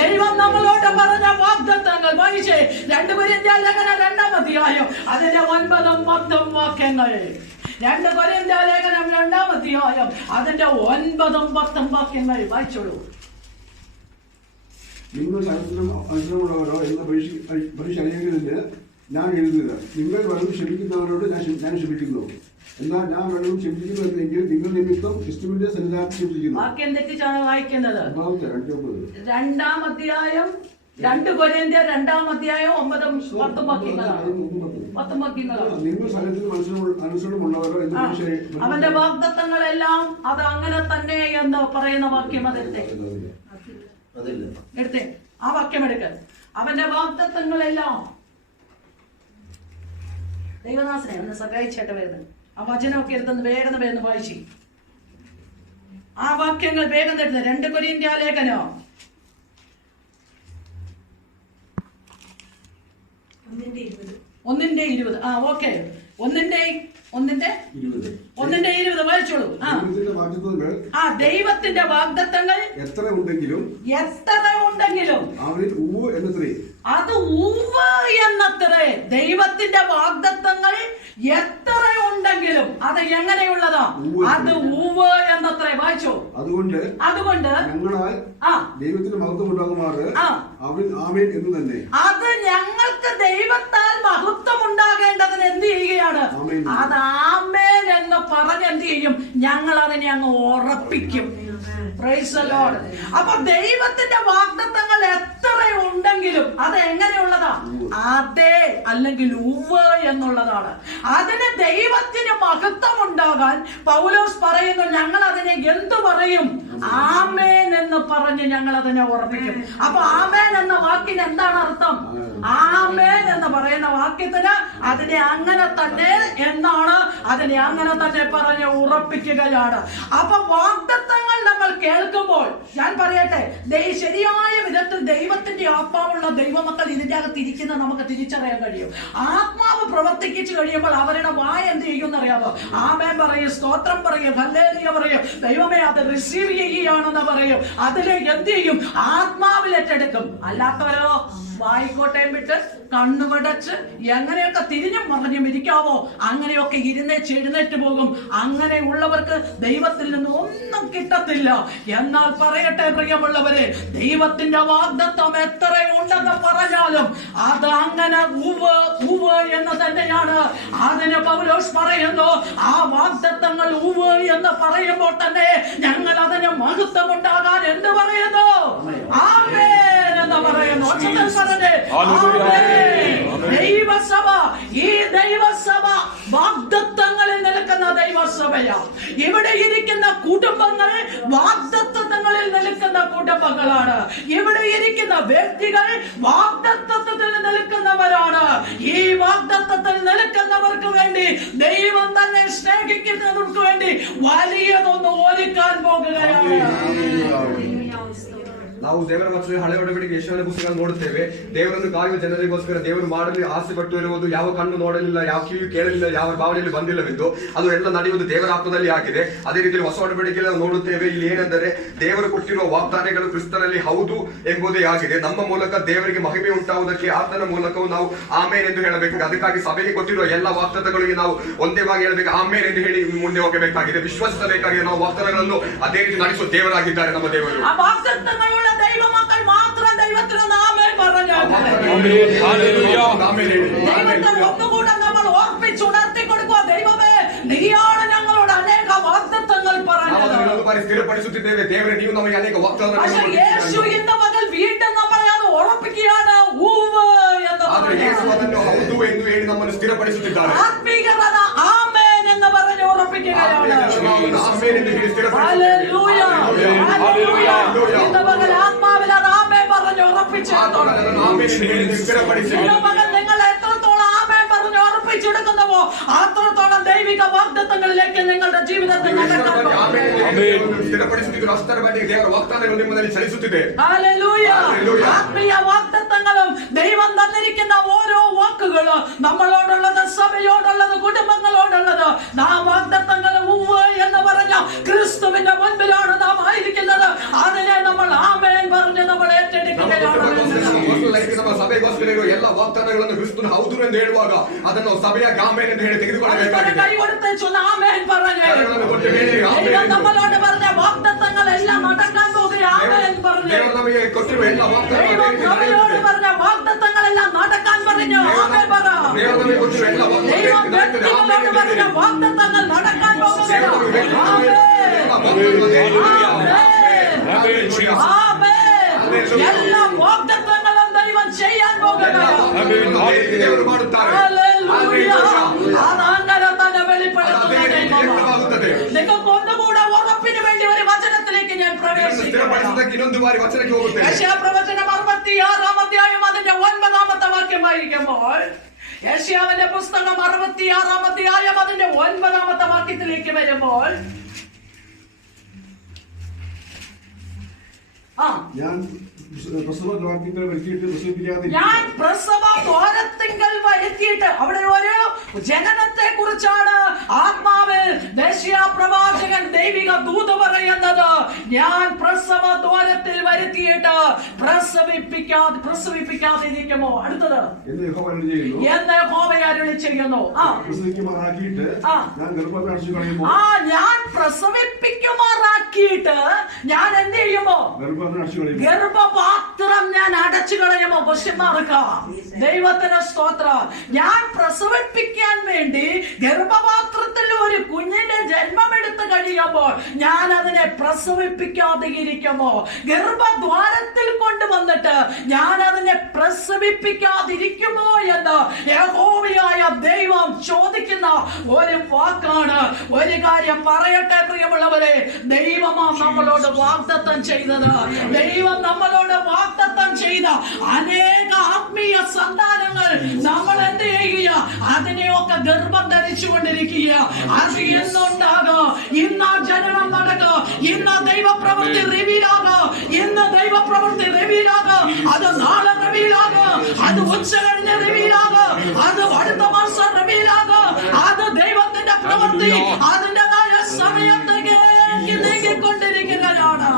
ദൈവം നമ്മളോട് പറഞ്ഞ വാഗ്ദത്തങ്ങൾ വായിച്ചേ. 2 കൊരിന്ത്യർ ലേഖനം 2-ാം അധ്യായം അതിന്റെ 9-ഉം 10-ഉം വാക്യങ്ങൾ. 2 കൊരിന്ത്യർ ലേഖനം 2-ാം അധ്യായം അതിന്റെ 9-ഉം 10-ഉം വാക്യങ്ങൾ വായിച്ചോളൂ. നിങ്ങൾ അനുസരണമുള്ളവരോ എന്ന പരീക്ഷ അറിയേണ്ടതിന് ഞാൻ എഴുതുന്നത്, നിങ്ങൾ വെള്ളം ക്ഷമിക്കുന്നവരോട് ഞാൻ ക്ഷമിക്കുന്നു. എന്നാൽ ഞാൻ വെള്ളം ക്ഷമിക്കുന്നുവെങ്കിൽ നിങ്ങൾ നിമിത്തം ക്രിസ്തുവിന്റെ സന്നിധാനത്തിൽ ക്ഷമിക്കുന്നു. വാക്യം തെറ്റിച്ചാണ് വായിക്കുന്നത്. 2-ാം അധ്യായം 2 കൊരിന്ത്യർ 2-ാം അധ്യായം 9-ഉം 10-ഉം വാക്യങ്ങളാണ്. നിങ്ങൾ സകലത്തിലും അനുസരണമുള്ളവരോ എന്ന പരീക്ഷ അവന്റെ വാഗ്ദത്തങ്ങളെല്ലാം അത് അങ്ങനെ തന്നെ എന്ന് പറയുന്ന വാക്യം അതെടുത്തേ. ആ വാക്യം എടുക്ക. അവന്റെ വാഗ്ദത്തങ്ങളെല്ലാം ദൈവദാസനെ ഒന്ന് സഹായിച്ചേട്ടെ. വേദന ആ വചനമൊക്കെ എടുത്തൊന്ന് വേഗം വായിച്ചു. ആ വാക്യങ്ങൾ വേഗം തരുന്നത് 2 കൊരിന്ത്യർ ലേഖനം 1:20. ഓക്കെ, 1:20 വായിച്ചോളൂ. ദൈവത്തിന്റെ വാഗ്ദത്തങ്ങൾ എത്ര ഉണ്ടെങ്കിലും അത് ഊവ് എന്നത്രേ. ദൈവത്തിന്റെ വാഗ്ദത്തങ്ങൾ എത്ര ഉണ്ടെങ്കിലും അത് എങ്ങനെയുള്ളതാ? അത് ഊവ് എന്നത്രേ. വായിച്ചോ. അതുകൊണ്ട് ദൈവത്തിന് മഹത്വം ഉണ്ടാകുമാറ് ആമേൻ എന്ന് തന്നെ. അത് ഞങ്ങൾക്ക് ദൈവത്താൽ മഹത്വം ഉണ്ടാകേണ്ടതിന് എന്ത് ചെയ്യുകയാണ്? അത് ആമേൻ എന്ന് പറഞ്ഞ് എന്ത് ചെയ്യും? ഞങ്ങൾ അതിനെ അങ്ങ് ഉറപ്പിക്കും. Praise the Lord. അപ്പൊ ദൈവത്തിന്റെ വാഗ്ദത്തങ്ങൾ എത്ര ഉണ്ടെങ്കിലും അത് എങ്ങനെയുള്ളതാ? അതെ അല്ലെങ്കിൽ ഉവ്വ് എന്നുള്ളതാണ്. അതിന് ദൈവത്തിന് മഹത്വം ഉണ്ടാകാൻ പൗലോസ് പറയുന്നു, ഞങ്ങൾ അതിനെ എന്തു പറയും? ആമേൻ എന്ന് പറഞ്ഞ് ഞങ്ങൾ അതിനെ ഉറപ്പിക്കും. അപ്പൊ ആമേൻ എന്ന വാക്കിന് എന്താണ് അർത്ഥം? ആമേൻ എന്ന് പറയുന്ന വാക്യത്തിന് അതിനെ അങ്ങനെ തന്നെ എന്നാണ്, അതിനെ അങ്ങനെ തന്നെ പറഞ്ഞ് ഉറപ്പിക്കുകയാണ്. അപ്പൊ വാഗ്ദത്തങ്ങൾ നമ്മൾ കേൾക്കുമ്പോൾ ഞാൻ പറയട്ടെ, ശരിയായ വിധത്തിൽ ദൈവത്തിന്റെ ആത്മാവുള്ള ദൈവമക്കൾ ഇതിന്റെ അകത്ത് ഇരിക്കുന്ന നമുക്ക് തിരിച്ചറിയാൻ കഴിയും. ആത്മാവ് പ്രവർത്തിച്ചു കഴിയുമ്പോൾ അവരുടെ വായ എന്ത് ചെയ്യുമെന്നറിയാമോ? ആമേൻ പറയും, സ്തോത്രം പറയും, ഹല്ലേലൂയ പറയും, ദൈവമേ അത് റിസീവ് ചെയ്യുകയാണെന്ന് പറയും. അതിലെ എന്ത് ചെയ്യും? ആത്മാവിൽ ഏറ്റെടുക്കും. അല്ലാത്തവരോ വായിക്കോട്ടയും വിട്ട് കണ്ണുമടച്ച് എങ്ങനെയൊക്കെ തിരിഞ്ഞും മറിഞ്ഞും ഇരിക്കാവോ അങ്ങനെയൊക്കെ എഴുന്നേറ്റ് പോകും. അങ്ങനെയുള്ളവർക്ക് ദൈവത്തിൽ നിന്ന് ഒന്നും കിട്ടത്തില്ല. എന്നാൽ പറയട്ടെ പ്രിയമുള്ളവരെ, ദൈവത്തിന്റെ വാഗ്ദത്തം എത്രയുണ്ടെന്ന് പറഞ്ഞാലും അത് അങ്ങനെ ഉവ്വ് എന്ന് തന്നെയാണ്. അതിന് പൗലോസ് പറയുന്നു, ആ വാഗ്ദത്തങ്ങൾ ഉവ്വ് എന്ന് പറയുമ്പോൾ തന്നെ ഞങ്ങൾ അതിന് മഹത്വം ഉണ്ടാകാൻ എന്ത് പറയുന്നു? ആമേൻ എന്ന് പറയുന്നു. ഒച്ചത്തിൽ പറഞ്ഞേ ആമേൻ. ദൈവസഭ, ഈ ദൈവസഭ വാഗ്ദത്തങ്ങളിൽ നിൽക്കുന്ന ദൈവസഭയാ. ഇവിടെ ഇരിക്കുന്ന കുടുംബങ്ങൾ വാഗ്ദത്തങ്ങളിൽ നിൽക്കുന്ന കുടുംബങ്ങളാണ്. ഇവിടെ ഇരിക്കുന്ന വ്യക്തികൾ വാഗ്ദത്തത്തിൽ നിൽക്കുന്നവരാണ്. ഈ വാഗ്ദത്തത്തിൽ നിൽക്കുന്നവർക്ക് വേണ്ടി ദൈവം തന്നെ സ്നേഹിക്കുന്നവർക്ക് വേണ്ടി വലിയതൊന്ന് ഒരുക്കാൻ പോകുകയാണ്. ನಾವು ದೇವರ ವಚನ ಹಳೆ ಒಡಂಬಡಿಕೆ ಯೆಶಾಯನ ಪುಸ್ತಕ ನೋಡುತ್ತೇವೆ. ದೇವರನ್ನು ಕಾಯುವ ಜನರಿಗೋಸ್ಕರ ದೇವರು ಮಾಡಲು ಆಸೆ ಪಟ್ಟು ಇರುವುದು ಯಾವ ಕಣ್ಣು ನೋಡಲಿಲ್ಲ, ಯಾವ ಕಿವಿ ಕೇಳಲಿಲ್ಲ, ಯಾವ ಭಾವನೆಯಲ್ಲಿ ಬಂದಿಲ್ಲವೆಂದು ಅದು ಎಲ್ಲ ನಡೆಯುವುದು ದೇವರ ಆತ್ಮದಲ್ಲಿ ಆಗಿದೆ. ಅದೇ ರೀತಿಯಲ್ಲಿ ಹೊಸ ಒಡಂಬಡಿಕೆಯಲ್ಲಿ ನಾವು ನೋಡುತ್ತೇವೆ. ಇಲ್ಲಿ ಏನೆಂದರೆ ದೇವರು ಕೊಟ್ಟಿರುವ ವಾಗ್ದಾನಗಳು ಕ್ರಿಸ್ತನಲ್ಲಿ ಹೌದು ಎಂಬುದೇ ಆಗಿದೆ. ನಮ್ಮ ಮೂಲಕ ದೇವರಿಗೆ ಮಹಿಮೆ ಉಂಟಾಗುವುದಕ್ಕೆ ಆತನ ಮೂಲಕವೂ ನಾವು ಆಮೇನ್ ಎಂದು ಹೇಳಬೇಕು. ಅದಕ್ಕಾಗಿ ಸಭೆಗೆ ಕೊಟ್ಟಿರುವ ಎಲ್ಲ ವಾಗ್ದಾನಗಳಿಗೆ ನಾವು ಒಂದೇವಾಗಿ ಹೇಳಬೇಕು, ಆಮೇನ್ ಎಂದು ಹೇಳಿ ಮುಂದೆ ಹೋಗಬೇಕಾಗಿದೆ. ವಿಶ್ವಾಸಿಸಬೇಕಾಗಿದೆ. ನಾವು ವಾಗ್ದಾನಗಳನ್ನು ಅದೇ ರೀತಿ ನಡೆಸುವ ದೇವರಾಗಿದ್ದಾರೆ ನಮ್ಮ ದೇವರು. ദൈവ മക്കൾ മാത്രം ദൈവത്തിന് നാമേ പറഞ്ഞാൽ ദൈവത്തെ ഒന്നുകൂടെ നമ്മൾ ഓർപ്പിച്ചുണർത്തി കൊടുക്കുക. ദൈവമേ, നീയാണ് ഞങ്ങളോട് അനേക വാഗ്ദത്തങ്ങൾ പറഞ്ഞത്. സ്ഥിരപ്പെടുത്തിದ್ದೇವೆ ದೇವರೇ, ನೀವು ನಮಗೆ ಅನೇಕ ವಾಗ್ದಾನಗಳನ್ನು പക്ഷേ യേശു ഇന്ന് പകൽ വീണ്ടും നമ്മളെ അത് ഉറപ്പിക്കുകയാണ്. ഊവ് എന്ന് ಅದನ್ನು ಹೌದು ಎಂದು ಹೇಳಿ ನಮ್ಮನ್ನು ಸ್ಥಿರಪಡಿಸುತ್ತಿದ್ದಾರೆ. ആത്മീയത ആമേൻ എന്ന് പറഞ്ഞ് ഉറപ്പിക്കുകയാണ്. Hallelujah, hallelujah. ഇന്ന് പകൽ ആത്മാവിൽ അത് ആമേൻ പറഞ്ഞ് ഉറപ്പിച്ചെടുത്തോളൂ. ഇന്ന് പകൽ നിങ്ങൾ എത്രത്തോളം ആമേൻ പറഞ്ഞ് ഉറപ്പിച്ചെടുക്കുന്നുവോ അത്രത്തോളം ദൈവിക വാഗ്ദത്തങ്ങളിലേക്ക് നിങ്ങളുടെ ജീവിതത്തിൽ നടക്കാൻ ആത്മീയ വാഗ്ദത്തങ്ങളും ദൈവം തന്നിരിക്കുന്ന ഓരോ വാക്കുകളും നമ്മളോടുള്ളത്, സഭയോടുള്ളത്, കുടുംബങ്ങളോടുള്ളത്. നാം വാഗ്ദത്തങ്ങൾ ഉവ്വ് എന്ന് പറഞ്ഞ ക്രിസ്തുവിന്റെ മുൻപിലാണ് നാം ആയിരിക്കുന്നത്. അതിനെ നമ്മൾ ആമേൻ പറഞ്ഞ് നമ്മൾ ഏറ്റെടുക്കുകയാണ്. ನಮ್ಮ ಸಭೆಗೋಸ್ಕರ ಇರುವ ಎಲ್ಲ ವಾಗ್ದಾನಗಳನ್ನು ಕ್ರಿಸ್ತನು ಹೌದು ಎಂದು ಹೇಳುವಾಗ ಅದನ್ನು ಸಭೆಯ ಆಮೆನ್ ಎಂದು ಹೇಳಿ ತೆಗೆದುಕೊಳ್ಳಬೇಕಾಗಿದೆ. നമ്മളോട് പറഞ്ഞ വാഗ്ദത്തങ്ങളെല്ലാം നടക്കാൻ പോകുക. ആമേൻ പറഞ്ഞു. നಮಗೆ ಕೊಟ್ಟಿರುವ ಎಲ್ಲ വാഗ്ദത്തങ്ങളോട് പറഞ്ഞ വാഗ്ദത്തങ്ങളെല്ലാം നടക്കാൻ പറഞ്ഞു. ആമേൻ പറ. ನಮಗೆ ಕೊಟ್ಟಿರುವ ಎಲ್ಲ വാഗ്ദത്തങ്ങളോട് പറഞ്ഞ വാഗ്ദത്തങ്ങൾ നടക്കാൻ പോകുകയാണ്. എല്ലാ വാഗ്ദത്തങ്ങളും ദൈവം ചെയ്യാൻ പോകുകയാണ്. അതങ്ങനെ തന്നെ വെളിപ്പെടുത്തുന്നത്. നിങ്ങൾക്ക് ഒന്നുകൂടെ ഉറപ്പിന് വേണ്ടി ഒരു വചനത്തിലേക്ക് ഞാൻ പ്രവേശിക്കുന്നു. യെശയ്യാപ്രവചനം 66-ാം അധ്യായം അതിന്റെ 9-ാമത്തെ വാക്യമായിരിക്കുമ്പോൾ, യെശയ്യാവിന്റെ പുസ്തകം 66-ാം അധ്യായം അതിന്റെ 9-ാമത്തെ വാക്യത്തിലേക്ക് വരുമ്പോൾ, ഞാൻ പ്രസവ ദ്വാരത്തിങ്കൽ വരുത്തിയിട്ട് അവിടെ ഒരു ജനനത്തെ കുറിച്ചാണ് ആത്മാവിൽ യെശയ്യാ പ്രവാചകൻ ദൈവിക ദൂത് പറയുന്നത്. ഞാൻ പ്രസവ ദ്വാരത്തിൽ വരുത്തിയിട്ട് പ്രസവിപ്പിക്കാതിരിക്കുമോ? അടുത്തത് എന്ന് യഹോവ അരുളി ചെയ്യുന്നു. ഞാൻ പ്രസവിപ്പിക്കുമാറാക്കിയിട്ട് ഞാൻ എന്ത് ചെയ്യുമോ? ഗർഭപാത്രം ഞാൻ അടച്ചു കളയുമോ? ദൈവത്തിന് സ്തോത്രം. ഞാൻ പ്രസവിപ്പിക്കാൻ വേണ്ടി ഗർഭപാത്രത്തിൽ ഒരു കുഞ്ഞിന്റെ ജന്മമെടുത്ത് കഴിയുമ്പോൾ ഞാൻ അതിനെ പ്രസവിപ്പിക്കാതെ ഇരിക്കുമോ? ഗർഭദ്വാരത്തിൽ കൊണ്ടുവന്നിട്ട് ഞാൻ അതിനെ പ്രസവിപ്പിക്കാതിരിക്കുമോ എന്ന് യഹോവയായ ദൈവം ചോദിക്കുന്ന ഒരു വാക്കാണ്. ഒരു കാര്യം പറയട്ടെ പ്രിയമുള്ളവരെ, ദൈവമാ നമ്മളോട് വാഗ്ദത്തം ചെയ്തത്. ദൈവം നമ്മളോട് വാഗ്ദത്തം ചെയ്ത അനേക ആത്മീയ സന്താനങ്ങൾ നമ്മൾ എന്ത് ചെയ്യുക? അതിനെയൊക്കെ ഗർഭം ധരിച്ചുകൊണ്ടിരിക്കുക. അത് എന്നുണ്ടാകും. ഇന്ന് ജനനം നടക്കും. ഇന്ന് ദൈവപ്രവൃത്തി റിവീലാകും. ഇന്ന് ദൈവപ്രവൃത്തി റിവീലാകും. അത് നാളെ റിവീലാകും. അത് ഉച്ച കഴിഞ്ഞ് റിവീലാകും. അത് അടുത്ത മാസം റിവീലാകും. അത് ദൈവത്തിന്റെ പ്രവൃത്തി അതിൻ്റെതായ സമയത്തേക്ക് നീങ്ങിക്കൊണ്ടിരിക്കുകയാണ്.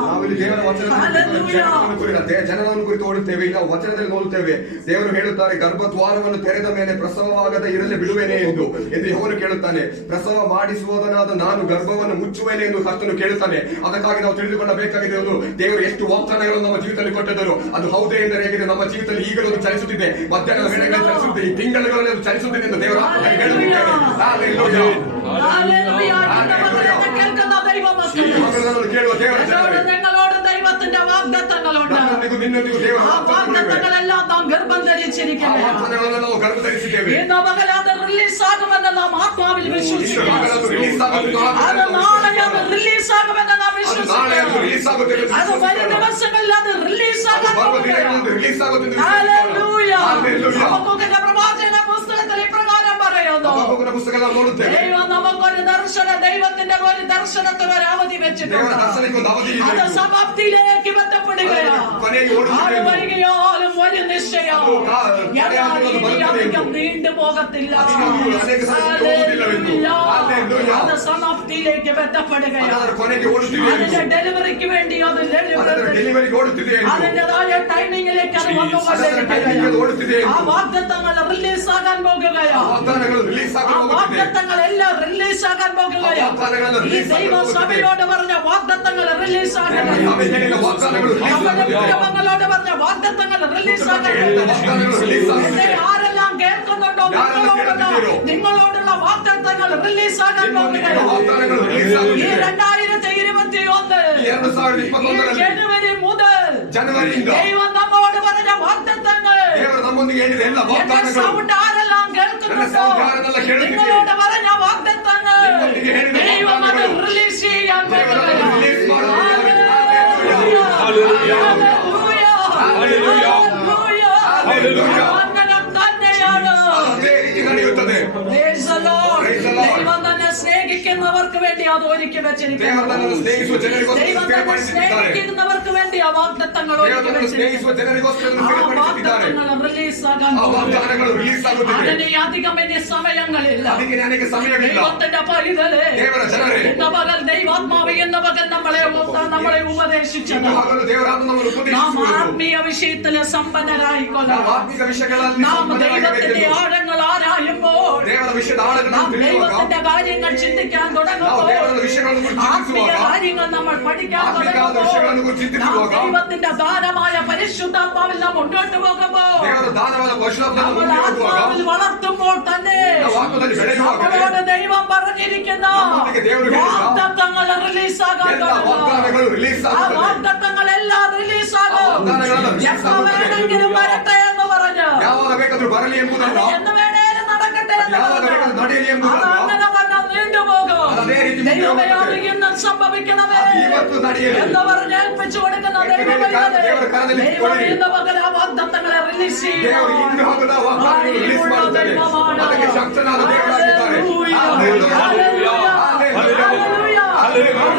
ಜನನವನ್ನು ಕುರಿತು ಓಡುತ್ತೇವೆ. ಈಗ ವಚನದಲ್ಲಿ ನೋಡುತ್ತೇವೆ, ದೇವರು ಹೇಳುತ್ತಾರೆ, ಗರ್ಭದ್ವಾರವನ್ನು ತೆರೆದ ಮೇಲೆ ಪ್ರಸವವಾಗದ ಇರಲಿ ಬಿಡುವೇನೆ ಎಂದು ಯೆಹೋವನು ಕೇಳುತ್ತಾನೆ. ಪ್ರಸವ ಮಾಡಿಸುವುದನಾದ ನಾನು ಗರ್ಭವನ್ನು ಮುಚ್ಚುವೇನೆ ಎಂದು ಕರ್ತನು ಕೇಳುತ್ತಾನೆ. ಅದಕ್ಕಾಗಿ ನಾವು ತಿಳಿದುಕೊಳ್ಳಬೇಕಾಗಿದೆ, ದೇವರು ಎಷ್ಟು ವಾಗ್ದಾನಗಳನ್ನು ನಮ್ಮ ಜೀವಿತದಲ್ಲಿ ಕೊಟ್ಟಿದ್ದರು. ಅದು ಹೌದೇ ಎಂದರೆ ಹೇಗಿದೆ? ನಮ್ಮ ಜೀವಿತದಲ್ಲಿ ಈಗಲೂ ಅದು ಚಲಿಸುತ್ತಿದೆ. ಮಧ್ಯಾಹ್ನದ ವೇಳೆಗಳಲ್ಲಿ ಚಲಿಸುತ್ತಿದೆ. ಈ ತಿಂಗಳುಗಳಲ್ಲಿ ಅದು ಚಲಿಸುತ್ತಿದೆ ಎಂದು ದೇವರ നിങ്ങളോട് ദൈവത്തിന്റെ വാഗ്ദത്തം വാഗ്ദത്തങ്ങളുണ്ട്. ನನ್ನೊಂದಿಗೂ ನಿನ್ನೊಂದಿಗೂ ದೇವರ ആ ವಾಗ್ದಾನಗಳಿವೆ. വാഗ്ദത്തങ്ങളെല്ലാം നാം ഗർഭം ಆ ധരിച്ചിരിക്കുകയാണ്. ವಾಗ್ದಾನಗಳನ್ನು ನಾವು ಗರ್ಭಧರಿಸಿದ್ದೇವೆ. ഇന്ന് പകൽ അത് റിലീസ് ആകുമെന്ന് നാം ആത്മാവിൽ ಇನ್ನು വിശ്വസിക്കുന്നു. ಮಗನದು ರಿಲೀಸ್ ಆಗುವುದು അത് നാളെ അത് റിലീസ് ആകുമെന്ന് നാം ಅದು ನಾಳೆ ಅದು വിശ്വസിക്കുന്നു. ರಿಲೀಸ್ ಆಗುತ್ತೆ ಎಂದು അത് വരും ವಿಶ್ವಸಿಸೋಣ. ദിവസങ്ങളിൽ അത് റിലീസ് ಅದು ആകാൻ ಬರುವ പോകുകയാണ്. ದಿನಗಳಲ್ಲಿ ರಿಲೀಸ್ ಆಗುತ್ತೆ ಎಂದು ഹല്ലേലൂയ. ഹല്ലേലൂയ. ഹബക്കൂക്കിന്റെ പ്രവാചകന്റെ പുസ്തകത്തിൽ ഇപ്രകാരം പറയുന്നു. ಹಬಕ್ಕೂಕನ ಪುಸ್ತಕ ನಾವು ನೋಡುತ್ತೇವೆ. ദൈവം നമുക്കൊരു ദർശനം, ദൈവത്തിന്റെ ഒരു ദർശനത്തിന് ഒരു അവധി ದೇವರ വെച്ചിട്ടുണ്ട്. ದರ್ಶನಕ್ಕೆ ಒಂದು ಅವಧಿ ಇದೆ. അത് സമാപ്തിയിലേക്ക് ബന്ധപ്പെടുകയാണ്. ಕೊನೆಗೆ ಓಡುತ್ತಿದೆ ಎಂದು. വൈകിയാലും ഒരു നിശ്ചയം. ಅದು എന്നാൽ ഇനി അധികം നീണ്ടുപോകത്തില്ല. ഹല്ലേലൂയ. അത് സമാപ്തിയിലേക്ക് ബന്ധപ്പെടുകയാണ്. ಅದರ ಕೊನೆಗೆ ಓಡುತ್ತಿದೆ ಎಂದು. അതിന്റെ ഡെലിവറിക്ക് വേണ്ടി അത് ಅದರ ಡೆಲಿವರಿಗೆ ಓಡುತ್ತಿದೆ ಎಂದು. അതിന്റേതായ ടൈമിംഗിലേക്ക് അത് ಅದರ ಟೈಮಿಂಗ್ ಅದು ಓಡುತ್ತಿದೆ ആ ಎಂದು. വാഗ്ദത്തങ്ങൾ റിലീസ് ആകാൻ പോകുകയാണ്. ವಾಗ್ದಾನಗಳು ರಿಲೀಸ್ ആ ಆಗಿ ಹೋಗುತ್ತಿದೆ. വാഗ്ദത്തങ്ങൾ എല്ലാം റിലീസ് ആകാൻ പോകുകയാണ്. ഈ ദൈവസഭയോട് പറഞ്ഞ വാഗ്ദത്തങ്ങൾ റിലീസ് ആകാൻ ಸಭೆಯಲ್ಲಿನ ವಾಗ್ದಾನಗಳು ರಿಲೀಸ್ നമ്മുടെ ಆಗುತ್ತಿದೆ. കുടുംബങ്ങളോട് പറഞ്ഞ വാഗ്ദത്തങ്ങൾ റിലീസ് ആകാൻ ವಾಗ್ದಾನಗಳು ರಿಲೀಸ್ ಆಗುತ್ತಿದೆ. എന്നെ ആരെല്ലാം കേൾക്കുന്നുണ്ടോ നിങ്ങളോടുള്ള വാഗ്ദത്തങ്ങൾ റിലീസ് ആകാൻ പോകുകയാണ്. ವಾಗ್ದಾನಗಳು ರಿಲೀಸ್ ഈ ಆಗುತ್ತಿದೆ. 2021 ಈ 2021 ജനുവരി മുതൽ ಜನವರಿಯಿಂದ ദൈവം നമ്മോട് പറഞ്ഞ വാഗ്ദത്തങ്ങൾ ದೇವರು ನಮ್ಮೊಂದಿಗೆ ಹೇಳಿದ ಎಲ್ಲ എന്റെ ವಾಗ್ದಾನಗಳು സൗണ്ട് ആരെല്ലാം കേൾക്കുന്നുണ്ടോ ಯಾರನ್ನೆಲ್ಲ ಕೇಳುತ್ತಿದೆ. നിങ്ങളോട് പറഞ്ഞ വാഗ്ദത്തങ്ങൾ നിങ്ങളൊട്ടിಗೆ ಹೇಳಿದ ദൈവം അത് വാഗ്ദാനಗಳು റിലീസ് ചെയ്യാൻ ದೇವರು ಅದನ್ನು പോകുകയാണ്. ರಿಲೀಸ್ ಮಾಡುತ್ತಿದ್ದಾರೆ. ഹല്ലേലൂയ. ഹല്ലേലൂയ. ഹല്ലേലൂയ. അങ്ങനെ തന്നെയാണ്. ಅದೇ ರೀತಿ ನಡೆಯುತ್ತದೆ. Praise the Lord. Praise the Lord. ദൈവം തന്നെ സ്നേഹിക്കുന്നവർക്ക് വേണ്ടി അത് ഒരുക്കി വെച്ചിരിക്കുന്നു. ದೇವರು ತನ್ನನ್ನು ಸ್ನೇಹಿಸುವ ಜನರಿಗೋಸ್ಕರ ദൈവം തന്നെ ಸಿದ್ಧಪಡಿಸಿದ್ದಾರೆ. സ്നേഹിക്കുന്നവർക്ക് വേണ്ടി ആ വാഗ്ദത്തങ്ങൾ ದೇವರು ഒരുക്കി ತನ್ನನ್ನು ಸ್ನೇಹಿಸುವ വെച്ചിരിക്കുന്നു. ಜನರಿಗೋಸ್ಕರ ആ ಸಿದ್ಧಪಡಿಸಿದ್ದಾರೆ. വാഗ്ദത്തങ്ങൾ റിലീസ് ആകാൻ ಆ ವಾಗ್ದಾನಗಳು ರಿಲೀಸ್ ಆಗುತ್ತಿದೆ. അതിന് അധികം ഇനി സമയങ്ങളില്ല. ಅದಕ್ಕೆ ನನಗೆ ಸಮಯವಿಲ್ಲ. ദൈവത്തിന്റെ പൈതലേ, ದೇವರ ಜನರೇ, ഇന്ന് പകൽ ദൈവാത്മാവ് എന്ന പകൽ നമ്മളെ ഉപദേശിച്ചത് ಇನ್ನು ಹಗಲು ದೇವರಾದ ನಮ್ಮನ್ನು നാം ಉಪದೇಶಿಸುವುದು. ആത്മീയ വിഷയത്തില് സമ്പന്നരായിക്കൊള്ളാം. ನಾವು ಆತ್ಮಿಕ ವಿಷಯಗಳಲ್ಲಿ നാം ಸಂಪನ್ನರಾಗಬೇಕೆಂದು. ദൈവത്തിന്റെ ആഴങ്ങൾ ആരായുമ്പോൾ, ದೇವರ ವಿಷಯದ ಆಳಗಳನ್ನು നാം ತಿಳಿಯುವಾಗ, ദൈവത്തിന്റെ കാര്യങ്ങൾ ചിന്തിക്കാൻ ನಾವು തുടങ്ങുമ്പോൾ, ದೇವರ ವಿಷಯಗಳನ್ನು ಕುರಿತು ആത്മീയ ಚಿಂತಿಸುವಾಗ, കാര്യങ്ങൾ നമ്മൾ പഠിക്കാൻ ആത്മീയವಾದ തുടങ്ങുമ്പോൾ, വിഷಯಗಳನ್ನು കുറിച്ച് നാം ചിಂತಿಸುವಾಗ, ദൈവത്തിന്റെ ദാനമായ പരിശുദ്ധാത്മാവിൽ നാം മുന്നോട്ട് പോകുമ്പോൾ, ದೇವರ ದಾನವಾದ ಪರಶುರಾತ್ಮನ നമ്മൾ ಮುಂದೆ ಹೋಗುವಾಗ, ആത്മാവിൽ വളർത്തുമ്പോൾ തന്നെ ನಾವು ಆತ್ಮದಲ್ಲಿ ಬೆಳೆಯುವಾಗ, നമ്മളോട് ദൈവം പറഞ്ഞിരിക്കുന്ന നമ്മളിലേക്ക് ದೇವರು ಹೇಳಿದ വാഗ്ദത്തങ്ങൾ റിലീസ് ആകാൻ ಎಲ್ಲ ವಾಗ್ದಾನಗಳು ರಿಲೀಸ್ ആ ಆಗುತ್ತದೆ. വാഗ്ദത്തങ്ങളെല്ലാം റിലീസ് ആകും. വാഗ്ദാനങ്ങളെല്ലാം release എപ്പോൾ ആಗುತ್ತದೆ. വേണമെങ്കിലും വരട്ടെ എന്ന് പറഞ്ഞു, ಯಾವಾಗ ಬೇಕಾದ್ರೂ ಬರಲಿ ಎಂಬುದಲ್ಲ, അത് എന്ന് വേണേലും നടക്കട്ടെ എന്ന് ಯಾವಾಗ പറഞ്ഞു. ಬೇಕಾದ್ರೂ ನಡೆಯಲಿ അത് ಎಂಬುದಲ್ಲ, അങ്ങനെ തന്നെ നീണ്ടുപോകും. അത് അതേ ರೀತಿ ಮುಂದೆ ദൈവമേ, ಹೋಗುತ್ತದೆ. അത് ഇന്ന് സംഭവിക്കണമേ ಅದು ಇವತ್ತು ನಡೆಯಲಿ എന്ന് പറഞ്ഞ് ഏൽപ്പിച്ചു കൊടുക്കുന്ന ദൈവമേ, ದೇವರ ಕರದಲ್ಲಿ ദൈവം ഇന്ന് പകൽ ಆ വാഗ്ദത്തങ്ങളെ റിലീസ് ದೇವರು ಇನ್ನು ಹಗಲ ವಾಗ್ದಾನಗಳನ್ನು ರಿಲೀಸ್ ಮಾಡುತ್ತಾರೆ. ಅದಕ್ಕೆ ಶಕ್ತನಾದ ದೇವರಾಗಿದ್ದಾರೆ.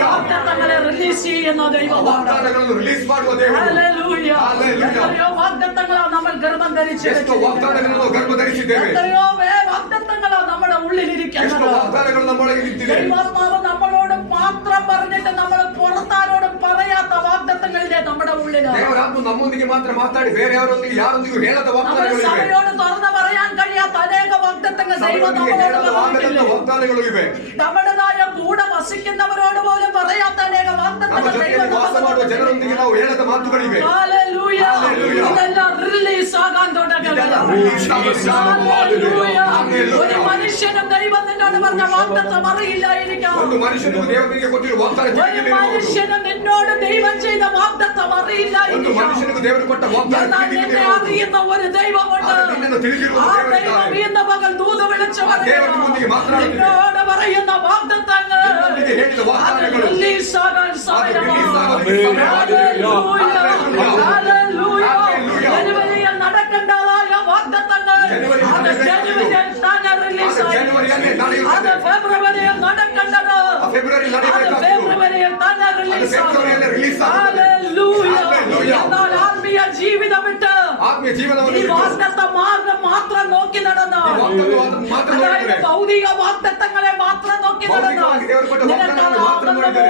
വാഗ്ദത്തങ്ങളെ റിലീസ് ചെയ്യുന്ന ദൈവമാണ്. ವಾಗ್ದಾನಗಳನ್ನು ರಿಲೀಸ್ ಮಾಡುವ ದೇವರು. ഹല്ലേലൂയ. ഹല്ലേലൂയ. എത്രയോ വാഗ്ദത്തങ്ങളാണ് നമ്മൾ ഗർഭം ಎಷ್ಟು ധരിച്ചത്. ವಾಗ್ದಾನಗಳನ್ನು ನಾವು ಗರ್ಭ ಧರಿಸಿದ್ದೇವೆ. എത്രയോ വാഗ്ദത്തങ്ങളാണ് നമ്മുടെ ಎಷ್ಟು ഉള്ളിലിരിക്കുന്നത്. ವಾಗ್ದಾನಗಳು ನಮ್ಮೊಳಗೆ ನಿಂತಿದೆ. ദൈവാത്മാവ് നമ്മളോട് മാത്രം പറഞ്ഞിട്ട് നമ്മൾ പുറത്താരോടും പറയാത്ത വാഗ്ദത്തങ്ങളിലെ നമ്മുടെ ഉള്ളില് ದೇವರಾತ್ಮ ನಮ್ಮೊಂದಿಗೆ ಮಾತ್ರ ಮಾತಾಡಿ ಬೇರೆಯವರೊಂದಿಗೆ ಯಾರೊಂದಿಗೂ ಹೇಳದ നമ്മൾ ವಾಗ್ದಾನಗಳಿವೆ. സഭയോട് തുറന്നു പറയാൻ കഴിയാത്ത അനേക വാഗ്ദത്തങ്ങൾ ദൈവം ನಮ್ಮೊಂದಿಗೆ നമ്മളോട് ಹೇಳದ പറഞ്ഞിട്ടില്ലേ? ವಾಗ್ದಾನಗಳು ಇವೆ. നമ്മുടേതായ കൂടെ വസിക്കുന്നവരോട് പോലും പറയാത്ത അനേക ನಮ್ಮ വാഗ്ദത്തങ്ങൾ ദൈവം ಜೊತೆಯಲ್ಲಿ ವಾಸ ಮಾಡುವ നമുക്ക് ಜನರೊಂದಿಗೆ ನಾವು ಹೇಳದ ಮಾತುಗಳಿವೆ. ഹല്ലേലൂയ. ഹല്ലേലൂയ. ഇതെല്ലാം റിലീസ് ആകാൻ തുടങ്ങുക. ഇതെല്ലാം release ആകുക. ഹല്ലേലൂയ. ഹല്ലേലൂയ. ഒരു മനുഷ്യനും ദൈവം നിന്നോട് പറഞ്ഞ വാഗ്ദത്തം അറിയില്ലായിരിക്കാം. ಒಂದು ಮನುಷ್ಯನಿಗೂ ದೇವರಿಗೆ ಕೊಟ್ಟಿರುವ ವಾಗ್ದಾನ ഒരു ತಿಳಿದಿರಬಹುದು. മനുഷ്യനും നിന്നോട് ദൈവം ചെയ്ത വാഗ്ദത്തം ಒಂದು അറിയില്ലായിരിക്കാം. ಮನುಷ್ಯನಿಗೂ ದೇವರು ಕೊಟ್ಟ ವಾಗ್ದಾನ എന്നാൽ നിന്നെ ತಿಳಿದಿರಬಹುದು. അറിയുന്ന ഒരു ദൈവമുണ്ട്. ಆದರೆ ನಿನ್ನನ್ನು ತಿಳಿದಿರುವ ആ ದೇವರಿದ್ದಾರೆ. ദൈവം ഇന്ന് പകൽ ദൂത് വിളിച്ചു ದೇವರೊಂದಿಗೆ ಮಾತನಾಡುತ್ತಿದೆ. നിന്നോട് പറയുന്ന വാഗ്ദത്തങ്ങൾ ನಿನ್ನೊಂದಿಗೆ ಹೇಳಿದ അത് ವಾಗ್ದಾನಗಳು റിലീസ് ആകാൻ സമയമാണ്. ഹല്ലേലൂയ. ജനുവരിയിൽ നടക്കേണ്ടതായ വാഗ്ദത്തങ്ങൾ അത് ജനുവരിയിൽ തന്നെ റിലീസ് ആയി. ജനുവരിയല്ലേ ನಡೆಯುತ್ತದೆ. അത് ഫെബ്രുവരിയിൽ നടക്കേണ്ടത് ഫെബ്രുവരി അത് ನಡೆಯಬೇಕಾದ್ದು ഫെബ്രുവരിയിൽ തന്നെ റിലീസ് ഫെബ്രുവരിയല്ലേ release ആകും. ആകുന്നത്. ഹല്ലേലൂയ. ഹല്ലേലൂയ. എന്നാൽ ആത്മീയ ജീവിതം വിട്ട് ಆತ್ಮೀಯ ಜೀವನವನ್ನು ഈ ಬಿಟ್ಟು വാഗ്ദത്ത മാർഗം മാത്രം നോക്കി നടന്ന, ಈ ವಾಗ್ದಾನವನ್ನು ಮಾತ್ರ അതായത് ನೋಡಿದರೆ, ഭൗതിക വാഗ്ദത്തങ്ങളെ മാത്രം നോക്കി നടന്ന ഭൗതികವಾಗಿ ದೇವರು ಕೊಟ್ಟ ವಾಗ್ದಾನಗಳನ್ನು ಮಾತ್ರ ನೋಡಿದರೆ,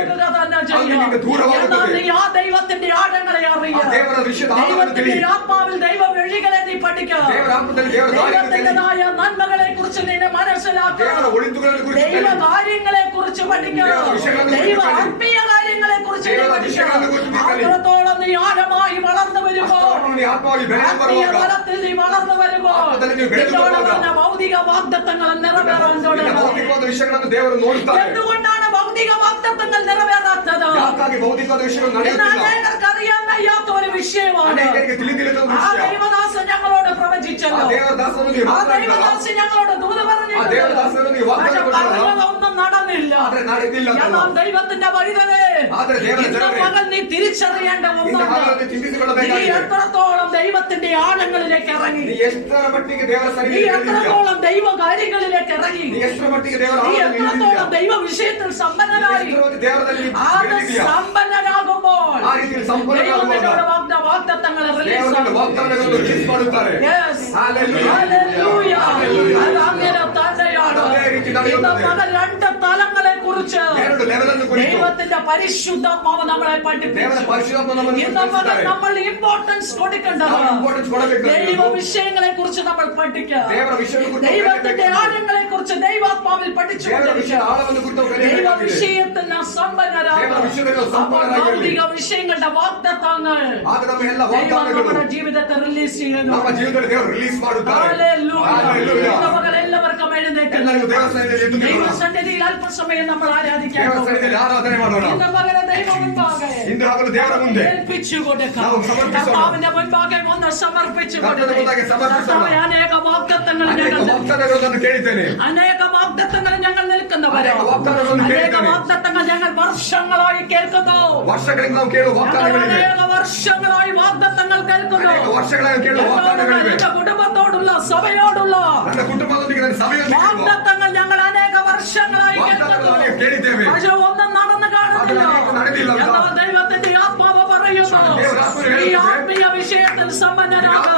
ಅಲ್ಲಿ ನಿಮಗೆ ದೂರವಾಗುತ್ತದೆ. എന്നാൽ നീ ആ ദൈവത്തിന്റെ ആഴങ്ങളെ അറിയുക. ಆ ದೇವರ ವಿಷಯದ ಆಳವನ್ನು ತಿಳಿ. ദൈവത്തിന്റെ ആത്മാവിൽ ദൈവ വഴികളെ നീ പഠിക്കുക. ದೇವರ ಆತ್ಮದಲ್ಲಿ ದೇವರ ದಾರಿಯನ್ನು ತಿಳಿ. ദൈവത്തിന്റെതായ നന്മകളെ കുറിച്ച് നീ മനസ്സിലാക്കുക. ದೇವರ ಒಳಿತುಗಳನ್ನು ಕುರಿತು ദൈവ ತಿಳಿ. കാര്യങ്ങളെ കുറിച്ച് പഠിക്കുക. ദൈവ വിഷയങ്ങളെ കുറിച്ച് ദൈവ പഠിക്കുക. ആത്മീയ കാര്യങ്ങളെ കുറിച്ച് നീ ദൈവ പഠിക്കുക. വിഷയങ്ങളെ കുറിച്ച് നീ പഠിക്കുക. അത്രത്തോളം നീ ആഴമായി വളർന്നു വരുമ്പോൾ, ಅಷ್ಟರವರೆಗೂ ನೀ ಆತ್ಮವಾಗಿ ಬೆಳೆದು ആത്മീയ ಬರುವಾಗ, തലത്തിൽ നീ വളർന്നു വരുമ്പോൾ ആത്മതലത്തിൽ നീ ಬೆಳೆದು നിന്നോട് ಬರುವಾಗ, പറഞ്ഞ ഭൗതിക വാഗ്ദത്തങ്ങൾ നിറവേറാൻ ನಿನ್ನ തുടങ്ങും. ಭೌತಿಕವಾದ ವಿಷಯಗಳನ್ನು ದೇವರು ನೋಡುತ್ತಾರೆ. എന്തുകൊണ്ടാണ് ഭൗതിക വാഗ്ദത്തങ്ങൾ നിറവേറാത്തത്? ಯಾಕಾಗಿ ಭೌತಿಕವಾದ ವಿಷಯಗಳು ನಡೆಯುತ್ತಿಲ್ಲ? അനേകർക്ക് അറിയാൻ വയ്യാത്ത ഒരു വിഷയമാണ്. ಅನೇಕರಿಗೆ ತಿಳಿದಿಲ್ಲದ ಒಂದು ആ ವಿಷಯ. ദൈവദാസൻ ഞങ്ങളോട് പ്രവചിച്ചല്ലോ. ಆ ದೇವದಾಸನೊಂದಿಗೆ ആ ಮಾತನಾಡಿದ ദൈവദാസൻ ഞങ്ങളോട് ദൂത് ಆ പറഞ്ഞിട്ടുണ്ട്. ದೇವದಾಸನೊಂದಿಗೆ പക്ഷെ ವಾಗ್ದಾನ ಕೊಟ್ಟರು. പറഞ്ഞതൊന്നും നടന്നില്ല. ಆದ್ರೆ ನಡೆದಿಲ್ಲ ಅಂತ. എന്നാൽ ദൈവത്തിന്റെ വഴിതലേ ആದ್ರೆ ದೇವರ ഇന്ന് ಜನರೇ, പകൽ നീ തിരിച്ചറിയേണ്ട ഇന്ന് ഒന്നുണ്ട്. പകൽ നീ നീ ಚಿಂತಿಸಿಕೊಳ್ಳಬೇಕಾಗಿದೆ. എത്രത്തോളം ദൈവത്തിന്റെ ആഴങ്ങളിലേക്ക് ഇറങ്ങി, നീ ಎಷ್ಟರ ಮಟ್ಟಿಗೆ ದೇವರ നീ ಸನ್ನಿಧಿಯಲ್ಲಿ ಇದ್ದೀಯಾ? എത്രത്തോളം ദൈവ കാര്യങ്ങളിലേക്ക് ഇറങ്ങി, ನೀ ಎಷ್ಟರ ಮಟ್ಟಿಗೆ ದೇವರ നീ ಆಳದಲ್ಲಿ ಇದ್ದೀಯಾ? എത്രത്തോളം ദൈവ വിഷയത്തിൽ സമ്പന്നനായി. ದೇವರಲ್ಲಿ അത് ಇದ್ದೀಯಾ? സമ്പന്നനാകുമ്പോൾ ആ രീതിയിൽ ಸಂಪೂರ್ಣವಾಗುವಾಗ ദൈവത്തിന്റെ വാഗ്ദത്തങ്ങളെ റിലീസ് ದೇವರ ವಾಗ್ದಾನಗಳನ್ನು ರಿಲೀಸ್ ಮಾಡುತ್ತಾರೆ. Yes. Hallelujah. Hallelujah. Hallelujah. അത് അങ്ങനെ തന്നെയാണ്. അതേ ರೀತಿ ഇന്ന് ನಡೆಯುತ್ತದೆ. പകൽ രണ്ട് തലങ്ങളെ കുറിച്ച് ಎರಡು ಲೆವೆಲ್ ಅನ್ನು ಕುರಿತು ദൈവത്തിന്റെ പരിശുദ്ധാത്മാവ് നമ്മളെ ದೇವರ പഠിപ്പിച്ചു. ಪರಿಶುದ್ಧಾತ್ಮ ನಮ್ಮನ್ನು ഇന്ന് പകൽ പഠിಪಿಸುತ್ತಾರೆ. നമ്മൾ ഇമ്പോർട്ടൻസ് കൊടുക്കേണ്ടത് ನಾವು ಇಂಪಾರ್ಟೆನ್ಸ್ ಕೊಡಬೇಕು. ദൈവ വിഷയങ്ങളെ കുറിച്ച് നമ്മൾ പഠിക്കുക. ದೇವರ ವಿಷಯವನ್ನು ಕುರಿತು ദൈവത്തിന്റെ ಕಲಿಯಬೇಕು. ആഴങ്ങളെ കുറിച്ച് ദൈവാത്മാവിൽ പഠിച്ചു. ದೇವರ ವಿಷಯ ಆಳವನ್ನು ಕುರಿತು ദൈവ ಕಲಿಯಬೇಕಾಗಿದೆ. വിഷയത്തിൽ നാം സമ്പന്നരാകും. ದೇವರ ವಿಷಯದಲ್ಲಿ ನಾವು ಸಂಪನ್ನರಾಗಿರಲಿ. ഭൗതിക വിഷയങ്ങളുടെ വാഗ്ദത്തങ്ങൾ ಆಗ ನಮ್ಮ ಎಲ್ಲ ദൈവം ವಾಗ್ದಾನಗಳು നമ്മുടെ ജീവിതത്തെ റിലീസ് ചെയ്യുന്നു. ನಮ್ಮ ಜೀವನದಲ್ಲಿ ದೇವರು ರಿಲೀಸ್ ಮಾಡುತ್ತಾರೆ. Hallelujah. Hallelujah. ഇന്ന് പകൽ എല്ലാവർക്കും എഴുന്നേൽക്കാം. ಎಲ್ಲರಿಗೂ ದೇವರ ಸನ್ನಿಧಿಯಲ್ಲಿ ಎದ್ದು ನಿಲ್ಲೋಣ. ദൈവസന്നിധിയിൽ അല്പസമയം നമ്മൾ ആരാധിക്കാൻ ದೇವರ പോകുന്നു. ಸನ್ನಿಧಿಯಲ್ಲಿ ಆರಾಧನೆ ಮಾಡೋಣ. ഇന്ന് പകൽ ദൈവം മുൻപാകെ ಇಂದು ಹಗಲು ದೇವರ ಮುಂದೆ ഏൽപ്പിച്ചു കൊടുക്കാം. ನಾವು ಸಮರ್ಪಿಸೋಣ. കർത്താവിന്റെ മുൻപാകെ ഒന്ന് സമർപ്പിച്ചു ಕರ್ತನ ಮುಂದಾಗೆ ಸಮರ್ಪಿಸೋಣ. കർത്താവേ, അനേക വാഗ്ദത്തങ്ങൾ ಅನೇಕ ഞങ്ങൾ ವಾಗ್ದಾನಗಳನ್ನು ಕೇಳಿದ್ದೇನೆ. അനേക വാഗ്ദത്തങ്ങൾ ഞങ്ങൾ നിൽക്കുന്നവരോ. ಅನೇಕ ವಾಗ್ದಾನಗಳನ್ನು അനേക ಕೇಳಿದ್ದೇನೆ. വാഗ്ദത്തങ്ങൾ ഞങ്ങൾ വർഷങ്ങളായി കേൾക്കുന്നു. ವರ್ಷಗಳಿಂದ ನಾವು ಕೇಳುವ ഞങ്ങൾ ವಾಗ್ದಾನಗಳಿವೆ. അനേക വർഷങ്ങളായി വാഗ്ദത്തങ്ങൾ കേൾക്കുന്നു. ಅನೇಕ ವರ್ಷಗಳಾಗಿ ಕೇಳುವ ವಾಗ್ದಾನಗಳಿವೆ. എന്റെ കുടുംബത്തോടുള്ള സഭയോടുള്ള ನನ್ನ ಕುಟುಂಬದೊಂದಿಗೆ ನನ್ನ ಸಭೆಯೊಂದಿಗೆ ಇರುವ വാഗ്ദത്തങ്ങൾ ഞങ്ങൾ അനേക വർഷങ്ങളായി ವಾಗ್ದಾನಗಳನ್ನು കേൾക്കുന്നു. ಅನೇಕ ಕೇಳಿದ್ದೇವೆ. പക്ഷെ ഒന്നും നടന്നു കാണുന്നില്ല. അത് നടന്നില്ല. എന്നാൽ ദൈവത്തിന്റെ ആത്മാവ് പറയുന്നു, ഈ ആത്മീയ വിഷയത്തിൽ സമ്പന്നനാകുക.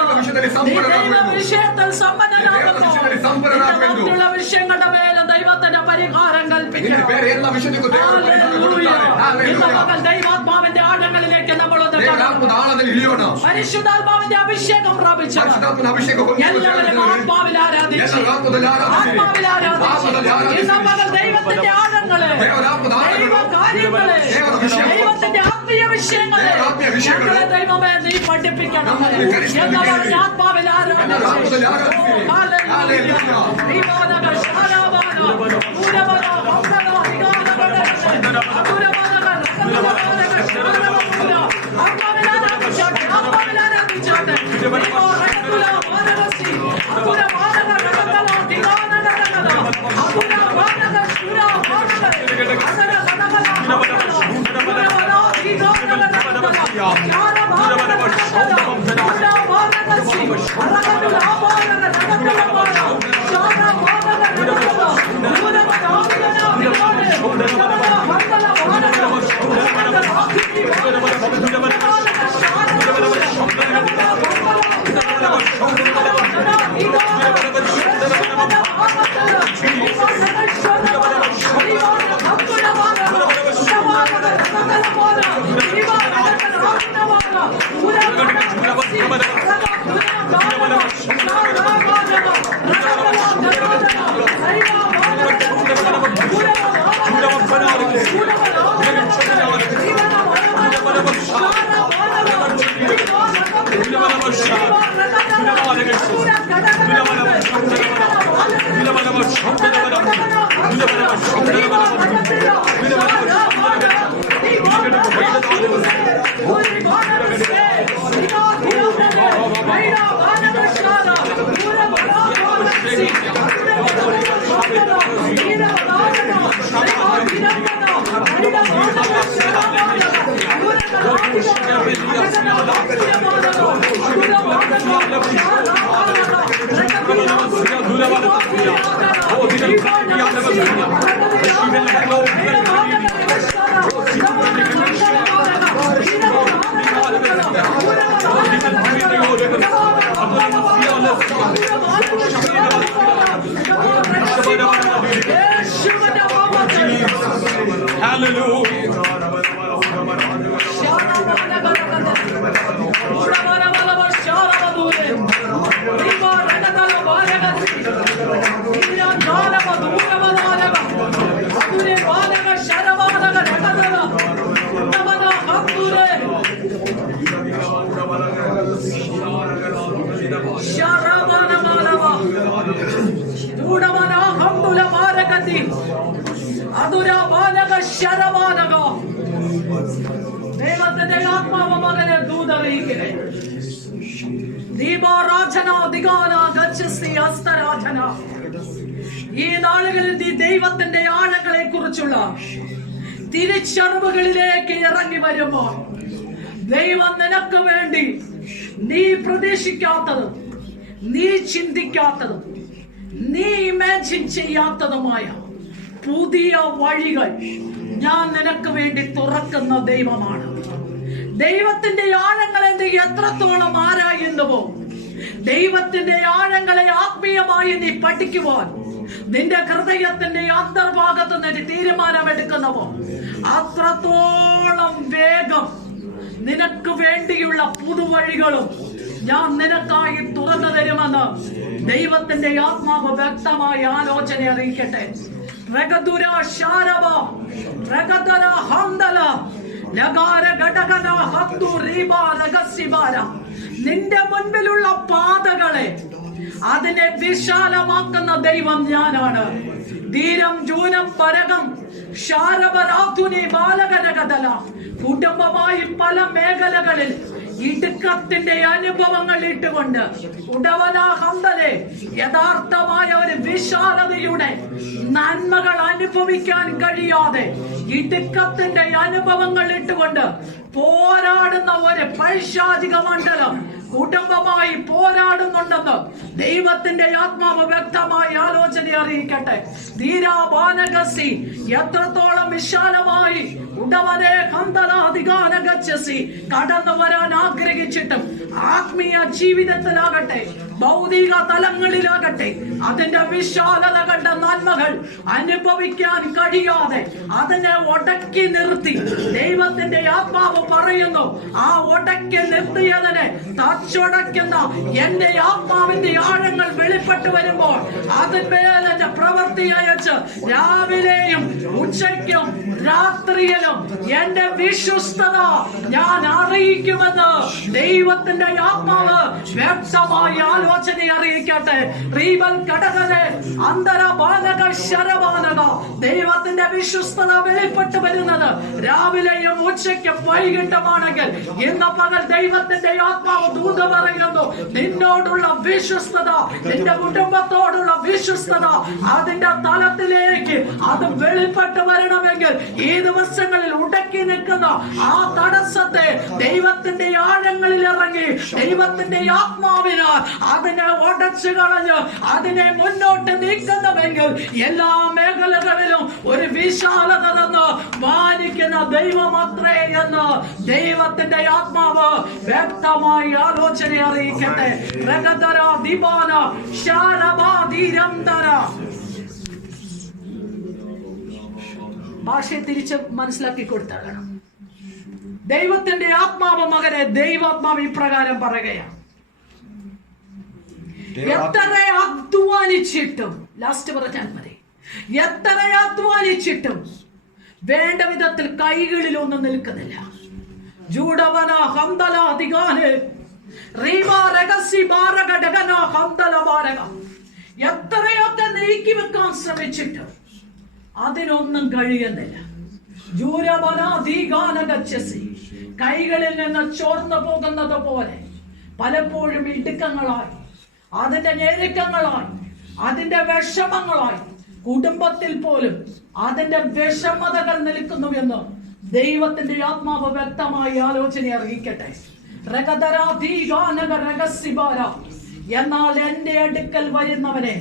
നീ ദൈവ വിഷയത്തിൽ സമ്പന്നനാകുന്നു. മറ്റുള്ള വിഷയങ്ങളുടെ മേലെ ദൈവത്തിന്റെ പരിഹാരം കൽപ്പിക്കുക. ನಿನಗೆ ಬೇರೆ ಎಲ್ಲ ವಿಷಯಕ್ಕೂ ದೇವರು ಪರಿಹಾರ ಕೊಡುತ್ತಾರೆ. ഇന്ന് Hallelujah. പകൽ ദൈവാത്മാവിന്റെ ആഴങ്ങളിലേക്ക് നമ്മളൊന്ന് ದೇವರ ಆತ್ಮದ ಆಳದಲ್ಲಿ ಇಳಿಯೋಣ. പരിശുദ്ധാത്മാവിന്റെ അഭിഷേകം പ്രാപിച്ചവർ ಪರಿಶುದ್ಧಾತ್ಮನ ಅಭಿಷೇಕ എല്ലാവരും ആത്മാവിൽ ആരാധിച്ചു. ಎಲ್ಲರೂ ಆತ್ಮದಲ್ಲಿ ಆರಾಧಿಸಿರಿ. ആത്മാവിൽ ആരാധിച്ചു. ಆತ್ಮದಲ್ಲಿ ಆರಾಧಿಸಿರಿ. ഇന്ന് പകൽ ദൈവത്തിന്റെ ആഴങ്ങള്, ದೇವರ ಆತ್ಮದ ಆಳಗಳು, ദൈവ കാര്യങ്ങള്, ದೇವರ ವಿಷಯಗಳು, ദൈവത്തിന്റെ ആത്മീയ വിഷയങ്ങള് ದೇವರ ಆತ್ಮೀಯ ವಿಷಯಗಳು, ഞങ്ങളെ ദൈവമേ നീ പഠിപ്പിക്കണം ನಮ್ಮನ್ನು ಕಲಿಸಿ എന്ന് പറഞ്ഞ് ആത്മാവിൽ ಎಲ್ಲರೂ ಆತ್ಮದಲ್ಲಿ ಆರಾಧಿಸಿರಿ. Hallelujah. അറിയിക്കുകയാണ്. ദീപാരാധന ദിഗാന ഗച്ഛസി ഹസ്തരാധന. ഈ നാളുകളിൽ നീ ദൈവത്തിന്റെ ആഴങ്ങളെ കുറിച്ചുള്ള തിരിച്ചറിവുകളിലേക്ക് ഇറങ്ങി വരുമ്പോൾ ദൈവം നിനക്ക് വേണ്ടി നീ പ്രതീക്ഷിക്കാത്തതും നീ ചിന്തിക്കാത്തതും നീ ഇമാജിൻ ചെയ്യാത്തതുമായ പുതിയ വഴികൾ ഞാൻ നിനക്ക് വേണ്ടി തുറക്കുന്ന ദൈവമാണ്. ദൈവത്തിന്റെ ആഴങ്ങളെ നീ എത്രത്തോളം ആരായുന്നുവോ, ദൈവത്തിന്റെ ആഴങ്ങളെ ആത്മീയമായി നീ പഠിക്കുവാൻ നിന്റെ ഹൃദയത്തിന്റെ അന്തർഭാഗത്ത് നിന്ന് തീരുമാനമെടുക്കുന്നവോ അത്രത്തോളം വേഗം നിനക്ക് വേണ്ടിയുള്ള പുതുവഴികളും ഞാൻ നിനക്കായി തുറന്നു തരുമെന്ന് ദൈവത്തിന്റെ ആത്മാവ് വ്യക്തമായ ആലോചന അറിയിക്കട്ടെ. നിന്റെ മുൻപിലുള്ള പാതകളെ അതിനെ വിശാലമാക്കുന്ന ദൈവം ഞാനാണ്. ധീരം ജൂനം പരകം ശാരവരാധുനി ബാലകരകതല. കുടുംബമായി പല മേഖലകളിൽ ഇടുക്കത്തിന്റെ അനുഭവങ്ങൾ ഇട്ടുകൊണ്ട് ഉടവനാഹന്തലെ യഥാർത്ഥമായ ഒരു വിശാലതയുടെ നന്മകൾ അനുഭവിക്കാൻ കഴിയാതെ ഇടുക്കത്തിന്റെ അനുഭവങ്ങൾ ഇട്ടുകൊണ്ട് പോരാടുന്ന ഒരു പൈശാചിക മണ്ഡലം കുടുംബമായി പോരാടുന്നുണ്ടെന്ന് ദൈവത്തിന്റെ ആത്മാവ് വ്യക്തമായി ആലോചന അറിയിക്കട്ടെ. ധീരാബാനഗസി എത്രത്തോളം വിശാലമായി ഉടവനെ ഹന്തലാധികാനഗച്ഛസി കടന്നു വരാൻ ആഗ്രഹിച്ചിട്ടും ആത്മീയ ജീവിതത്തിലാകട്ടെ ഭൗതിക തലങ്ങളിലാകട്ടെ അതിന്റെ വിശാലത കണ്ട നന്മകൾ അനുഭവിക്കാൻ കഴിയാതെ അതിനെ ഒടക്കി നിർത്തി ദൈവത്തിന്റെ ആത്മാവ് പറയുന്നു, ആ ഒടക്കി നിർത്തിയതിനെ തച്ചുടയ്ക്കുന്ന എന്റെ ആത്മാവിന്റെ ആഴങ്ങൾ വെളിപ്പെട്ടു വരുമ്പോൾ അതിന്മേൽ എന്റെ പ്രവൃത്തി അയച്ച് രാവിലെയും ഉച്ചയ്ക്കും രാത്രിയിലും എന്റെ വിശ്വസ്തത ഞാൻ അറിയിക്കുമെന്ന് ദൈവത്തിന്റെ ആത്മാവ് വ്യക്തമായി ആലോചന അറിയിക്കട്ടെ. ദൈവത്തിന്റെ വിശ്വസ്തത വെളിപ്പെട്ടു വരുന്നത് രാവിലെയും ഉച്ചയ്ക്കും വൈകിട്ടുമാണെങ്കിൽ ഇന്ന് പകൽ ദൈവത്തിന്റെ ആത്മാവ് ദൂത പറയുന്നു, നിന്നോടുള്ള വിശ്വസ്തത, നിന്റെ കുടുംബത്തോടുള്ള വിശ്വസ്തത അതിന്റെ തലത്തിലേക്ക് അത് വെളിപ്പെട്ടു വരണമെങ്കിൽ ഈ ദിവസങ്ങളിൽ ഉടക്കി നിൽക്കുന്ന ആ തടസ്സത്തെ ദൈവത്തിന്റെ ആഴങ്ങളിൽ ഇറങ്ങി ദൈവത്തിന്റെ ആത്മാവിനാൽ അതിനെ ഉടച്ചു കളഞ്ഞ് അതിനെ മുന്നോട്ട് നീക്കുന്നുവെങ്കിൽ എല്ലാ മേഖലകളിലും ഒരു വിശാലത തന്ന് മാനിക്കുന്ന ദൈവമത്രേ എന്ന് ദൈവത്തിന്റെ ആത്മാവ് വ്യക്തമായി ആലോചന അറിയിക്കട്ടെ. ഭാഷയെ തിരിച്ച് മനസ്സിലാക്കി കൊടുത്തതാണ്. ദൈവത്തിന്റെ ആത്മാവ് മകനെ ദൈവാത്മാവ് ഇപ്രകാരം പറയുകയാണ്, എത്ര അധ്വാനിച്ചിട്ടും, ലാസ്റ്റ് പറഞ്ഞാൽ മതി, എത്ര അധ്വാനിച്ചിട്ടും വേണ്ട വിധത്തിൽ കൈകളിലൊന്നും നിൽക്കുന്നില്ല. ജൂഡവന ഹംദല അധികാന് റീമാ രഹസ്യ ബാരക ഡഗന ഹംദല ബാരക. എത്രയൊക്കെ നീക്കി വെക്കാൻ ശ്രമിച്ചിട്ട് അതിനൊന്നും കഴിയുന്നില്ല. ജൂരവന ധീഗാന ഗച്ഛസി. കൈകളിൽ നിന്ന് ചോർന്നു പോകുന്നത് പോലെ പലപ്പോഴും ഇടുക്കങ്ങളായി, അതിന്റെ ഞെരുക്കങ്ങളായി, അതിന്റെ വിഷമങ്ങളായി കുടുംബത്തിൽ പോലും അതിന്റെ വിഷമതകൾ നിൽക്കുന്നുവെന്ന് ദൈവത്തിന്റെ ആത്മാവ് വ്യക്തമായി ആലോചന അറിയിക്കട്ടെ. എന്നാൽ എന്റെ അടുക്കൽ വരുന്നവനെ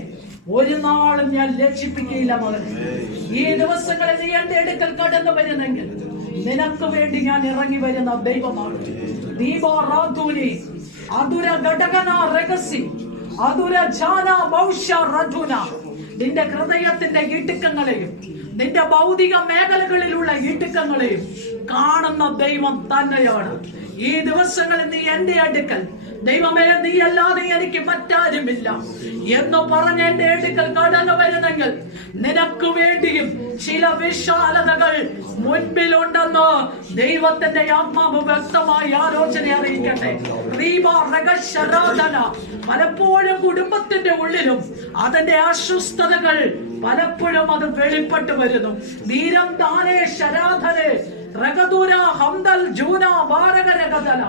ഒരു നാളും ഞാൻ ലക്ഷിപ്പിക്കുകയില്ല മകനെ. ഈ ദിവസങ്ങളിൽ നീ എന്റെ അടുക്കൽ കടന്നു വരുന്നെങ്കിൽ നിനക്ക് വേണ്ടി ഞാൻ ഇറങ്ങി വരുന്ന ദൈവമാണ്. ദീപാറാധൂനി അതുര ഘടകന രഹസ്യ അതുര ജാന ഭൗഷ്യ രധുന. നിന്റെ ഹൃദയത്തിന്റെ ഇടുക്കങ്ങളെയും നിന്റെ ഭൗതിക മേഖലകളിലുള്ള ഇടുക്കങ്ങളെയും കാണുന്ന ദൈവം തന്നെയാണ്. ഈ ദിവസങ്ങളിൽ നീ എന്റെ അടുക്കൽ, ദൈവമേ നീ അല്ലാതെ എനിക്ക് മറ്റാരുമില്ല എന്ന് പറഞ്ഞ് എന്റെ അടുക്കൽ കടന്നു വരുന്നെങ്കിൽ നിനക്ക് വേണ്ടിയും ചില വിശാലതകൾ മുൻപിലുണ്ടെന്ന് ദൈവത്തിന്റെ ആത്മാവ് വ്യക്തമായി ആലോചന അറിയിക്കട്ടെ. പലപ്പോഴും കുടുംബത്തിന്റെ ഉള്ളിലും അതിന്റെ അസ്വസ്ഥതകൾ പലപ്പോഴും അത് വെളിപ്പെട്ടു വരുന്നു. ധീരം താനേ ശരാധനെ റഗദൂര ഹംദൽ ജൂന വാരകരഗദല.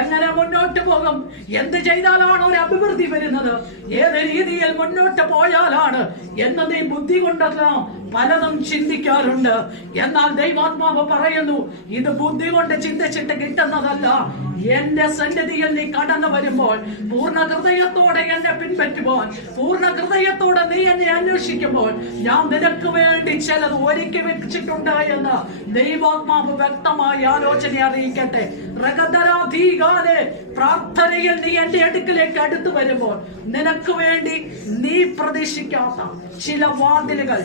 എങ്ങനെ മുന്നോട്ട് പോകും? എന്ത് ചെയ്താലാണ് ഒരു അഭിവൃദ്ധി വരുന്നത്? ഏത് രീതിയിൽ മുന്നോട്ട് പോയാലാണ് എന്ന് നീ ബുദ്ധി കൊണ്ടെല്ലാം പലതും ചിന്തിക്കാറുണ്ട്. എന്നാൽ ദൈവാത്മാവ് പറയുന്നു, ഇത് ബുദ്ധി കൊണ്ട് ചിന്തിച്ചിട്ട് കിട്ടുന്നതല്ല. എന്റെ സന്നിധിയിൽ നീ കടന്നു വരുമ്പോൾ, പൂർണ്ണ ഹൃദയത്തോടെ എന്നെ പിൻപറ്റുമ്പോൾ, പൂർണ്ണ ഹൃദയത്തോടെ നീ എന്നെ അന്വേഷിക്കുമ്പോൾ, ഞാൻ നിനക്ക് വേണ്ടി ചിലത് ഒരുക്കി വെച്ചിട്ടുണ്ട് എന്ന് ദൈവാത്മാവ് വ്യക്തമായി ആലോചന അറിയിക്കട്ടെ. പ്രാർത്ഥനയിൽ നീ എന്റെ അടുക്കിലേക്ക് അടുത്തു വരുമ്പോൾ, നിനക്ക് വേണ്ടി നീ പ്രതീക്ഷിക്കാത്ത ചില വാതിലുകൾ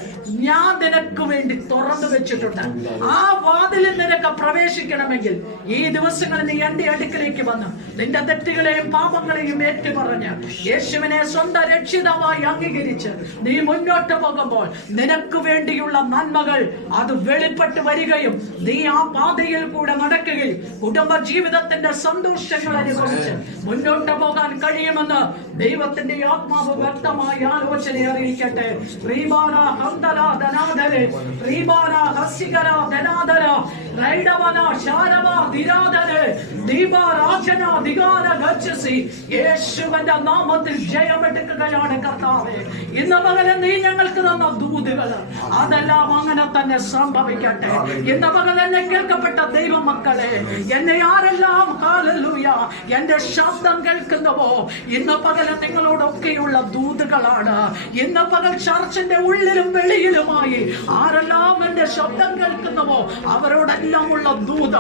ഞാൻ നിനക്ക് വേണ്ടി തുറന്നു വെച്ചിട്ടുണ്ട്. ആ വാതിലിൽ നിനക്ക് പ്രവേശിക്കണമെങ്കിൽ ഈ ദിവസങ്ങളിൽ നീ എന്റെ അടുക്കിലേക്ക് വന്ന് നിന്റെ തെറ്റുകളെയും പാപങ്ങളെയും ഏറ്റുപറഞ്ഞ് യേശുവിനെ സ്വന്തം രക്ഷിതാവായി അംഗീകരിച്ച് നീ മുന്നോട്ട് പോകുമ്പോൾ, നിനക്ക് വേണ്ടിയുള്ള നന്മകൾ അത് വെളിപ്പെട്ട് വരികയും നീ ആ പാതയിൽ കൂടെ നടക്കുകയും കുടുംബ ജീവിതത്തിന്റെ സന്തോഷങ്ങൾ അനുഭവിച്ച് മുന്നോട്ട് പോകാൻ കഴിയുമെന്ന് ദൈവത്തിന്റെ ആത്മാവ് വ്യക്തമായി ആലോചന അറിയിക്കട്ടെ. യേശുവിന്റെ നാമത്തിൽ ജയമെടുക്കുകയാണ് കർത്താവേ. ഇന്ന് പകല് നീ ഞങ്ങൾക്ക് തന്ന ദൂതുകൾ അതെല്ലാം അങ്ങനെ തന്നെ സംഭവിക്കട്ടെ. ഇന്ന് പകൽ എന്നെ കേൾക്കപ്പെട്ട ദൈവമക്കളെ, എന്നെ ആരെല്ലാം ഹല്ലേലൂയ എന്റെ ശബ്ദം കേൾക്കുന്നുവോ, ഇന്ന് പകൽ നിങ്ങളോടൊക്കെയുള്ള ദൂതുകളാണ്. ഇന്ന് പകൽ ചർച്ചിന്റെ ഉള്ളിലും വെളിയിലുമായി ആരെല്ലാം എന്റെ ശബ്ദം കേൾക്കുന്നുവോ അവരോടെല്ലാം ഉള്ള ദൂത.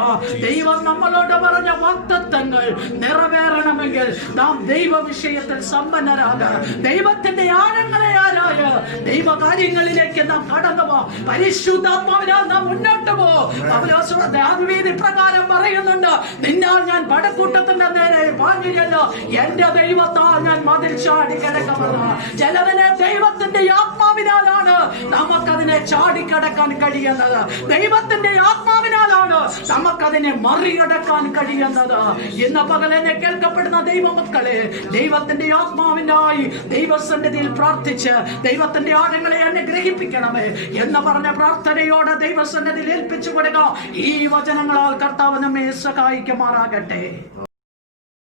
ദൈവം നമ്മളോട് പറഞ്ഞ വാഗ്ദത്തങ്ങൾ നിറവേറണമെങ്കിൽ നാം ദൈവ വിഷയത്തിൽ സമ്പന്നരാകുക. ദൈവത്തിന്റെ ആഴങ്ങളെ ആരായ ദൈവകാര്യങ്ങളിലേക്ക് നാം കടന്നു പോ. പരിശുദ്ധാത്മാവിനാൽ നാം മുന്നോട്ട് പോ. പൗലോസ് പ്രകാരം പറയുന്നുണ്ട്, നിന്നാൽ ഞാൻ പടക്കൂട്ടത്തിന്റെ നേരെ വാങ്ങിയല്ലോ, എന്റെ ദൈവത്താൽ ഞാൻ മതിൽ ചാടി കിടക്കുന്നത്. ചിലതിനെ ദൈവത്തിന്റെ ആത്മാവിനാലാണ് നമുക്കതിനെ ചാടിക്കടക്കാൻ കഴിയുന്നത്. ദൈവത്തിന്റെ ആത്മാവിനാലാണ് നമുക്കതിനെ മറികടക്കാൻ കഴിയുന്നത്. ഇന്ന് പകലെന്നെ കേൾക്കപ്പെടുന്ന ദൈവമക്കളെ, ദൈവത്തിന്റെ ആത്മാവിനായി ദൈവസന്നിധിയിൽ പ്രാർത്ഥിച്ച് ദൈവത്തിന്റെ ആഴങ്ങളെ അനുഗ്രഹിപ്പിക്കണമേ എന്ന് പറഞ്ഞ പ്രാർത്ഥനയോടെ ദൈവസന്നിധിയിൽ ഏൽപ്പിച്ചു കൊടുക്കുക. ഈ വചനങ്ങളാൽ കർത്താവ് നമ്മെ സഹായിക്കുമാറാകട്ടെ.